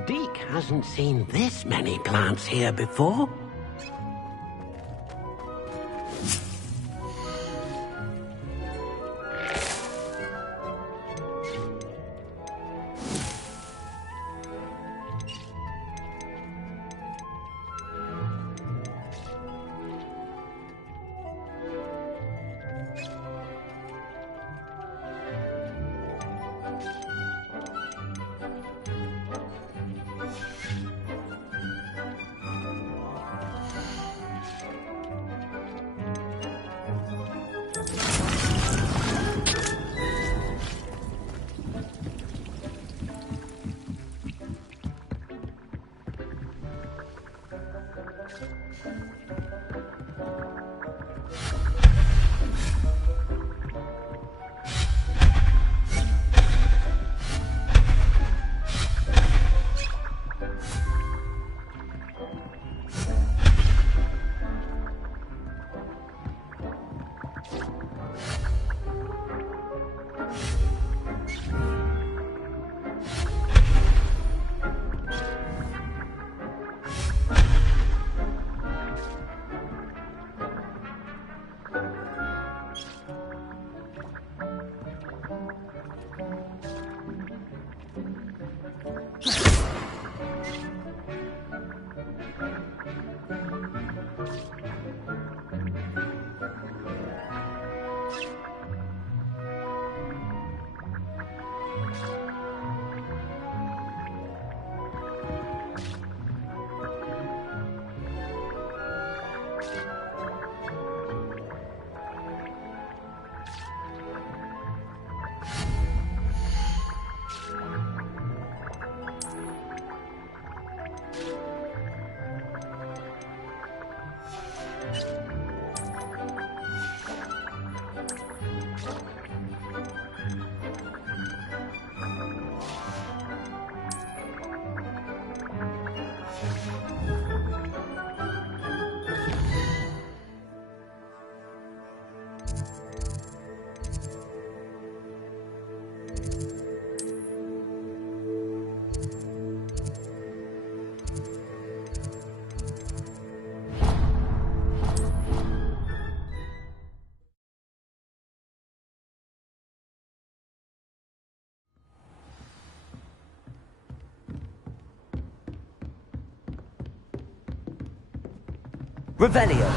Deke hasn't seen this many plants here before. Revelio.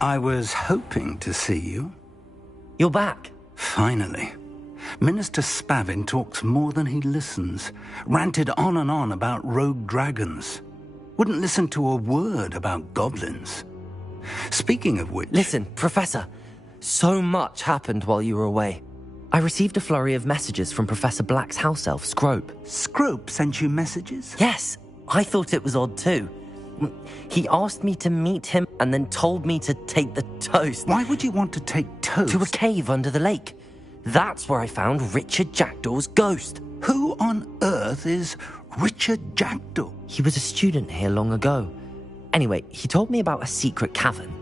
I was hoping to see you. You're back. Finally. Minister Spavin talks more than he listens. Ranted on and on about rogue dragons. Wouldn't listen to a word about goblins. Speaking of which... Listen, Professor. So much happened while you were away. I received a flurry of messages from Professor Black's house elf, Scrope. Scrope sent you messages? Yes. I thought it was odd too. He asked me to meet him and then told me to take the toast. Why would you want to take toast? To a cave under the lake. That's where I found Richard Jackdaw's ghost. Who on earth is Richard Jackdaw? He was a student here long ago. Anyway, he told me about a secret cavern.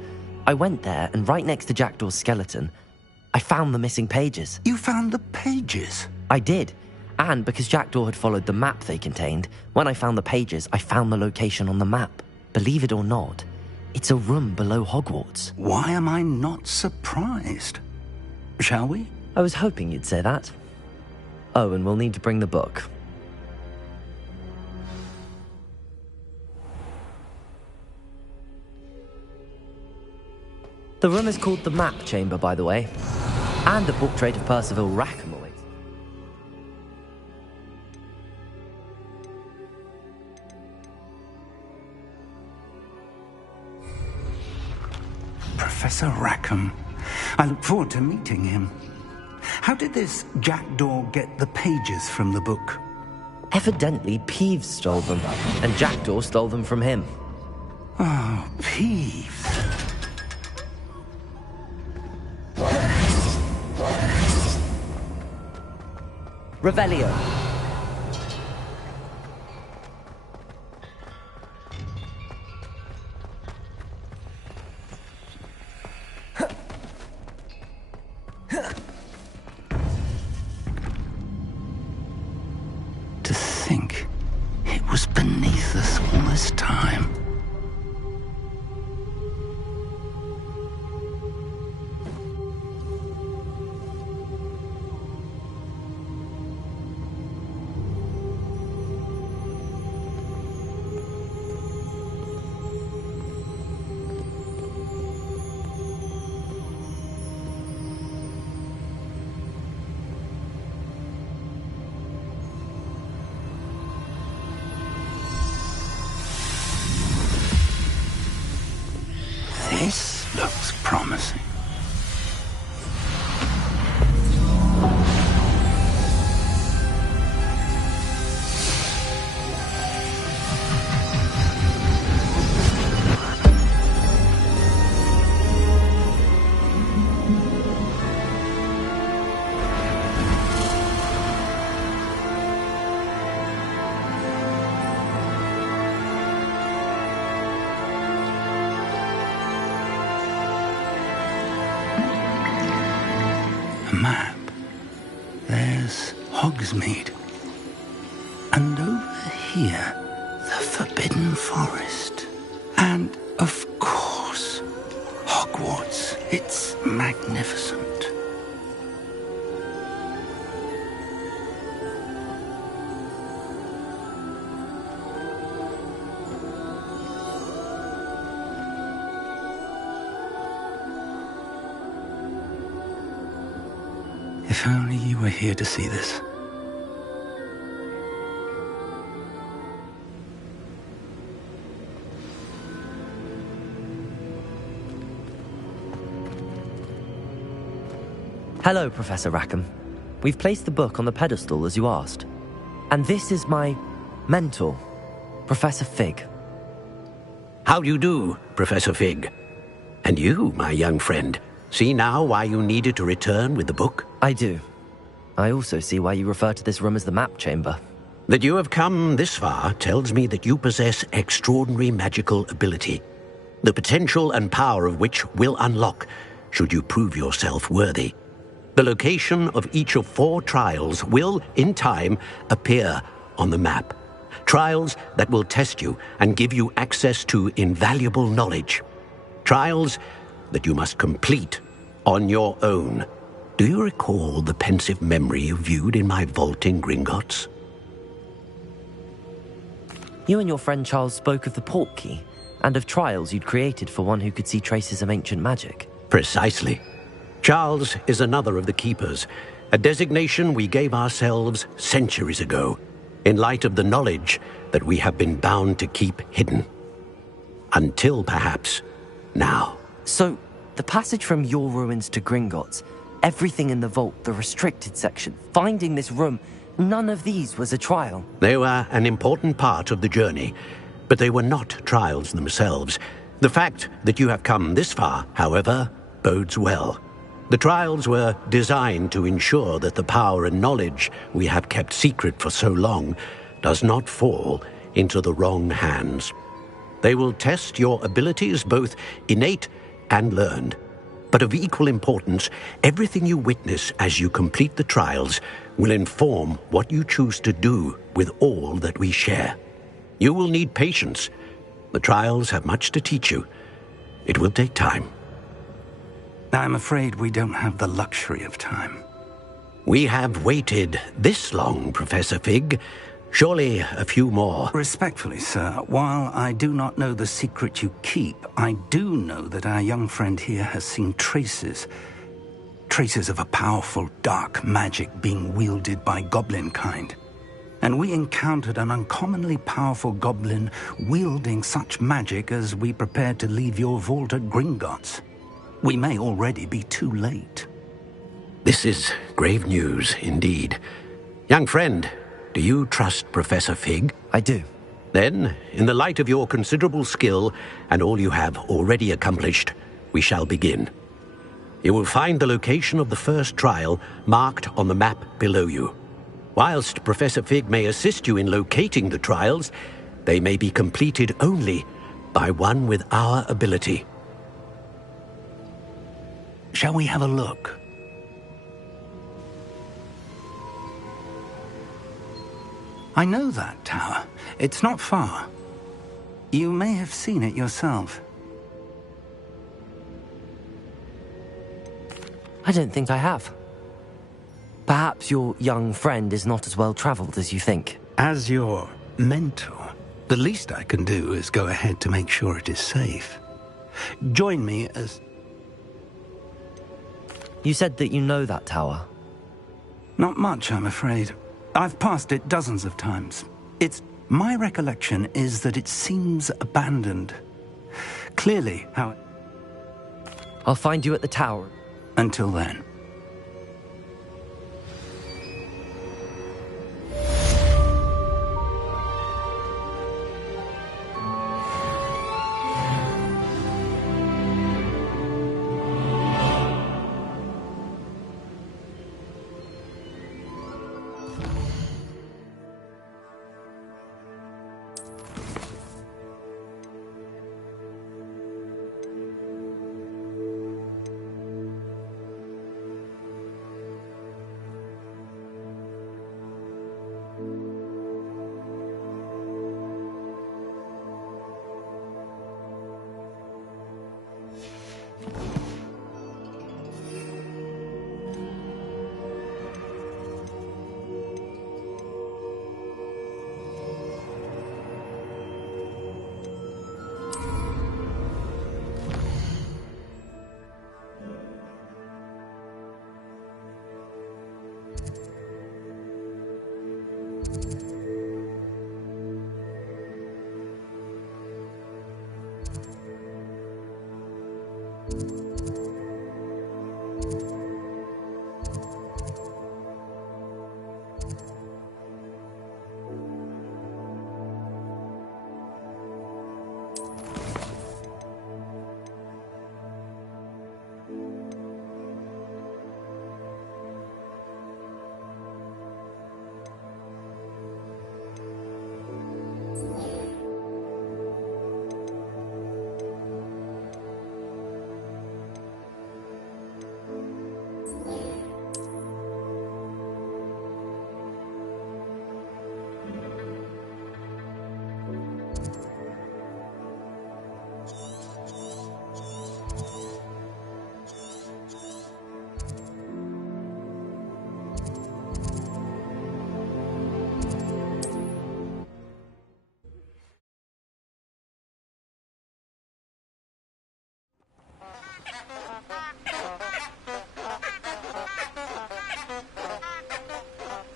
I went there, and right next to Jackdaw's skeleton, I found the missing pages. You found the pages? I did. And because Jackdaw had followed the map they contained, when I found the pages, I found the location on the map. Believe it or not, it's a room below Hogwarts. Why am I not surprised? Shall we? I was hoping you'd say that. Oh, and we'll need to bring the book. The room is called the Map Chamber, by the way. And a portrait of Percival Rackham awaits. Professor Rackham. I look forward to meeting him. How did this Jackdaw get the pages from the book? Evidently, Peeves stole them, and Jackdaw stole them from him. Oh, Peeves. Revelio. To think it was beneath us all this time. This looks promising. Map. There's Hogsmeade. And over here, the Forbidden Forest. And, of course, Hogwarts. It's magnificent. If only you were here to see this. Hello, Professor Rackham. We've placed the book on the pedestal as you asked. And this is my mentor, Professor Fig. How do you do, Professor Fig? And you, my young friend, See now why you needed to return with the book? I do. I also see why you refer to this room as the map chamber. That you have come this far tells me that you possess extraordinary magical ability, the potential and power of which will unlock should you prove yourself worthy. The location of each of 4 trials will, in time, appear on the map. Trials that will test you and give you access to invaluable knowledge. Trials that you must complete on your own. Do you recall the pensive memory you viewed in my vault in Gringotts? You and your friend Charles spoke of the port key, and of trials you'd created for one who could see traces of ancient magic. Precisely. Charles is another of the Keepers, a designation we gave ourselves centuries ago, in light of the knowledge that we have been bound to keep hidden. Until, perhaps, now. So, the passage from your ruins to Gringotts, everything in the vault, the restricted section, finding this room, none of these was a trial. They were an important part of the journey, but they were not trials themselves. The fact that you have come this far, however, bodes well. The trials were designed to ensure that the power and knowledge we have kept secret for so long does not fall into the wrong hands. They will test your abilities, both innate and learned. But of equal importance, everything you witness as you complete the trials will inform what you choose to do with all that we share. You will need patience. The trials have much to teach you. It will take time. I'm afraid we don't have the luxury of time. We have waited this long, Professor Fig. Surely a few more. Respectfully, sir, while I do not know the secret you keep, I do know that our young friend here has seen traces of a powerful dark magic being wielded by goblin kind. And we encountered an uncommonly powerful goblin wielding such magic as we prepared to leave your vault at Gringotts. We may already be too late. This is grave news indeed. Young friend, do you trust Professor Fig? I do. Then, in the light of your considerable skill and all you have already accomplished, we shall begin. You will find the location of the first trial marked on the map below you. Whilst Professor Fig may assist you in locating the trials, they may be completed only by one with our ability. Shall we have a look? I know that tower. It's not far. You may have seen it yourself. I don't think I have. Perhaps your young friend is not as well traveled as you think. As your mentor, the least I can do is go ahead to make sure it is safe. Join me as... You said that you know that tower. Not much, I'm afraid. I've passed it dozens of times. My recollection is that it seems abandoned. Clearly, how... I'll find you at the tower. Until then.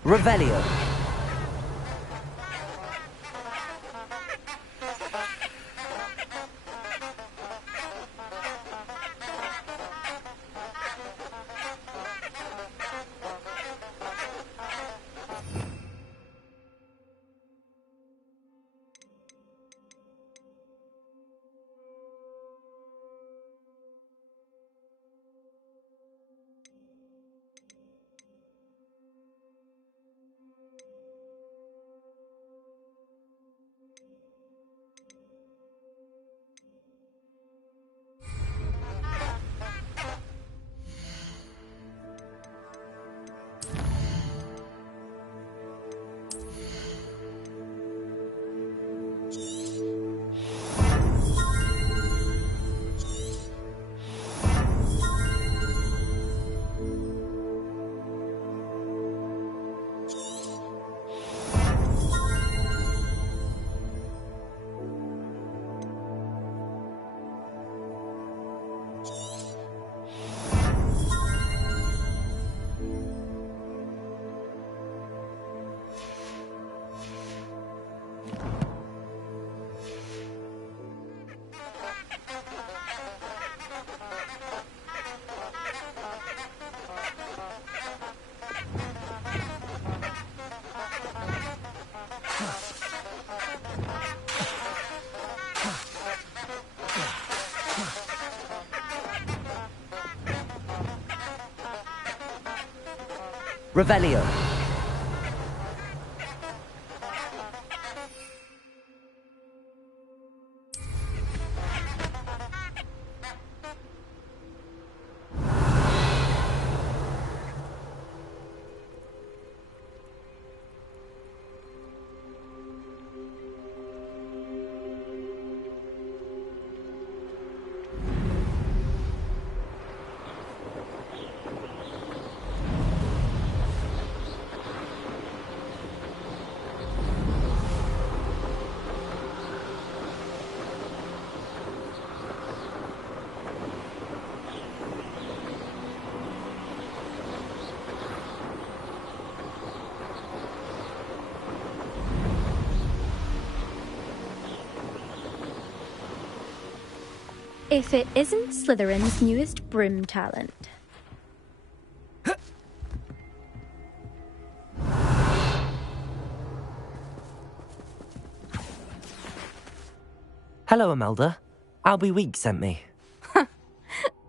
Revelio. Revelio. If it isn't Slytherin's newest broom talent. Hello, Imelda. Albie Week sent me.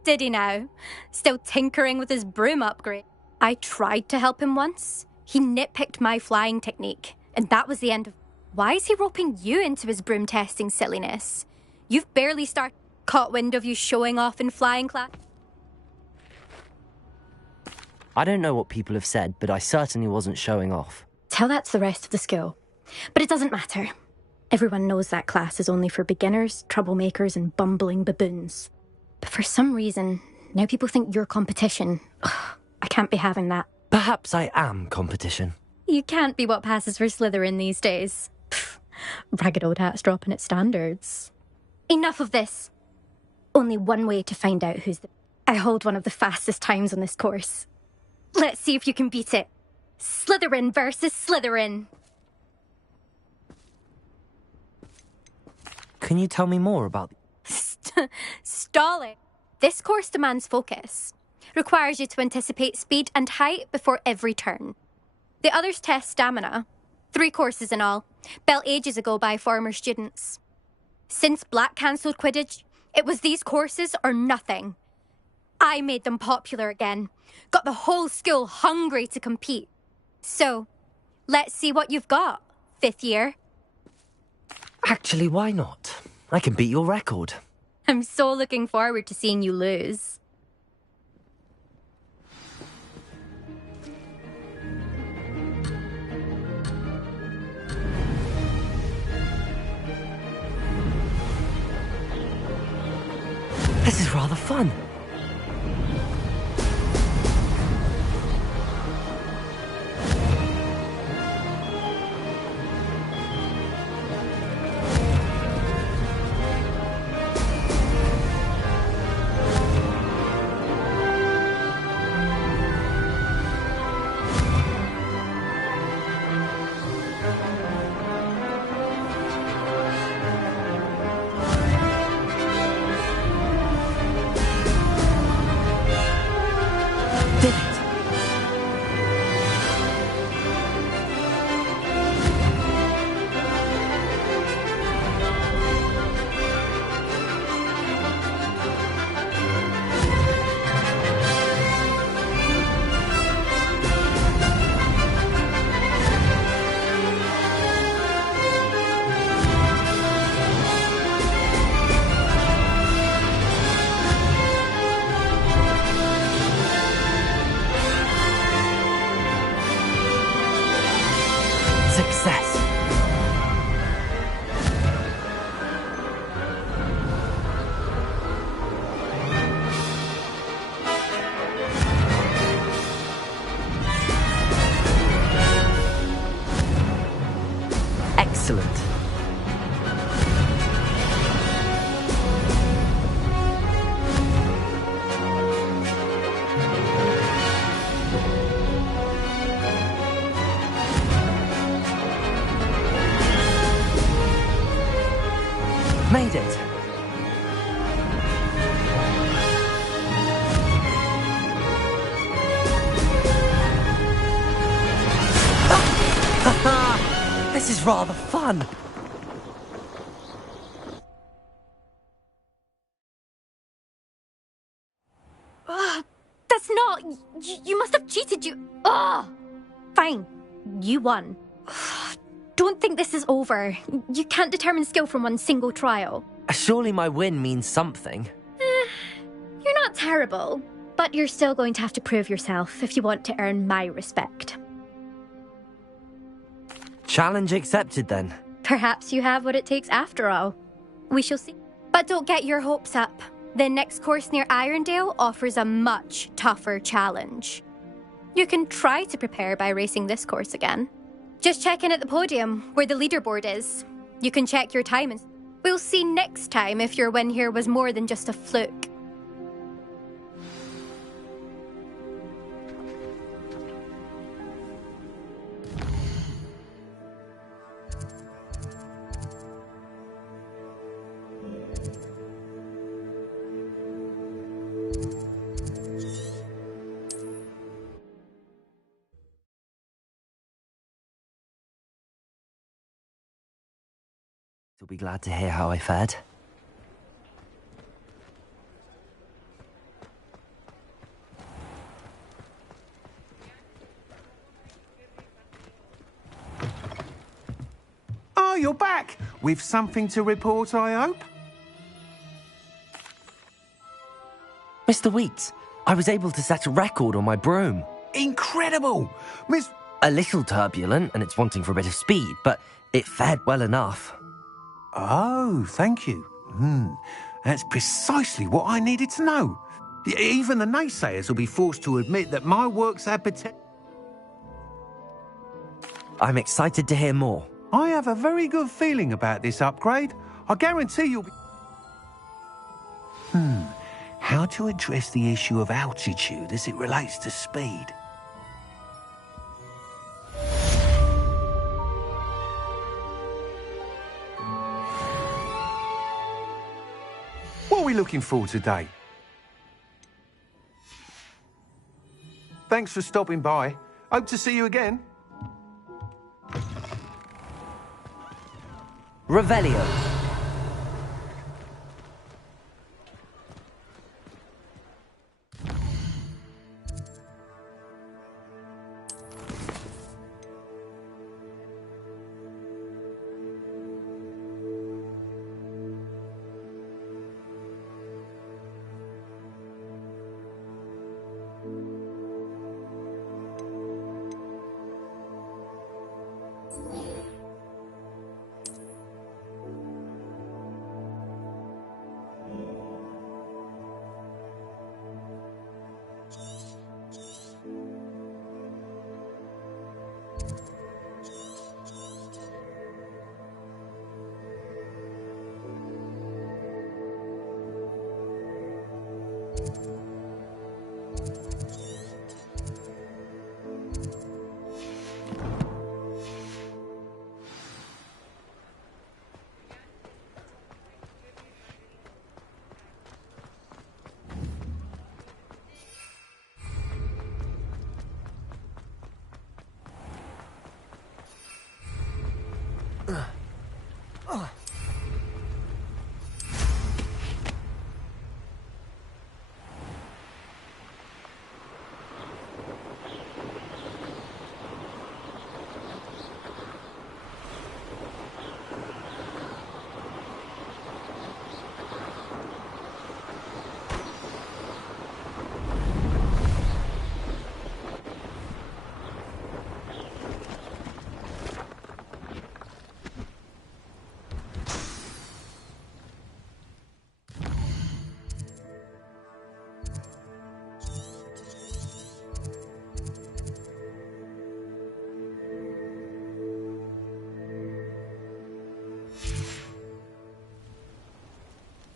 Did he now? Still tinkering with his broom upgrade. I tried to help him once. He nitpicked my flying technique, and that was the end of... Why is he roping you into his broom testing silliness? You've barely started... Caught wind of you showing off in flying class? I don't know what people have said, but I certainly wasn't showing off. Tell that to the rest of the school. But it doesn't matter. Everyone knows that class is only for beginners, troublemakers, and bumbling baboons. But for some reason, now people think you're competition. Ugh, I can't be having that. Perhaps I am competition. You can't be what passes for Slytherin these days. Pfft, ragged old hat's dropping its standards. Enough of this. Only one way to find out who's the... I hold one of the fastest times on this course. Let's see if you can beat it. Slytherin versus Slytherin. Can you tell me more about... Stalling. This course demands focus. Requires you to anticipate speed and height before every turn. The others test stamina. 3 courses in all, built ages ago by former students. Since Black cancelled Quidditch, it was these courses or nothing. I made them popular again. Got the whole school hungry to compete. So, let's see what you've got, 5th year. Actually, why not? I can beat your record. I'm so looking forward to seeing you lose. This is rather fun. Made it! This is rather fun! That's not... You must have cheated, you... Ugh! Fine. You won. Don't think this is over. You can't determine skill from one single trial. Surely my win means something. You're not terrible, but you're still going to have to prove yourself if you want to earn my respect. Challenge accepted, then. Perhaps you have what it takes after all. We shall see. But don't get your hopes up. The next course near Irondale offers a much tougher challenge. You can try to prepare by racing this course again. Just check in at the podium, where the leaderboard is. You can check your time and we'll see next time if your win here was more than just a fluke. You'll be glad to hear how I fared. Oh, you're back! With something to report, I hope? Mr. Weeks, I was able to set a record on my broom. Incredible! Miss... A little turbulent, and it's wanting for a bit of speed, but it fared well enough. Oh, thank you. That's precisely what I needed to know. Even the naysayers will be forced to admit that my works have potential. I'm excited to hear more. I have a very good feeling about this upgrade. I guarantee you'll be... How to address the issue of altitude as it relates to speed? What are we looking for today? Thanks for stopping by. Hope to see you again. Revelio.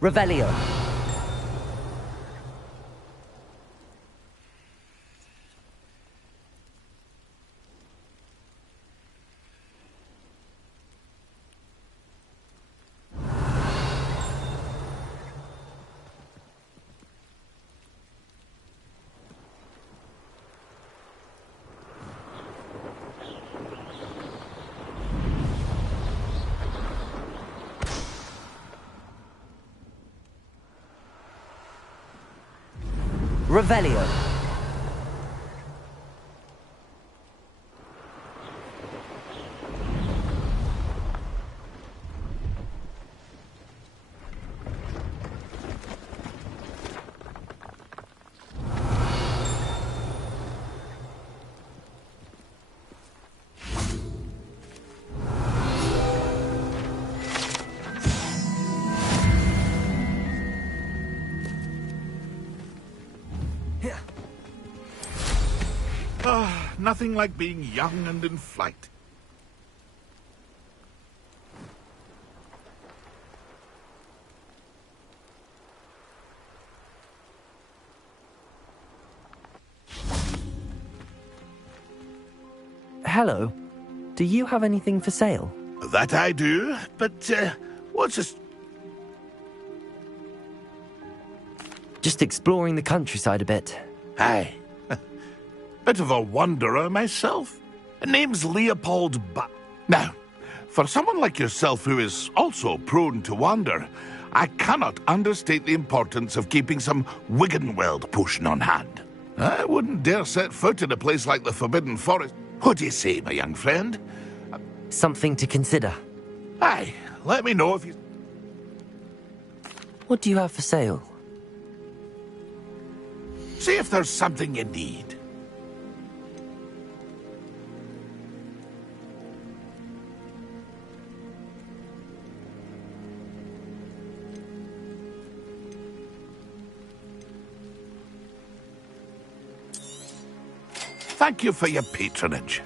Revelio. Revelio. Nothing like being young and in flight. Hello. Do you have anything for sale? That I do, but what's this? Just exploring the countryside a bit. Aye. Bit of a wanderer myself. Name's Leopold Now, for someone like yourself who is also prone to wander, I cannot understate the importance of keeping some Wiggenweld potion on hand. I wouldn't dare set foot in a place like the Forbidden Forest. What do you say, my young friend? Something to consider. Aye, let me know if you... What do you have for sale? See if there's something you need. Thank you for your patronage.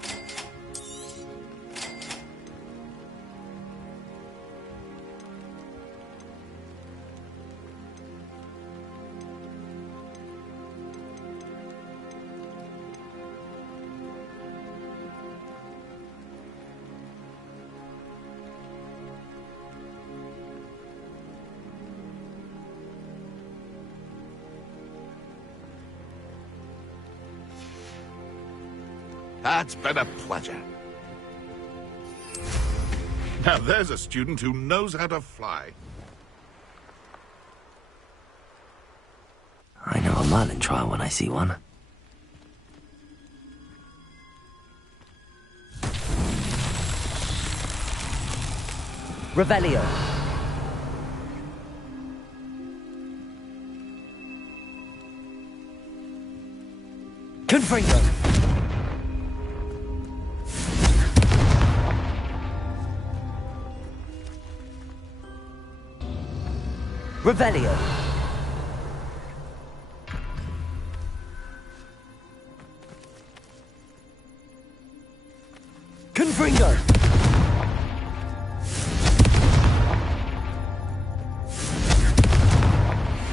That's been a pleasure. Now there's a student who knows how to fly. I know a Merlin trial when I see one. Revelio. Confringo. Revelio. Confringo.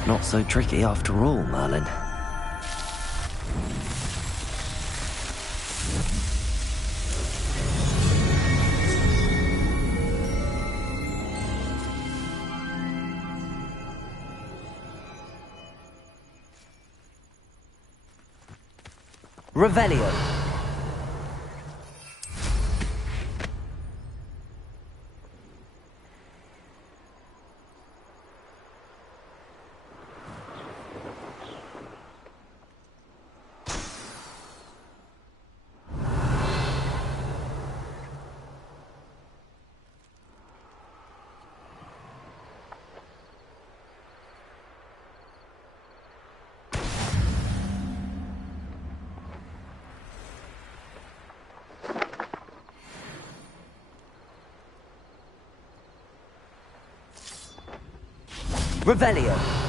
Not so tricky after all, Merlin. Revelio. Revelio.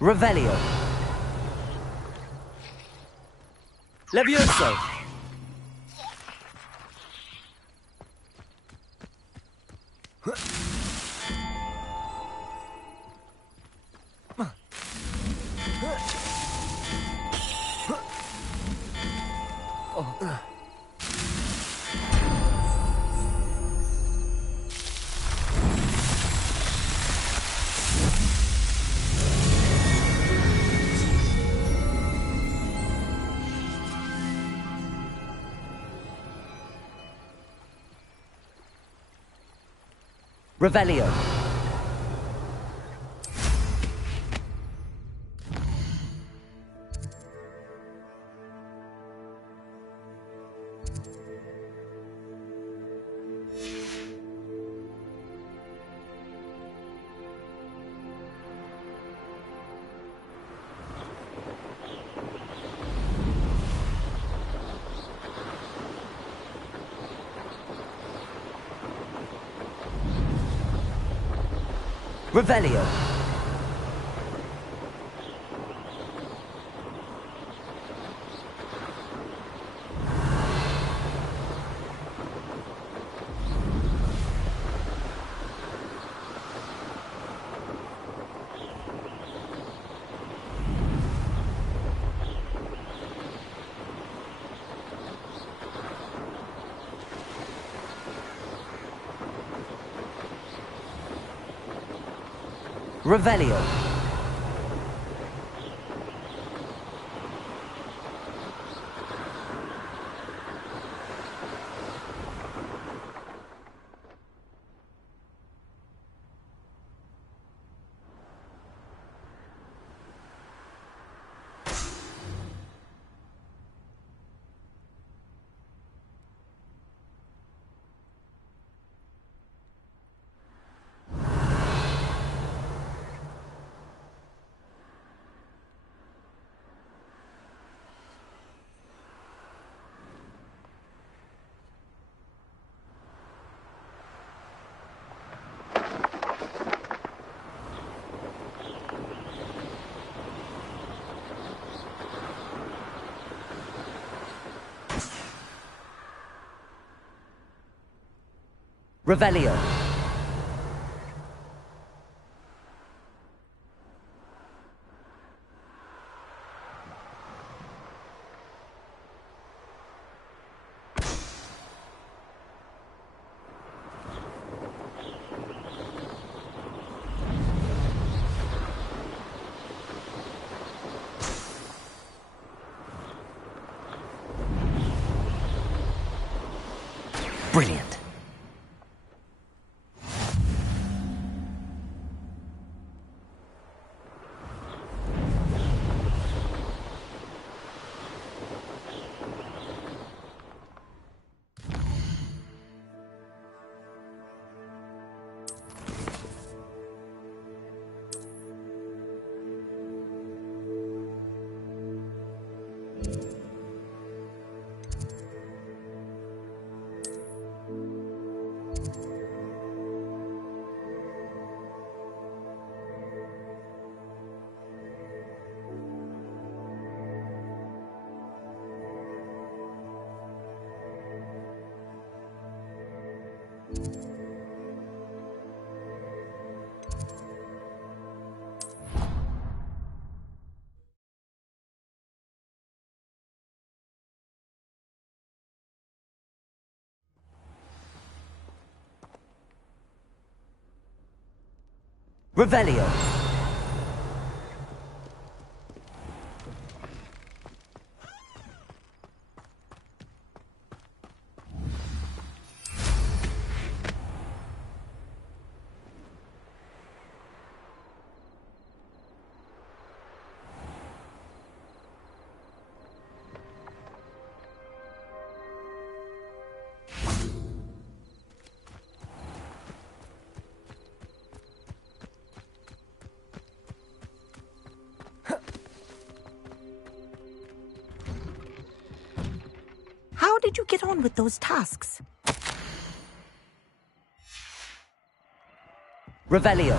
Revelio. Levioso. Revelio. Revelio. Revelio. Revelio. Brilliant. Revelio. How did you get on with those tasks? Revelio.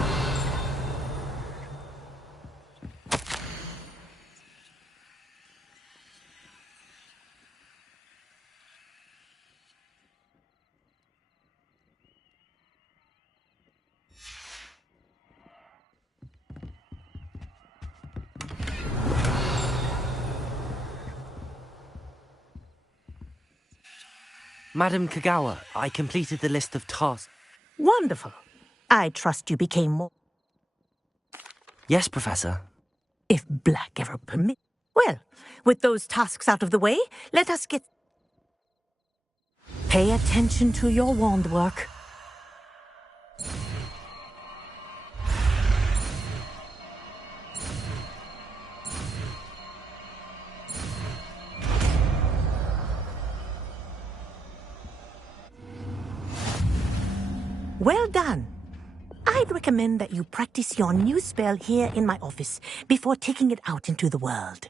Madam Kagawa, I completed the list of tasks. Wonderful. I trust you became more... Yes, Professor. If Black ever permits. Well, with those tasks out of the way, let us get... Pay attention to your wand work. Well done. I'd recommend that you practice your new spell here in my office before taking it out into the world.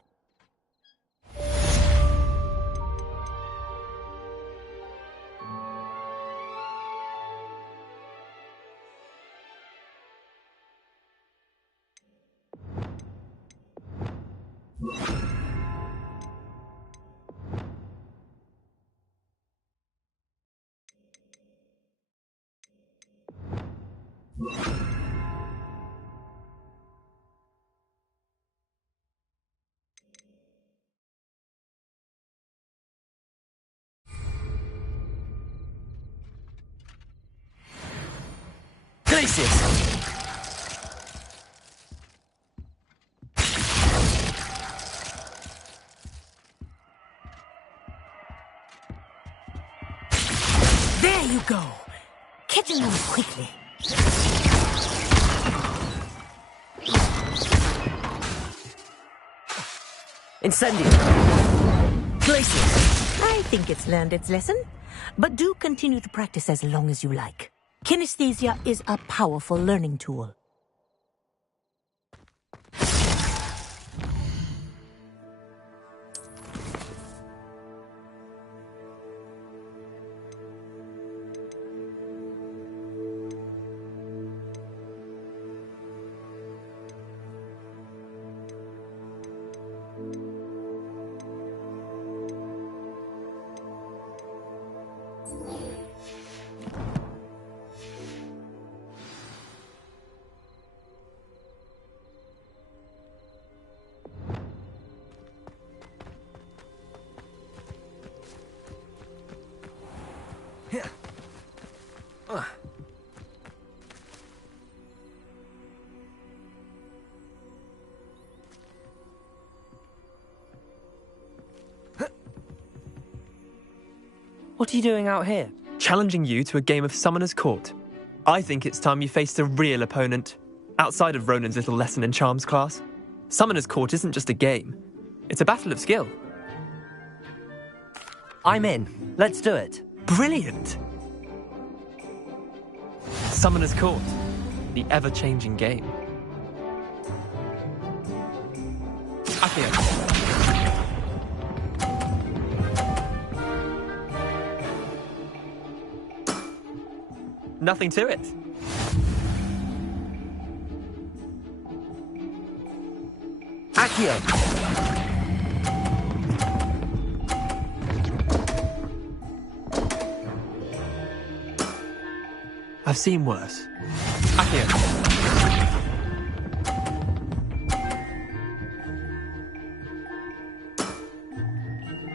There you go. Catching them quickly. Incendio. Glacius. I think it's learned its lesson, but do continue to practice as long as you like. Kinesthesia is a powerful learning tool. What are you doing out here? Challenging you to a game of Summoner's Court. I think it's time you faced a real opponent, outside of Ronan's little lesson in charms class. Summoner's Court isn't just a game. It's a battle of skill. I'm in. Let's do it. Brilliant! Summoner's Court, the ever-changing game. Akio. Nothing to it. Akio. I've seen worse. Akio.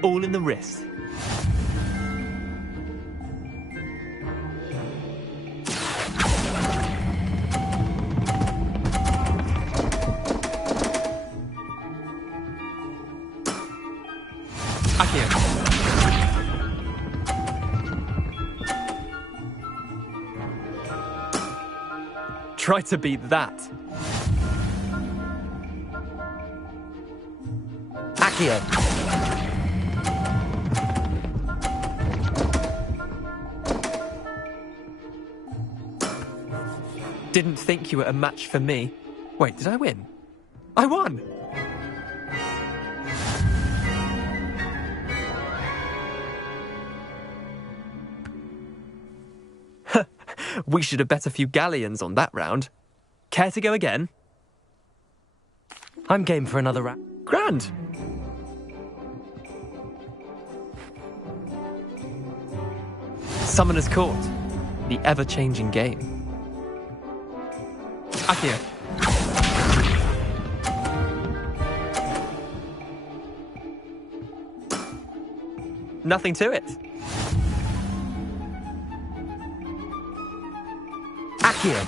All in the wrist. Try to beat that. Akio. Didn't think you were a match for me. Wait, did I win? I won! We should have bet a few galleons on that round. Care to go again? I'm game for another round. Grand! Summoner's Court, the ever-changing game. Akio. Nothing to it. Accio.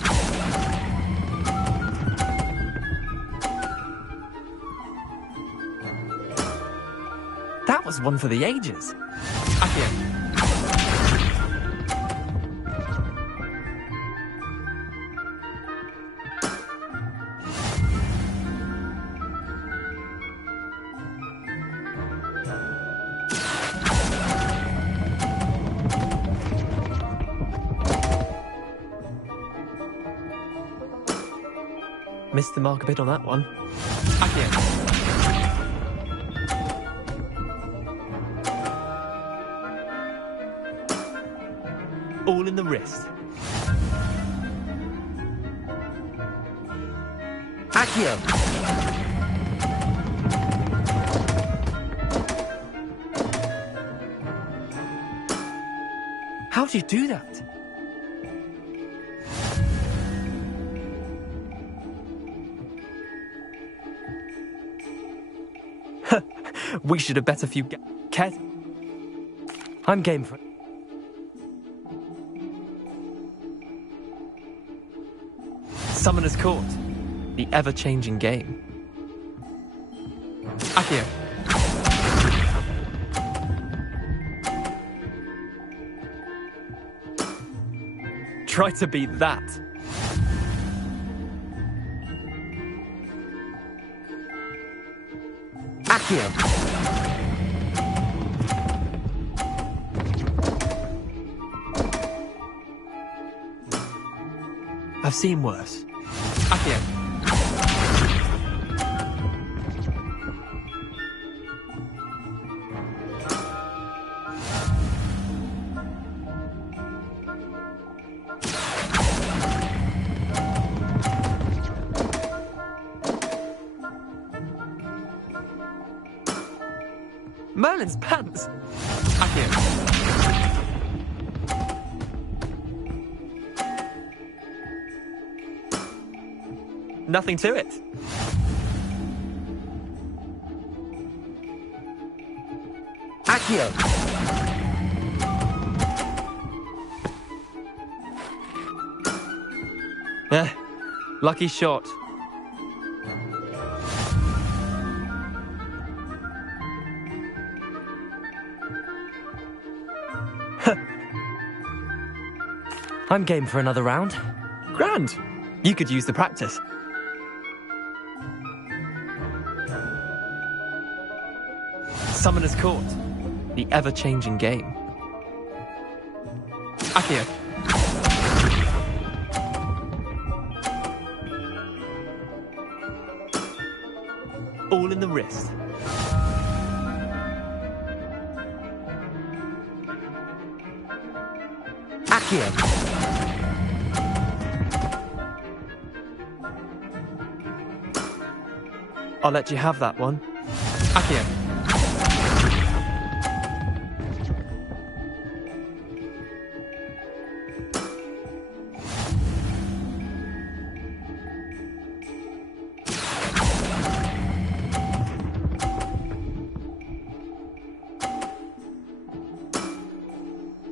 That was one for the ages. Accio. Missed the mark a bit on that one. Accio. All in the wrist. Accio. How do you do that? We should have bet a few I'm game for it. Summoner's Court. The ever-changing game. Accio. Try to beat that. Accio. I've seen worse. Accio. Merlin's pants. Accio. Nothing to it. Accio. Lucky shot. I'm game for another round. Grand. You could use the practice. Summoner's Court. The ever-changing game. Accio. All in the wrist. Accio. I'll let you have that one. Accio.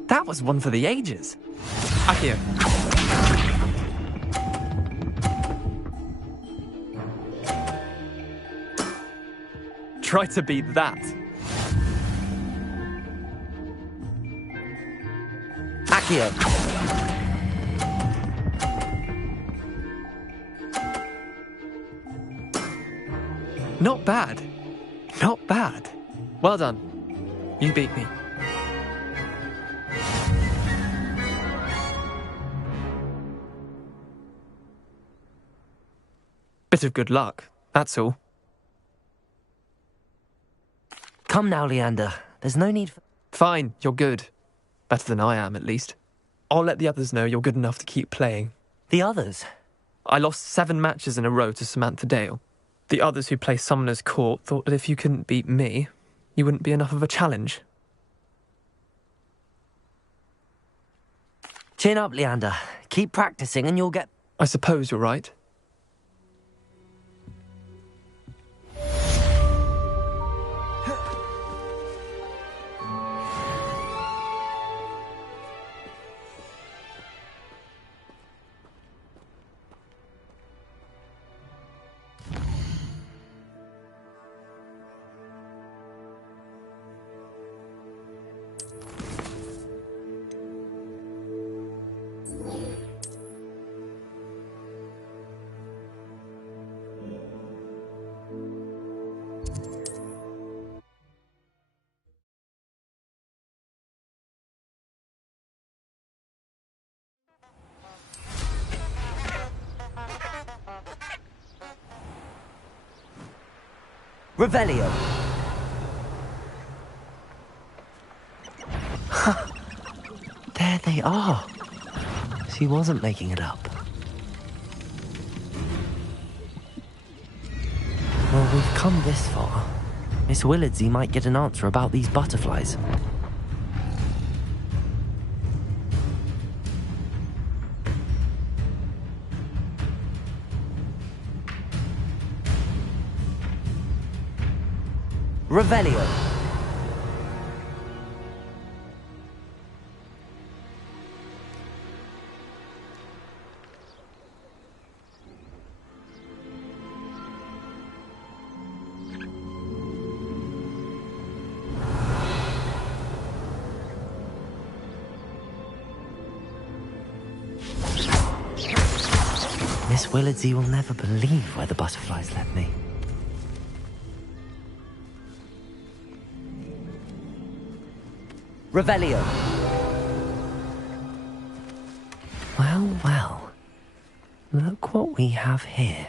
That was one for the ages. Accio. Try to beat that. Accio. Not bad. Not bad. Well done. You beat me. Bit of good luck, that's all. Come now, Leander. There's no need for... Fine, you're good. Better than I am, at least. I'll let the others know you're good enough to keep playing. The others? I lost 7 matches in a row to Samantha Dale. The others who play Summoner's Court thought that if you couldn't beat me, you wouldn't be enough of a challenge. Chin up, Leander. Keep practicing and you'll get... I suppose you're right. Revelio. There they are. She wasn't making it up. Well, we've come this far. Miss Willardsey might get an answer about these butterflies. Revelio. Miss Willardsey will never believe where the butterflies led me. Revelio. Well, well. Look what we have here.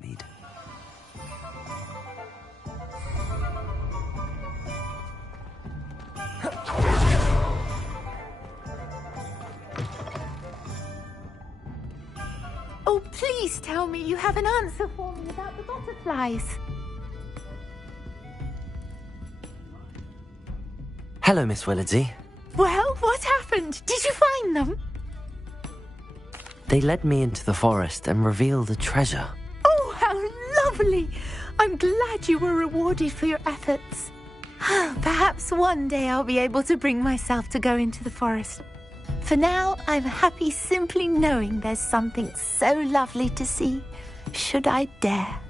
Mead. Oh, please tell me you have an answer for me about the butterflies. Hello, Miss Willardsey. Well, what happened? Did you find them? They led me into the forest and revealed a treasure. Oh, how lovely! I'm glad you were rewarded for your efforts. Perhaps one day I'll be able to bring myself to go into the forest. For now, I'm happy simply knowing there's something so lovely to see, should I dare.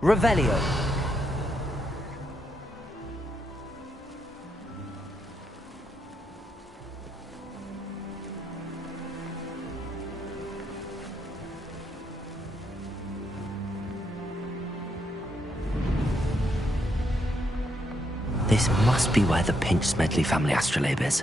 Revelio. This must be where the Pinch Smedley family astrolabe is.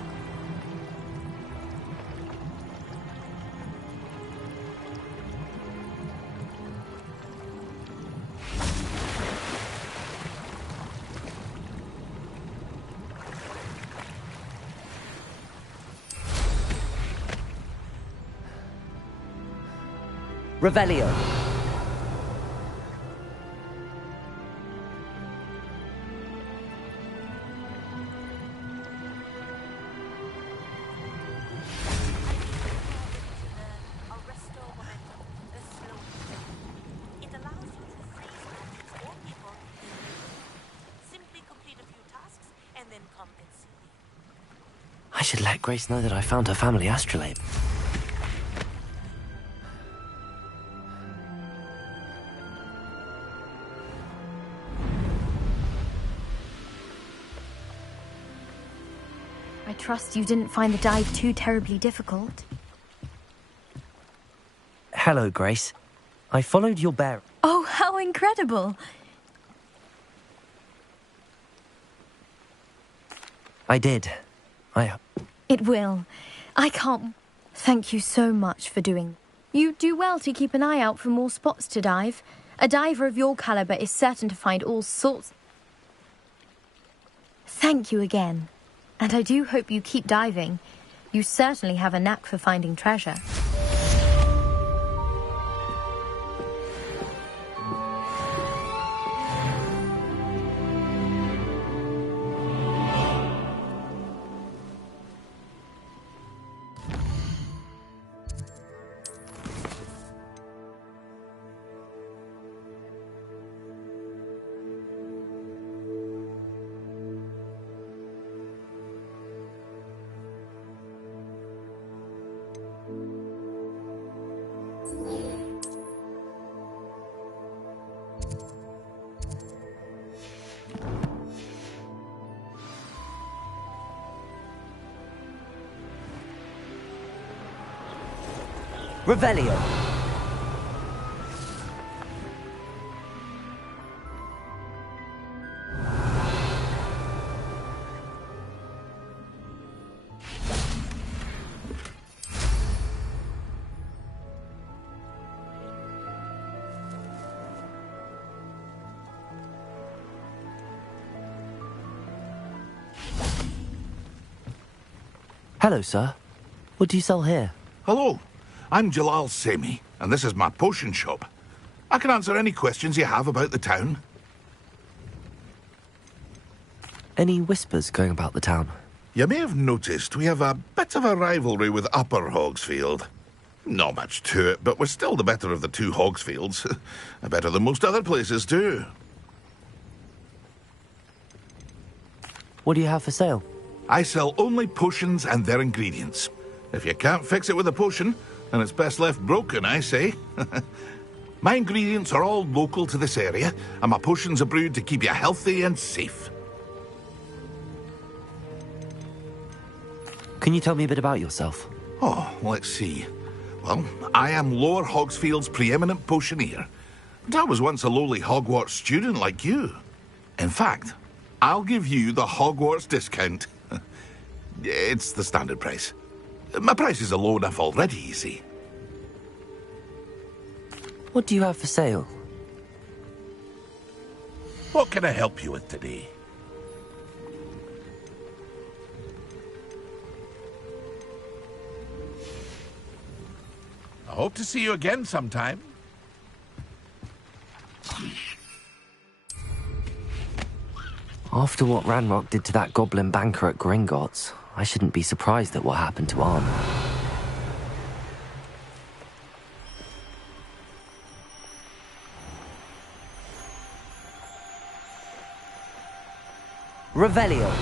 Revelio. I should let Grace know that I found her family astrolabe. trust you didn't find the dive too terribly difficult. Hello, Grace. I followed your bear. Oh, how incredible! I did. It will. I can't... Thank you so much for doing... You do well to keep an eye out for more spots to dive. A diver of your caliber is certain to find all sorts... Thank you again. And I do hope you keep diving. You certainly have a knack for finding treasure. Revelio. Hello, sir. What do you sell here? Hello. I'm Jalal Semi, and this is my potion shop. I can answer any questions you have about the town. Any whispers going about the town? You may have noticed we have a bit of a rivalry with Upper Hogsfield. Not much to it, but we're still the better of the two Hogsfields. Better than most other places, too. What do you have for sale? I sell only potions and their ingredients. If you can't fix it with a potion, then it's best left broken, I say. My ingredients are all local to this area, and my potions are brewed to keep you healthy and safe. Can you tell me a bit about yourself? Oh, let's see. Well, I am Lower Hogsfield's preeminent potioneer. But I was once a lowly Hogwarts student like you. In fact, I'll give you the Hogwarts discount. It's the standard price. My prices are low enough already, you see. What do you have for sale? What can I help you with today? I hope to see you again sometime. After what Ranrock did to that goblin banker at Gringotts, I shouldn't be surprised at what happened to Arn. Revelio.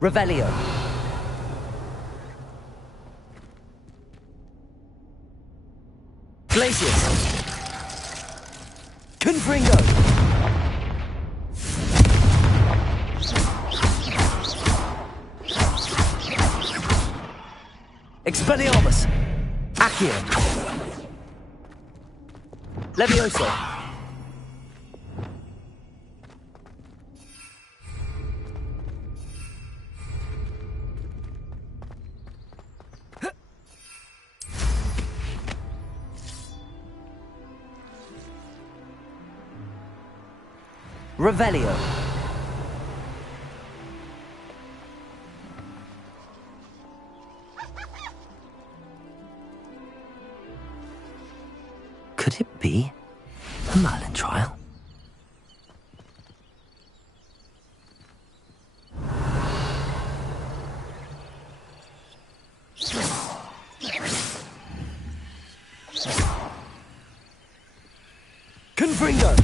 Revelio. Glacius. Confringo. Expelliarmus. Accio. Levioso. Revelio. Could Could it be a Merlin trial? Confringo!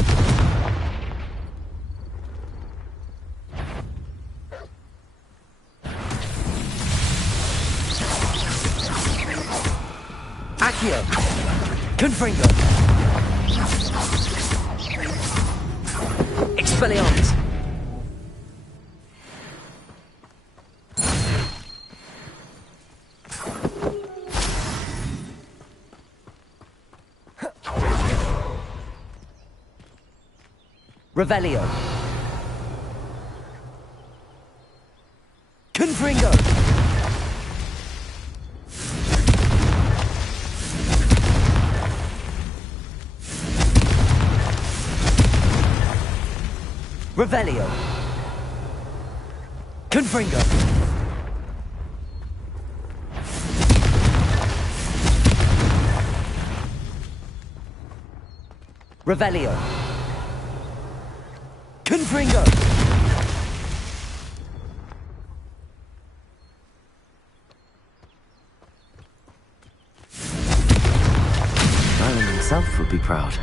Accio! Confringo! Expelliarmus! Revelio. Confringo. Revelio. Confringo. Revelio. Confringo! Merlin himself would be proud.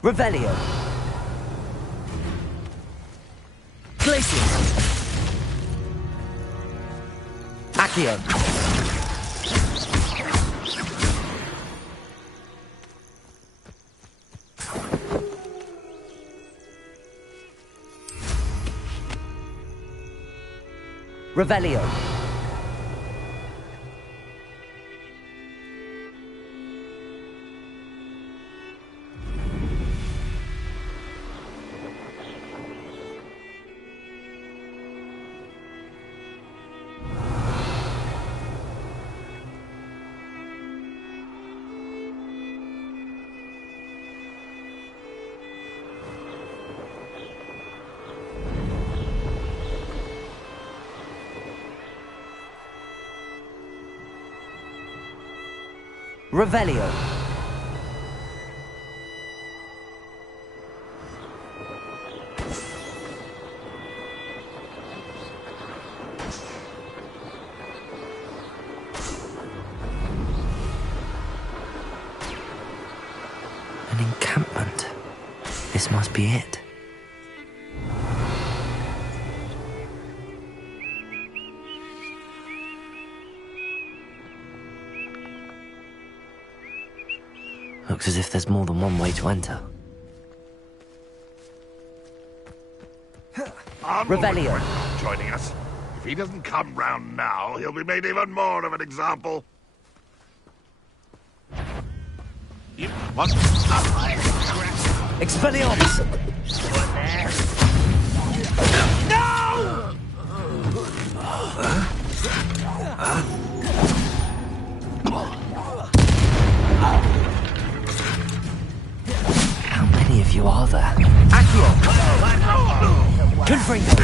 Revelio. Glacius. Accio. Revelio. Revelio. An encampment. This must be it. Looks as if there's more than one way to enter. Revelio. Joining us. If he doesn't come round now, he'll be made even more of an example. What? Expelliarmus! No! How many of you are there? Accio! Confringo!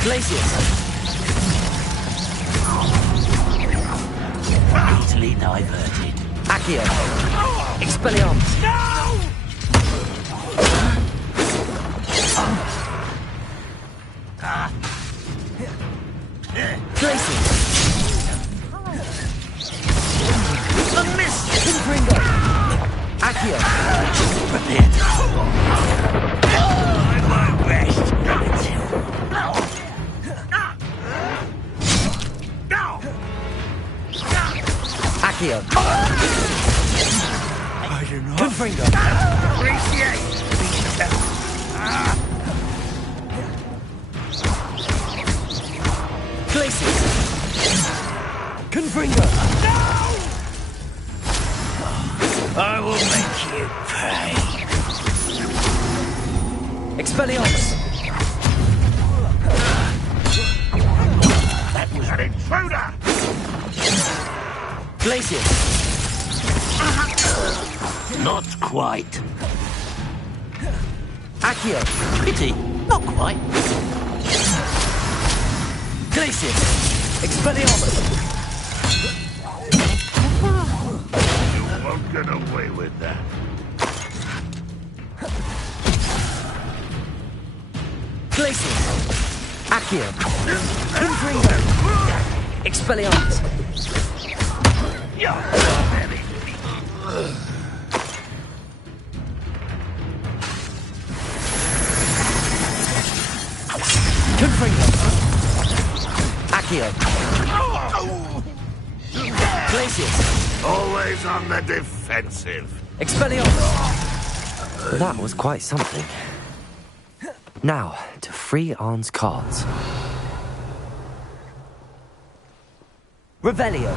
Glacius! Easily diverted. Accio! Expelliarmus! No! Glacius! A miss! Confringo! Accio! I won't rest. Accio! I do not Confringo! appreciate Glacius! Confringo! I will make you pay. Expelliarmus! That was an intruder! Glacius! Not quite. Accio! Pity, not quite. Glacius! Expelliarmus! You won't get away with that. Glacius! Accio! Confringo! Expelliarmus! Confringo! Accio! Glacius! Always on the defensive. Expelliarmus! That was quite something. Now, to free Arn's cards. Revelio.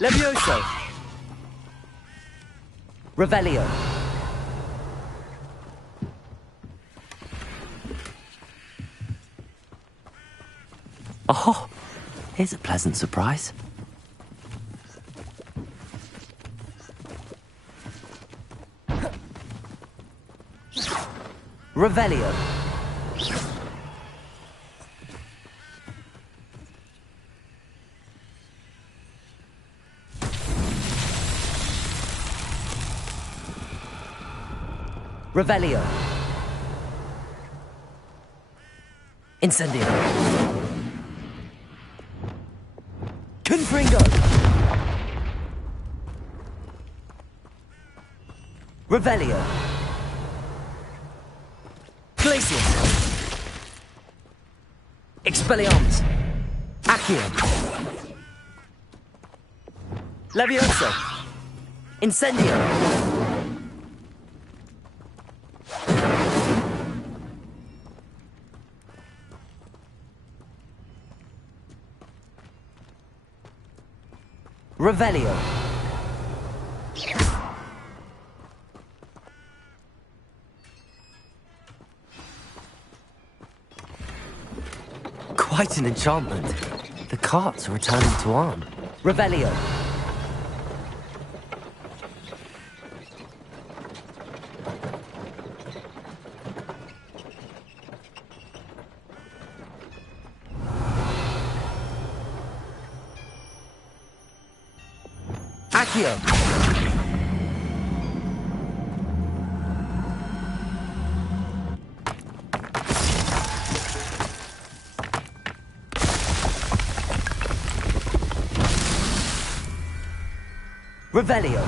Levioso. Revelio. Oh, here's a pleasant surprise. Revelio. Revelio. Incendio. Confringo. Revelio. Glacius. Expelliarmus. Accio. Levioso. Incendio. Revelio. Quite an enchantment. The carts are returning to Arn. Revelio. Accio. Revelio.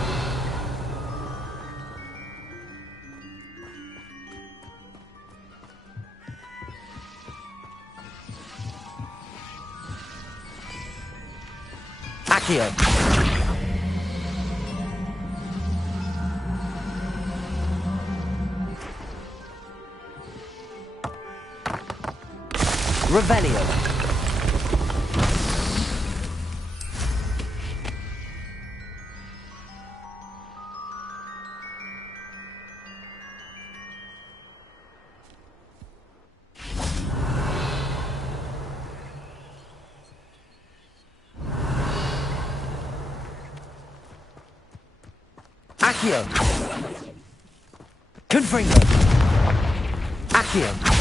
Accio. Revelio. Accio. Confringo. Accio.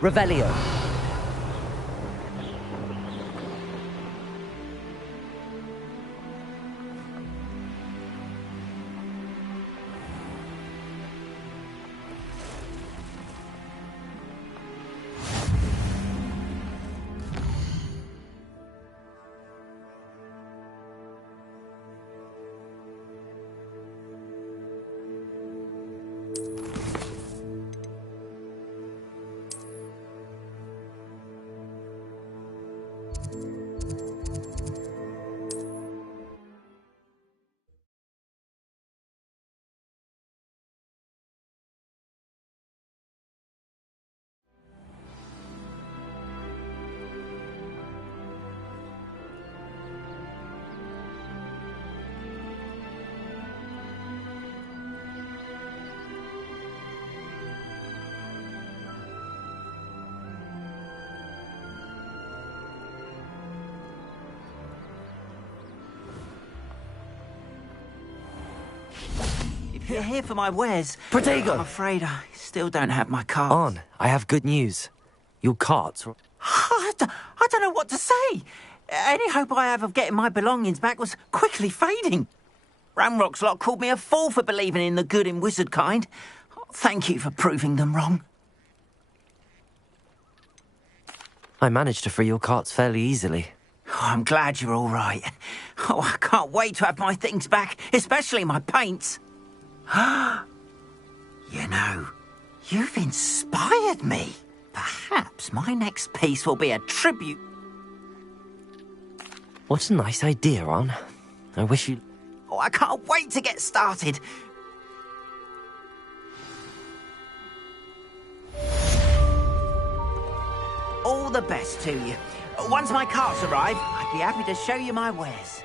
Revelio. If you're here for my wares, Protego! I'm afraid I still don't have my card. On, I have good news. Your carts. I don't know what to say. Any hope I have of getting my belongings back was quickly fading. Ramrock's lot called me a fool for believing in the good in wizard kind. Thank you for proving them wrong. I managed to free your carts fairly easily. Oh, I'm glad you're all right. Oh, I can't wait to have my things back, especially my paints. You know, you've inspired me. Perhaps my next piece will be a tribute. What a nice idea, Ron. I wish you... Oh, I can't wait to get started. All the best to you. Once my carts arrive, I'd be happy to show you my wares.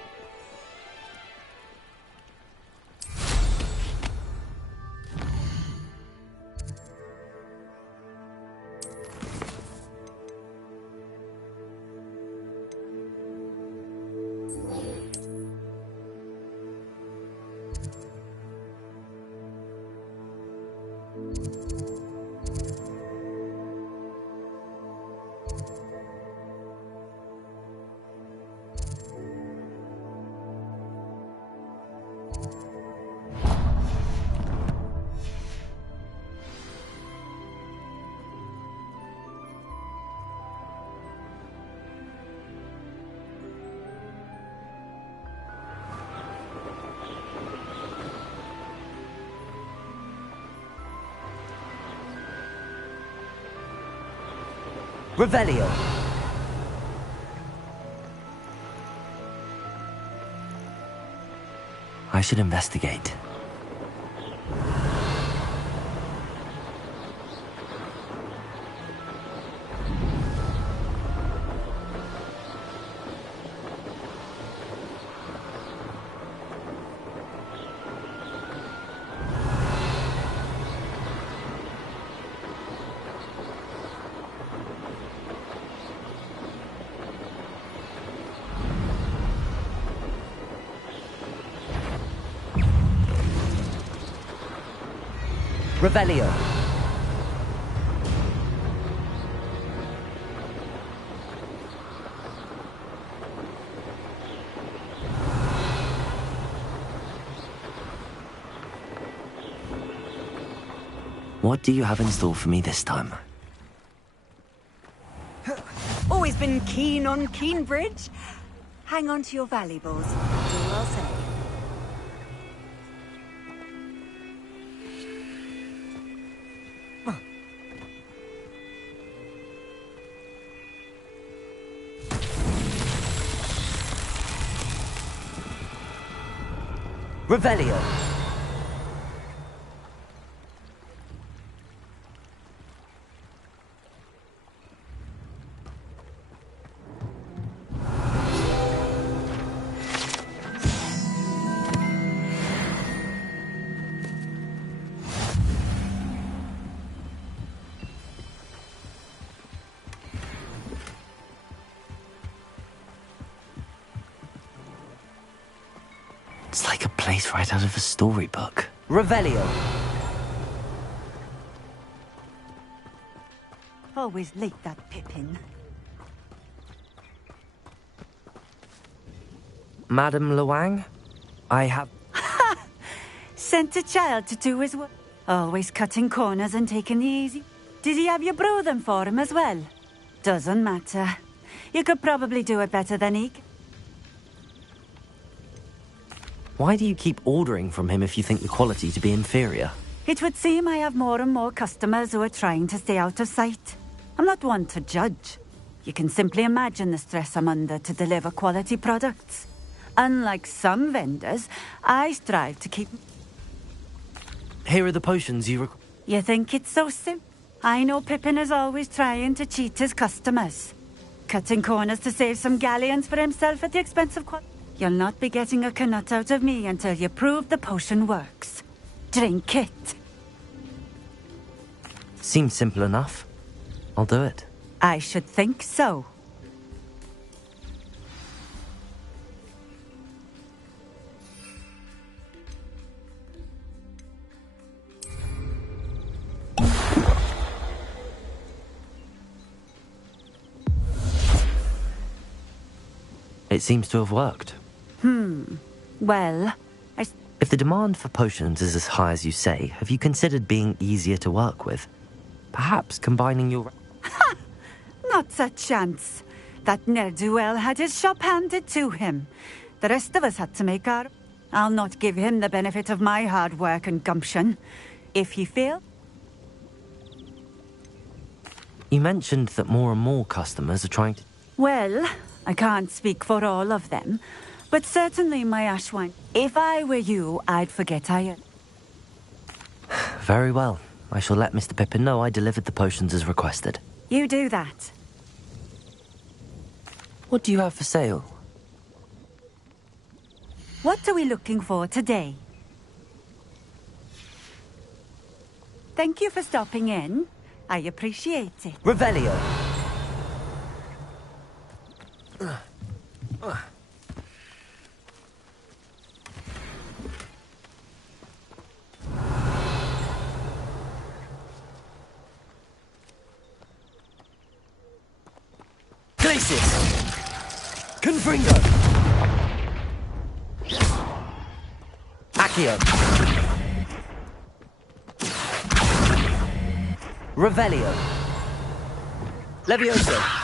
Revelio. I should investigate. Revelio. What do you have in store for me this time? Always been keen on Keenbridge. Hang on to your valuables. That's all I'll say. Revelio. It's like a place right out of a storybook. Revelio. Always like that Pippin. Madame Luang, I have... Sent a child to do his work. Always cutting corners and taking it easy. Did he have you brew them for him as well? Doesn't matter. You could probably do it better than he can. Why do you keep ordering from him if you think the quality to be inferior? It would seem I have more and more customers who are trying to stay out of sight. I'm not one to judge. You can simply imagine the stress I'm under to deliver quality products. Unlike some vendors, I strive to keep... Here are the potions you require. You think it's so simple? I know Pippin is always trying to cheat his customers. Cutting corners to save some galleons for himself at the expense of quality. You'll not be getting a canut out of me until you prove the potion works. Drink it. Seems simple enough. I'll do it. I should think so. It seems to have worked. Well, If the demand for potions is as high as you say, have you considered being easier to work with? Perhaps combining your... Not a chance. That ne'er-do-well had his shop handed to him. The rest of us had to make our... I'll not give him the benefit of my hard work and gumption. If he fails... You mentioned that more and more customers are trying to... Well, I can't speak for all of them, but certainly my Ashwine. If I were you, I'd forget I... Very well. I shall let Mr. Pippin know I delivered the potions as requested. You do that. What do you have for sale? What are we looking for today? Thank you for stopping in. I appreciate it. Revelio. Glacius! Confringo! Accio! Revelio! Levioso!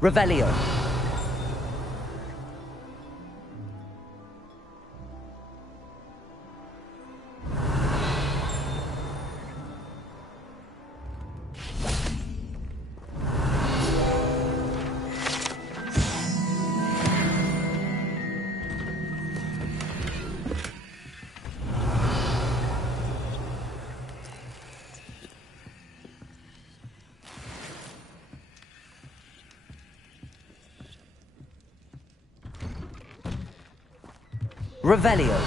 Revelio! Revelio.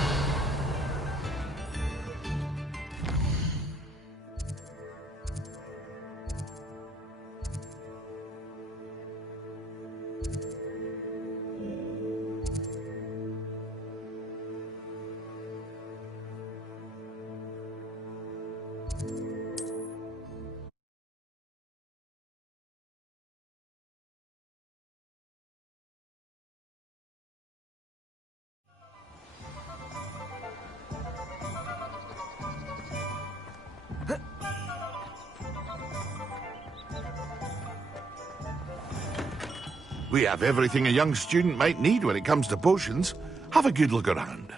We have everything a young student might need when it comes to potions. Have a good look around.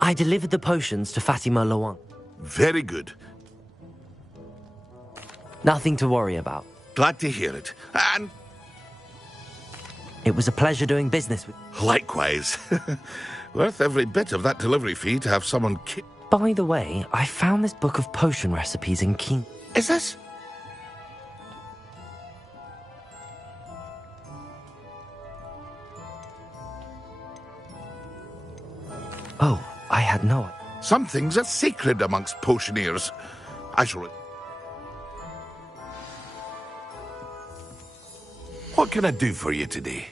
I delivered the potions to Fatima Luang. Very good. Nothing to worry about. Glad to hear it. And it was a pleasure doing business with... Likewise. Worth every bit of that delivery fee to have someone By the way, I found this book of potion recipes in King... Is this? Oh, I had no... Some things are sacred amongst potioneers. I shall... What can I do for you today?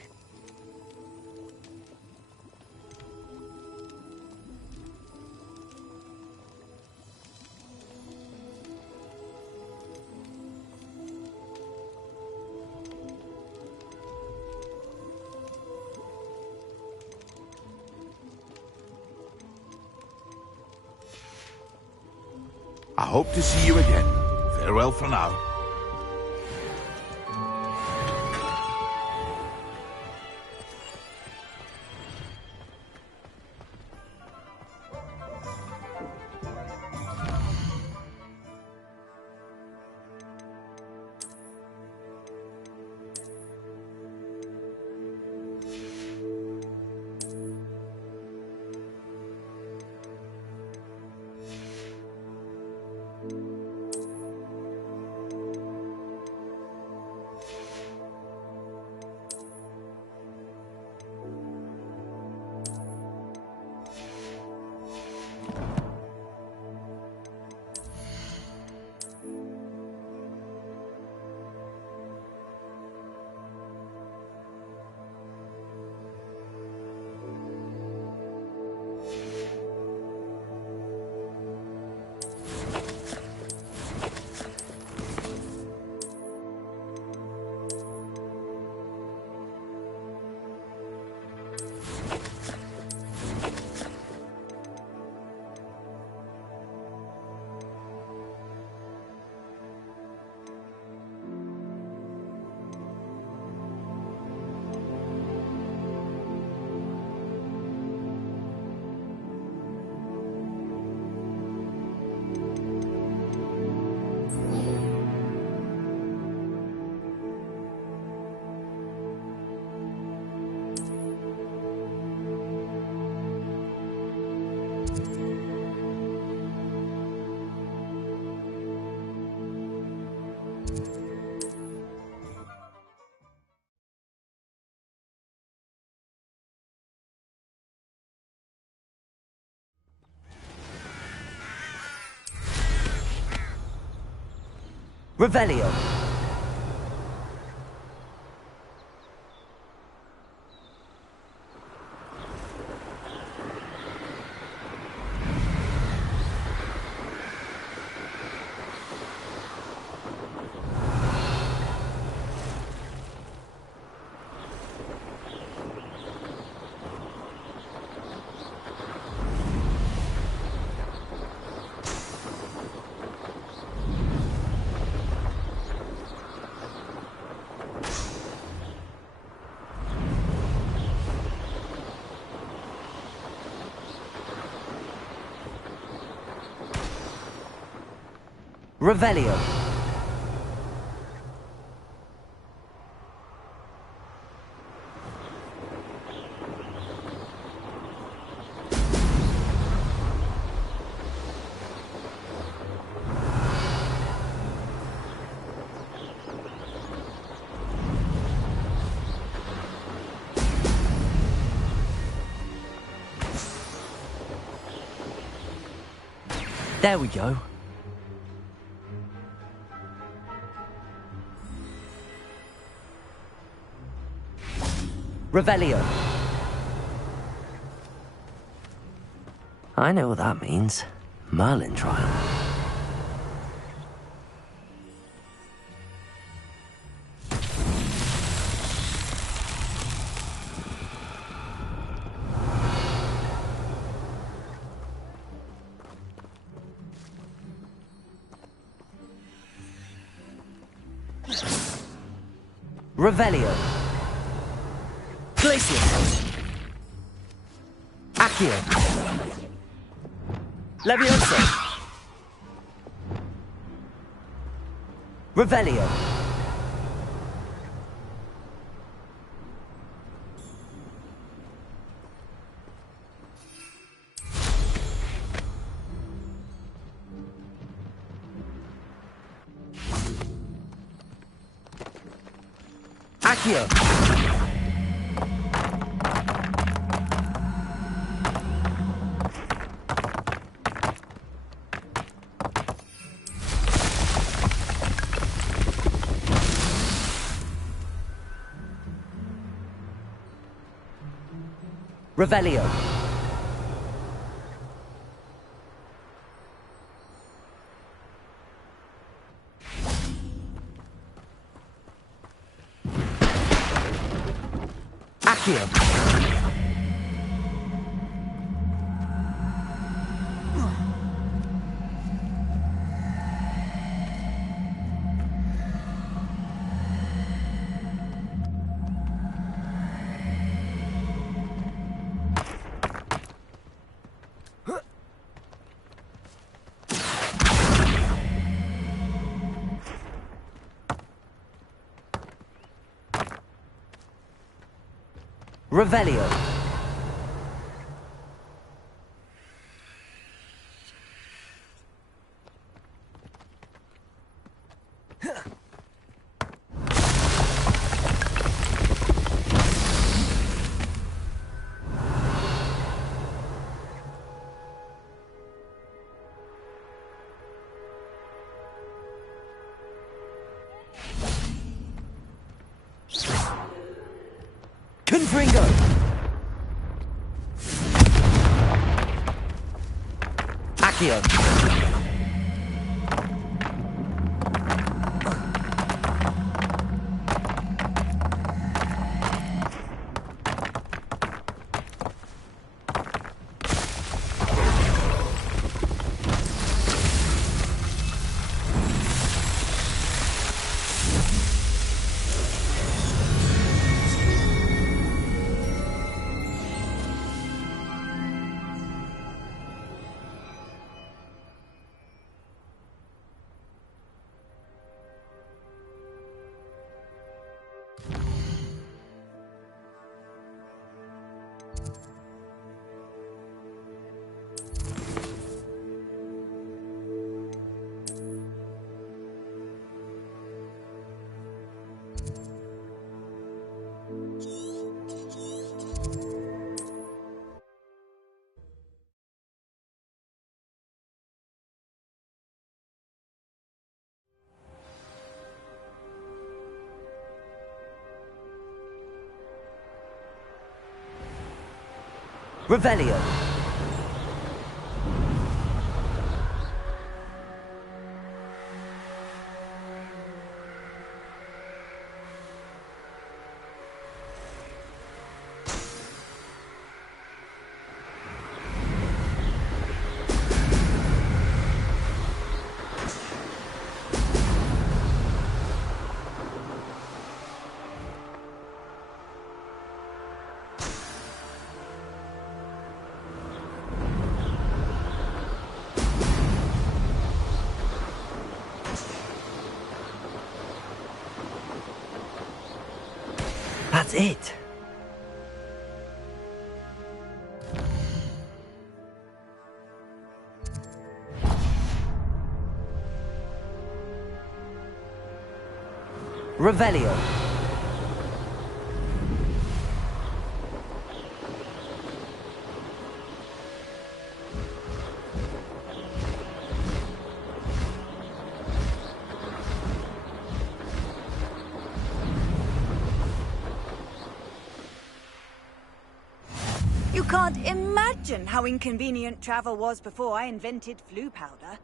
hope to see you again. Farewell for now. Revelio. Revelio. There we go. Revelio. I know what that means. Merlin trial. Revelio. Glacius. Accio. Levioso. Revelio. Accio. Revelio. Accio. Revelio. Confringo! Accio. Revelio. That's it. Revelio. You can't imagine how inconvenient travel was before I invented flu powder.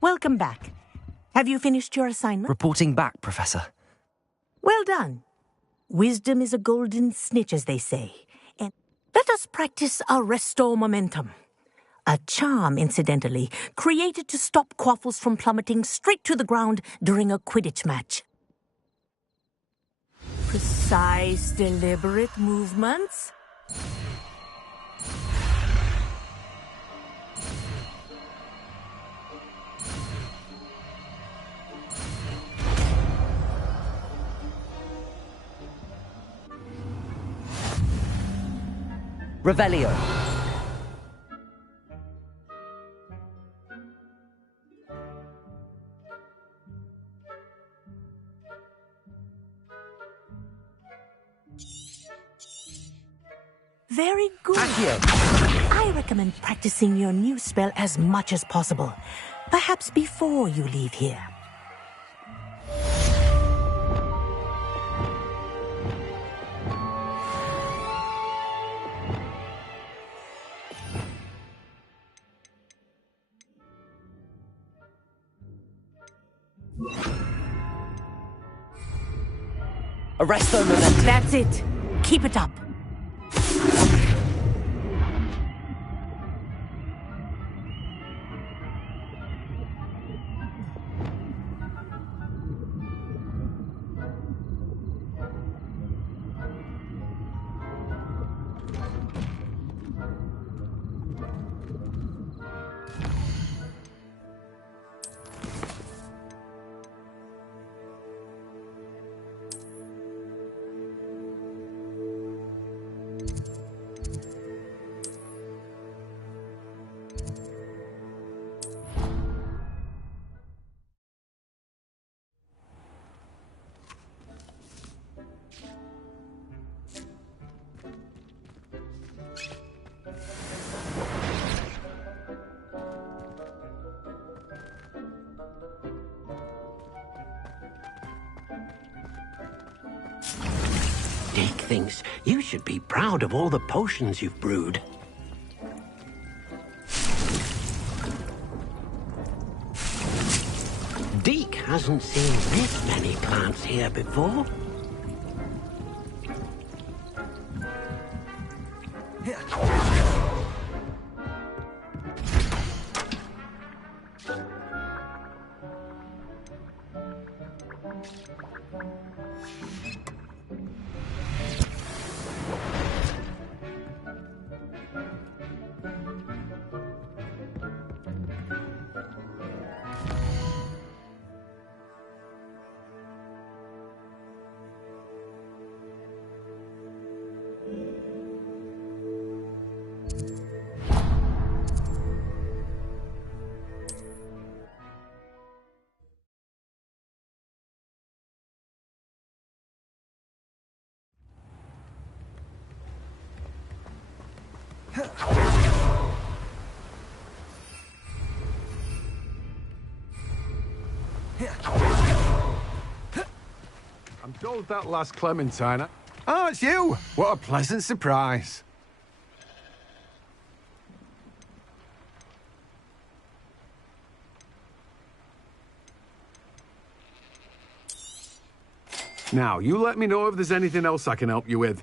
Welcome back. Have you finished your assignment? Reporting back, Professor. Well done. Wisdom is a golden snitch, as they say. And let us practice our restore momentum. A charm, incidentally, created to stop quaffles from plummeting straight to the ground during a Quidditch match. Precise, deliberate movements. Revelio. Very good. I recommend practicing your new spell as much as possible. Perhaps before you leave here. Arresto momentum. That's it. Keep it up. Dick thinks you should be proud of all the potions you've brewed. Deke hasn't seen this many plants here before. I'm told that last Clementine... Oh, it's you! What a pleasant surprise. Now, you let me know if there's anything else I can help you with.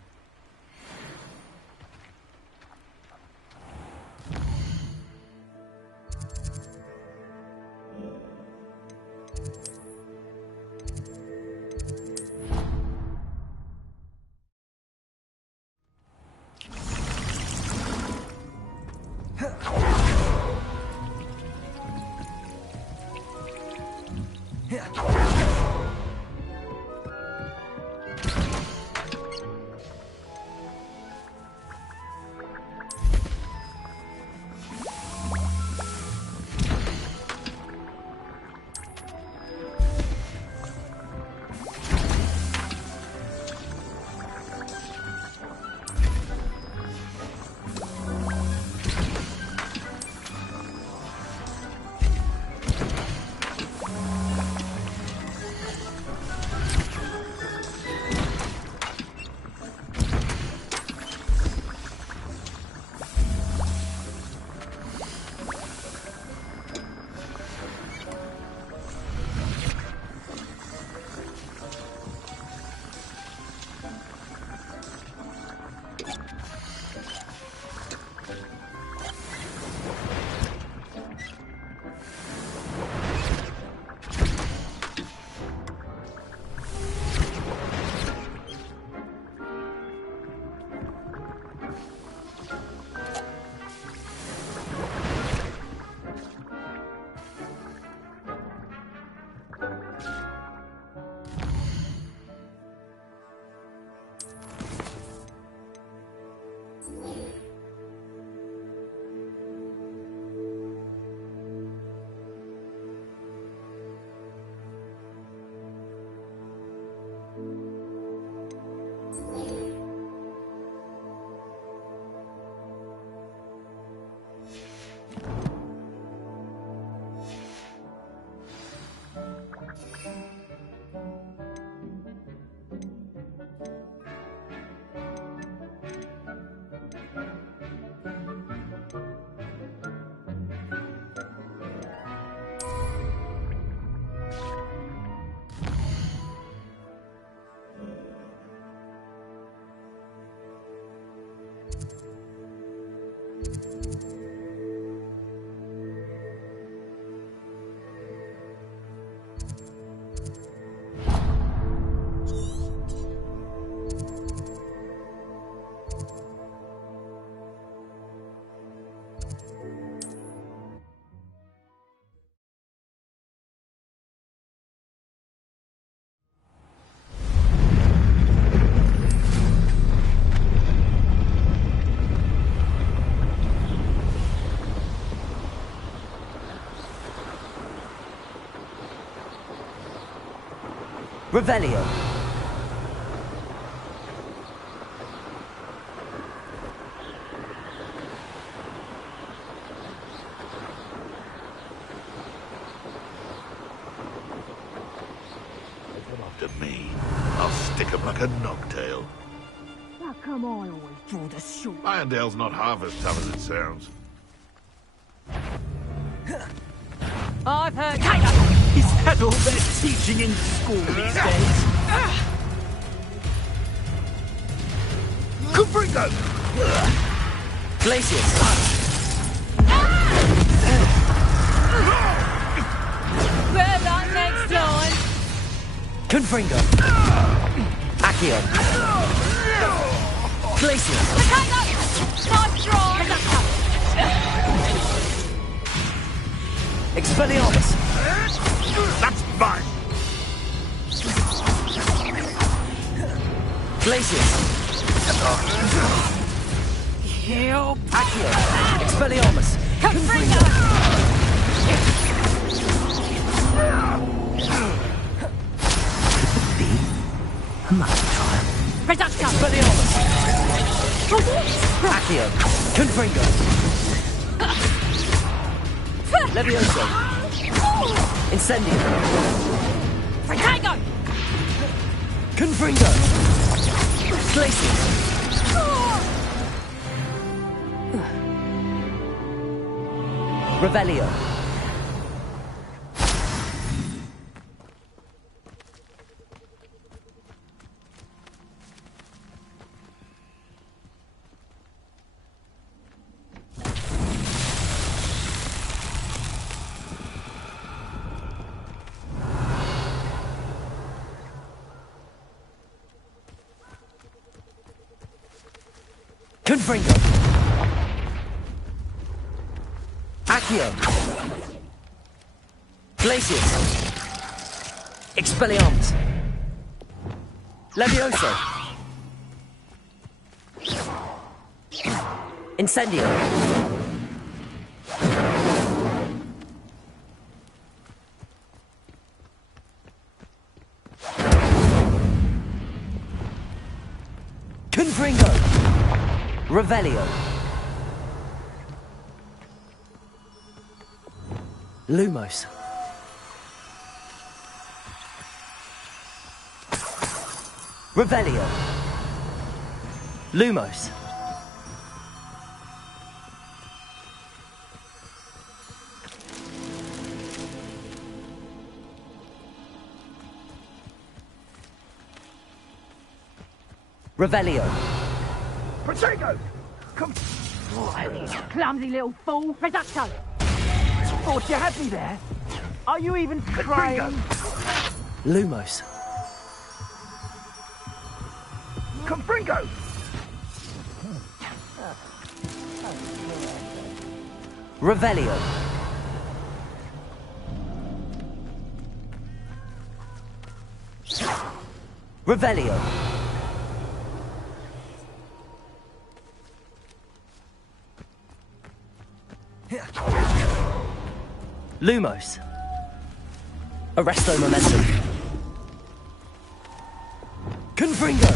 Revelio. Come after me. I'll stick him like a knocktail. How come I always draw the short? Irondale's not half as tough as it sounds. I've heard... Is that all they're teaching in school these days? Confringo! Glacius. Better luck next time. Confringo. Accio. Glacius. Nice try. Expelliarmus. That's mine! Glacius. Help. Accio. Expelliarmus. Confringo. Another trial. Reduction. Expelliarmus. Accio. Confringo. Levioso. Incendio. Frantango. Confringo. Glacius. Revelio. Confringo. Accio. Glacius. Expelliarmus. Levioso. Incendio. Confringo. Revelio. Lumos. Revelio. Lumos. Revelio. Protego! Come... Clumsy little fool. Reduction. Thought you had me there. Are you even trying? Lumos. Confringo! Revelio. Revelio. Lumos. Arresto momentum. Confringo.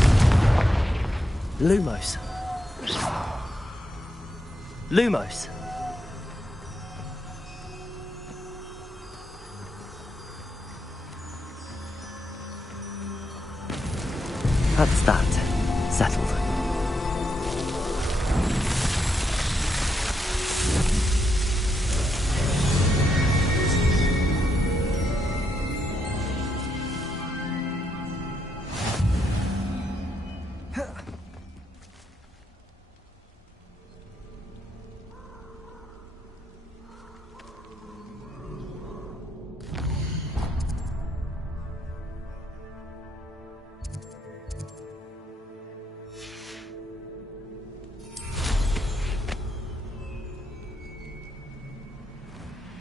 Lumos. Lumos. That's that. Settled.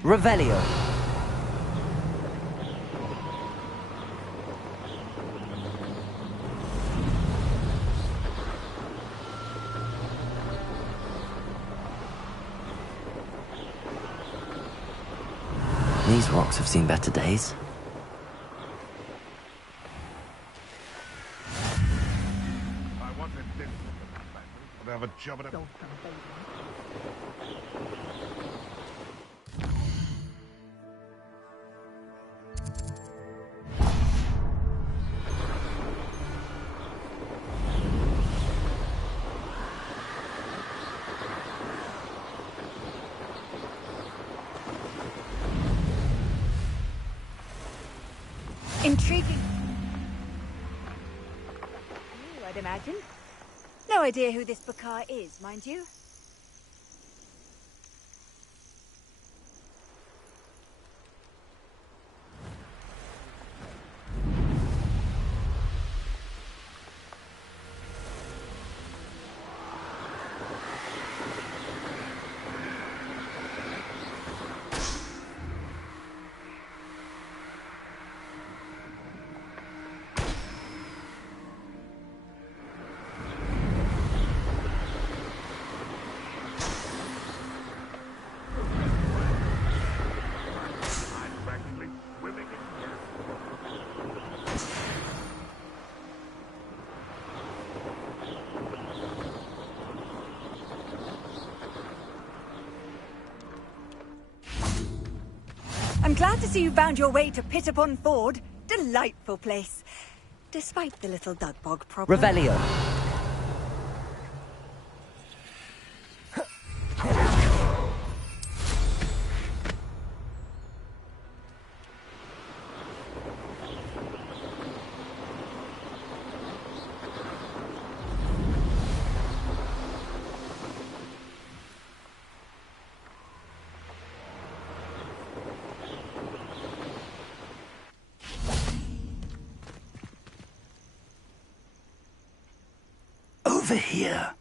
Revelio. These rocks have seen better days. I'll have a job at a... Intriguing. I'd imagine. No idea who this Bakar is, mind you. I'm glad to see you found your way to Pittapon Ford. Delightful place. Despite the little Dugbog problem. Revelio. Over here.